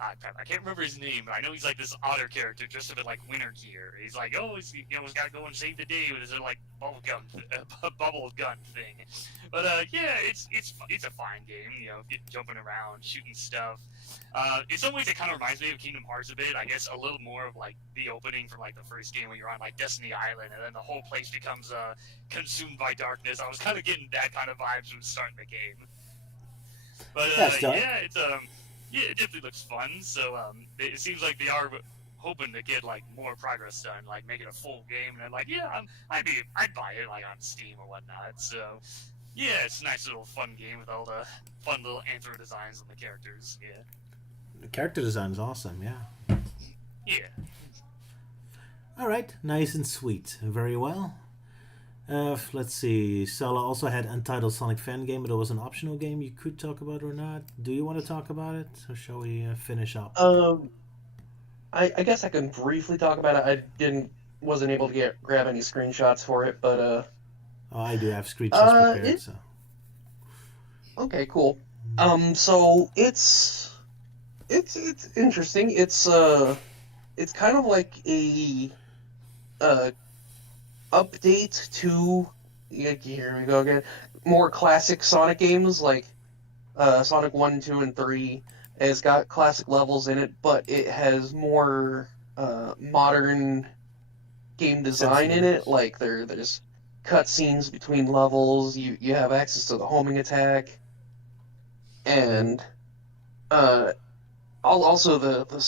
I can't remember his name, but I know he's like this otter character dressed up in like winter gear. He's like, oh, he's got to go and save the day with his like bubble gun thing. But it's a fine game. Jumping around, shooting stuff. In some ways, it kind of reminds me of Kingdom Hearts a bit. I guess a little more of like the opening from like the first game when you're on like Destiny Island, and then the whole place becomes consumed by darkness. I was kind of getting that kind of vibes from starting the game. But yeah, it definitely looks fun. So it seems like they are hoping to get like more progress done, like make it a full game. And I'm like, yeah, I'd buy it like on Steam or whatnot. So yeah, it's a nice little fun game with all the fun little anthro designs on the characters. Yeah, the character design is awesome. Yeah. Yeah. All right, nice and sweet. Very well. Let's see. Sala also had Untitled Sonic fan game, but it was an optional game you could talk about or not. Do you want to talk about it, or shall we finish up? I guess I can briefly talk about it. I wasn't able to grab any screenshots for it, but Oh, I do have screenshots prepared. So. Okay, cool. So it's interesting. It's kind of like a update to, here we go again, more classic Sonic games like Sonic 1, 2, and 3, It's got classic levels in it, but it has more modern game design in it. Like there's cutscenes between levels. You have access to the homing attack, and also the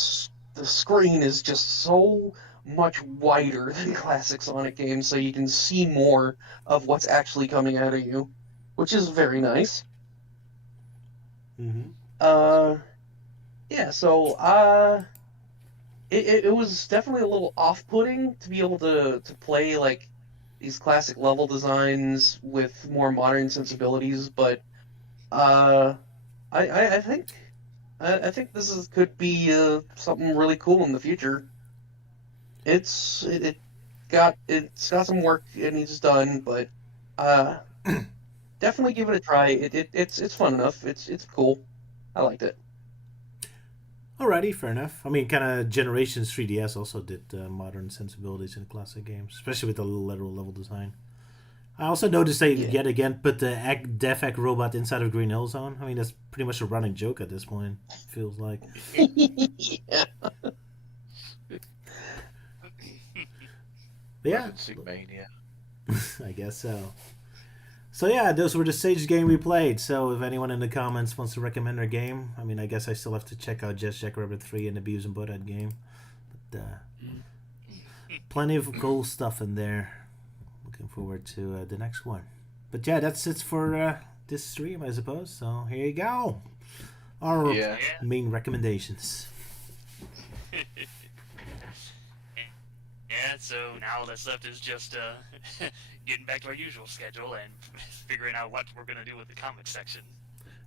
screen is just so much wider than classic Sonic games, so you can see more of what's actually coming out of you, which is very nice. Mm-hmm. Yeah, so it was definitely a little off-putting to be able to play like these classic level designs with more modern sensibilities, but I think could be something really cool in the future. It's got some work it needs done, but uh, definitely give it a try. It's fun enough. It's cool. I liked it. Alrighty, fair enough. I mean, kind of Generations 3DS also did modern sensibilities in classic games, especially with the literal level design. I also noticed they yet again put the Def Egg robot inside of Green Hill Zone. I mean, that's pretty much a running joke at this point. Feels like. Yeah. Yeah, Mania. I guess so. So yeah, those were the Sage game we played. So if anyone in the comments wants to recommend their game, I mean, I guess I still have to check out Just Jackrabbit 3 and the Beavis and Butthead game. But plenty of cool stuff in there. Looking forward to the next one. But yeah, that's it for this stream, I suppose. So here you go. Our main recommendations. Yeah, so now all that's left is just getting back to our usual schedule and figuring out what we're going to do with the comic section.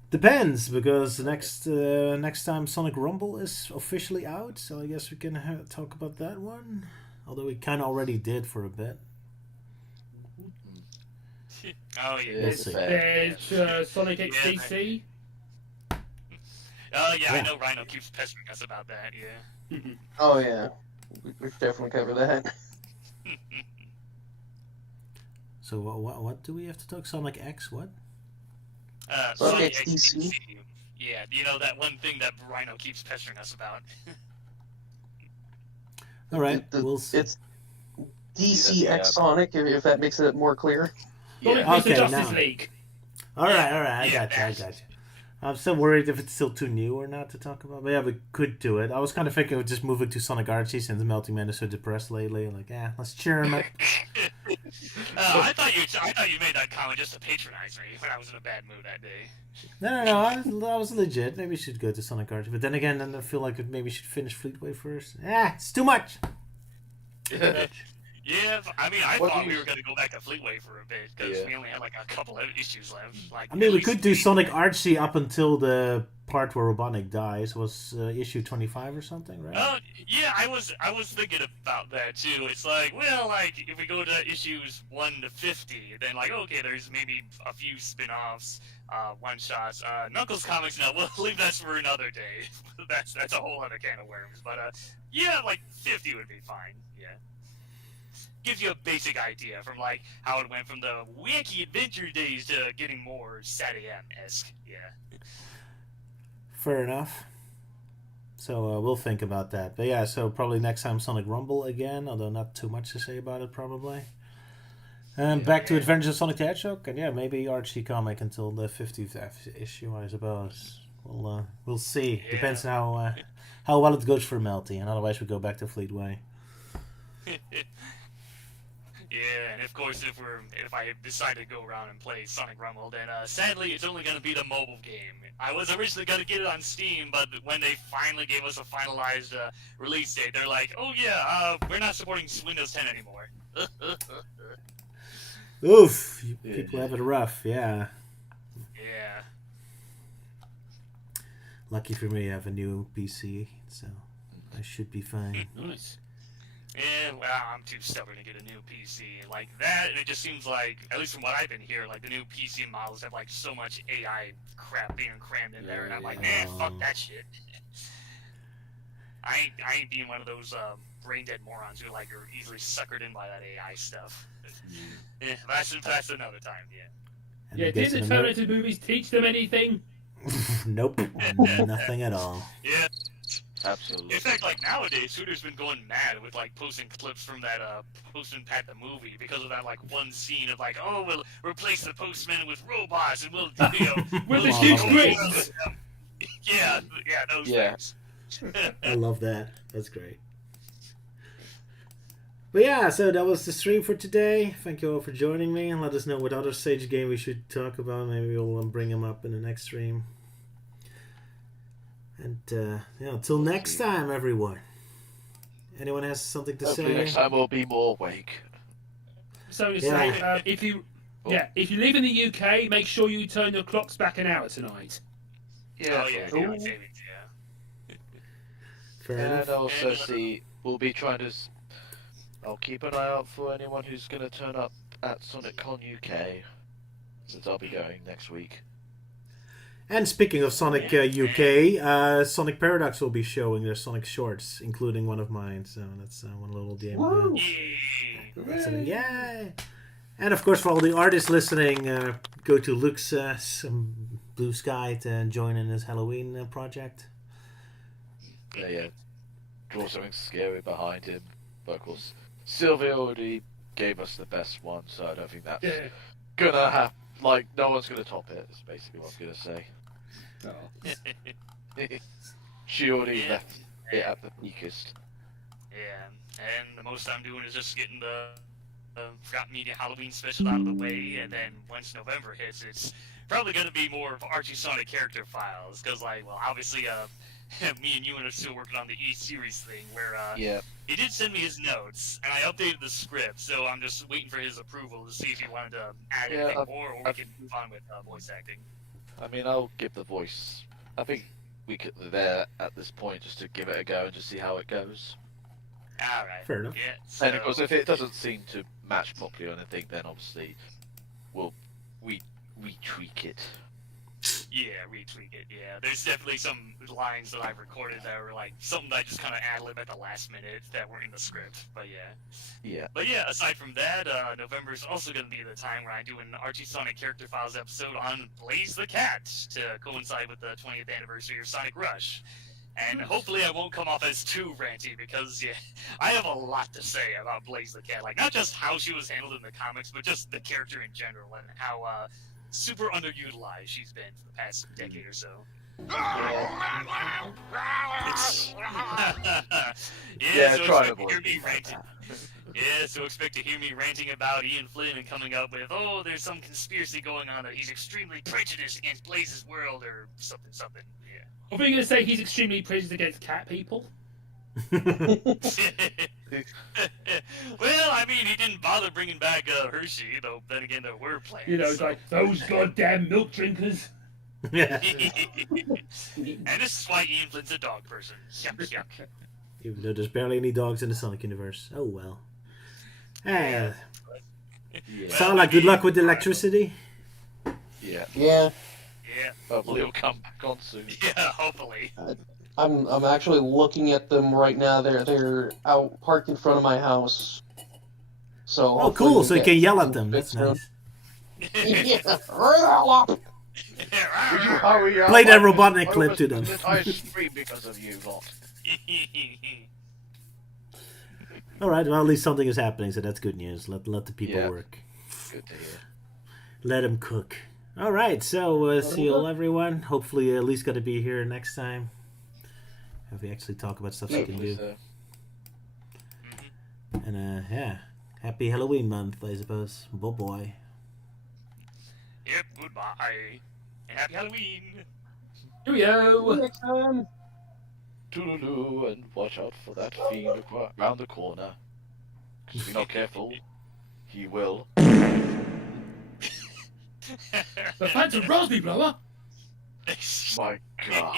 Depends, because next time Sonic Rumble is officially out, so I guess we can talk about that one. Although we kind of already did for a bit. Oh yeah, We'll see. There's Sonic XDC. Oh yeah, I know Rhino keeps pestering us about that. Yeah. Oh yeah, we should definitely cover that. So what do we have to talk? Sonic X what? Sonic Sonic XDC. Yeah, you know that one thing that Rhino keeps pestering us about. All right, we'll see. It's DCX Sonic, if that makes it more clear. Sonic Yeah. vs. Okay, Justice now. League. All right, I Yeah, got you. I'm still worried if it's still too new or not to talk about. But yeah, we could do it. I was kind of thinking of just moving to Sonic Archie since Melting Man is so depressed lately. Like, let's cheer him up. I thought you made that comment just to patronize me when I was in a bad mood that day. No, I was legit. Maybe we should go to Sonic Archie. But then again, I feel like maybe we should finish Fleetway first. It's too much. Yeah, I mean, I What thought do we you- were going to go back to Fleetway for a bit because we only had like a couple of issues left. Like, I mean, at we least could do three. Sonic Archie up until the part where Robotnik dies. Was issue 25 or something, right? Oh yeah, I was thinking about that too. It's like, well, like if we go to issues 1 to 50, then like okay, there's maybe a few spin-offs, one shots, Knuckles comics. No, we'll leave that for another day. that's a whole other can of worms. But yeah, like 50 would be fine. Yeah, gives you a basic idea from like how it went from the wacky adventure days to getting more SatAM-esque. Yeah. Fair enough. So we'll think about that. But yeah, so probably next time Sonic Rumble again, although not too much to say about it probably. And back to Adventures of Sonic the Hedgehog, and yeah, maybe Archie comic until the 50th issue, I suppose. We'll see. Yeah. Depends on how well it goes for Melty, and otherwise we go back to Fleetway. Yeah, and of course, if I decide to go around and play Sonic Rumble, then sadly it's only going to be the mobile game. I was originally going to get it on Steam, but when they finally gave us a finalized release date, they're like, "Oh yeah, we're not supporting Windows 10 anymore." Oof, people have it rough, yeah. Yeah. Lucky for me, I have a new PC, so I should be fine. Nice. Yeah, well, I'm too stubborn to get a new PC. Like that, and it just seems like, at least from what I've been hearing, like the new PC models have like so much AI crap being crammed in there, and I'm like, fuck that shit. I ain't being one of those brain dead morons who like are easily suckered in by that AI stuff. That's another time, yeah. And Yeah, I guess did the in Amer- Terminator movies teach them anything? Nope, nothing at all. Yeah. Absolutely. In fact, like nowadays, Twitter's been going mad with like posting clips from that Postman Pat the movie because of that like one scene of like, oh, we'll replace the postman with robots and we'll With we'll a huge Oh, grid. yeah, those Yeah. things. I love that. That's great. But yeah, so that was the stream for today. Thank you all for joining me, and let us know what other Sage game we should talk about. Maybe we'll bring them up in the next stream. And yeah, until next time, everyone. Anyone has something to Hopefully say? next time we'll be more awake. So to Yeah. say, if you live in the UK, make sure you turn your clocks back an hour tonight. Yeah. Oh yeah, cool. daylight savings, yeah. Fair And enough. also see, we'll be trying to. I'll keep an eye out for anyone who's going to turn up at SonicCon UK, since I'll be going next week. And speaking of Sonic UK, Sonic Paradox will be showing their Sonic shorts, including one of mine. So that's one little game. Woo! So, yay! And of course, for all the artists listening, go to Luke's Blue Sky to join in his Halloween project. Yeah. Draw something scary behind him. But of course, Sylvia already gave us the best one, so I don't think that's Yeah. gonna happen. Like, no one's gonna top it, is basically what I'm gonna say. She already Yeah. left it at the weakest. Yeah, and the most I'm doing is just getting the Forgotten Media Halloween special out of the way, and then once November hits, it's probably going to be more of Archie Sonic character files, because, like, well, obviously, me and Euan are still working on the E-Series thing, where Yeah. he did send me his notes, and I updated the script, so I'm just waiting for his approval to see if he wanted to add Yeah, anything I've- more, or we can move on with voice acting. I mean, I'll give the voice. I think we could there at this point just to give it a go and just see how it goes. Alright. Fair enough. Yeah, And of course, so- if it doesn't seem to match properly or anything, then obviously we tweak it. Yeah, retweak it. Yeah, there's definitely some lines that I've recorded that were like something that I just kind of ad lib at the last minute that weren't in the script. But yeah, Yeah. aside from that, November is also going to be the time where I do an Archie Sonic Character Files episode on Blaze the Cat to coincide with the 20th anniversary of Sonic Rush. And hopefully I won't come off as too ranty because yeah, I have a lot to say about Blaze the Cat. Like not just how she was handled in the comics, but just the character in general and how super underutilized she's been for the past decade or so. It's... Yeah, so try to expect to hear avoid me ranting. Yeah, so expect to hear me ranting about Ian Flynn and coming up with, oh, there's some conspiracy going on that he's extremely prejudiced against Blaze's world or something. Yeah. I think you're going to say he's extremely prejudiced against cat people. Well, I mean, he didn't bother bringing back Hershey, though. Then again, there were plans. You know, it's like, those goddamn milk drinkers. Yeah. And this is why Ian Flynn's a dog person. Yuck, yuck. Even though there's barely any dogs in the Sonic universe. Oh well. Hey, Yeah. Sala, good luck with the electricity. Yeah. Yeah, Yeah, Hopefully it'll come back on soon. yeah, hopefully. I'm actually looking at them right now. They're out parked in front of my house. So Oh, hopefully cool. we So you get can yell at them them. That's fixed nice. Yeah. Hurry Hurry up, Play that I Robotnik was clip to them. I scream because of you lot. All right. Well, at least something is happening, so that's good news. Let the people Yeah. work. Good to hear. Let them cook. All right. So see you all, everyone. Hopefully, at least got to be here next time. If we actually talk about stuff you can Hopefully do. so. And yeah, happy Halloween month, I suppose. Boy. Yep, goodbye. And happy Halloween. Cheerio! Next time. Toodaloo, and watch out for that fiend around the corner. 'Cause if you're not careful, he will. The Phantom Raspberry Blower! My God.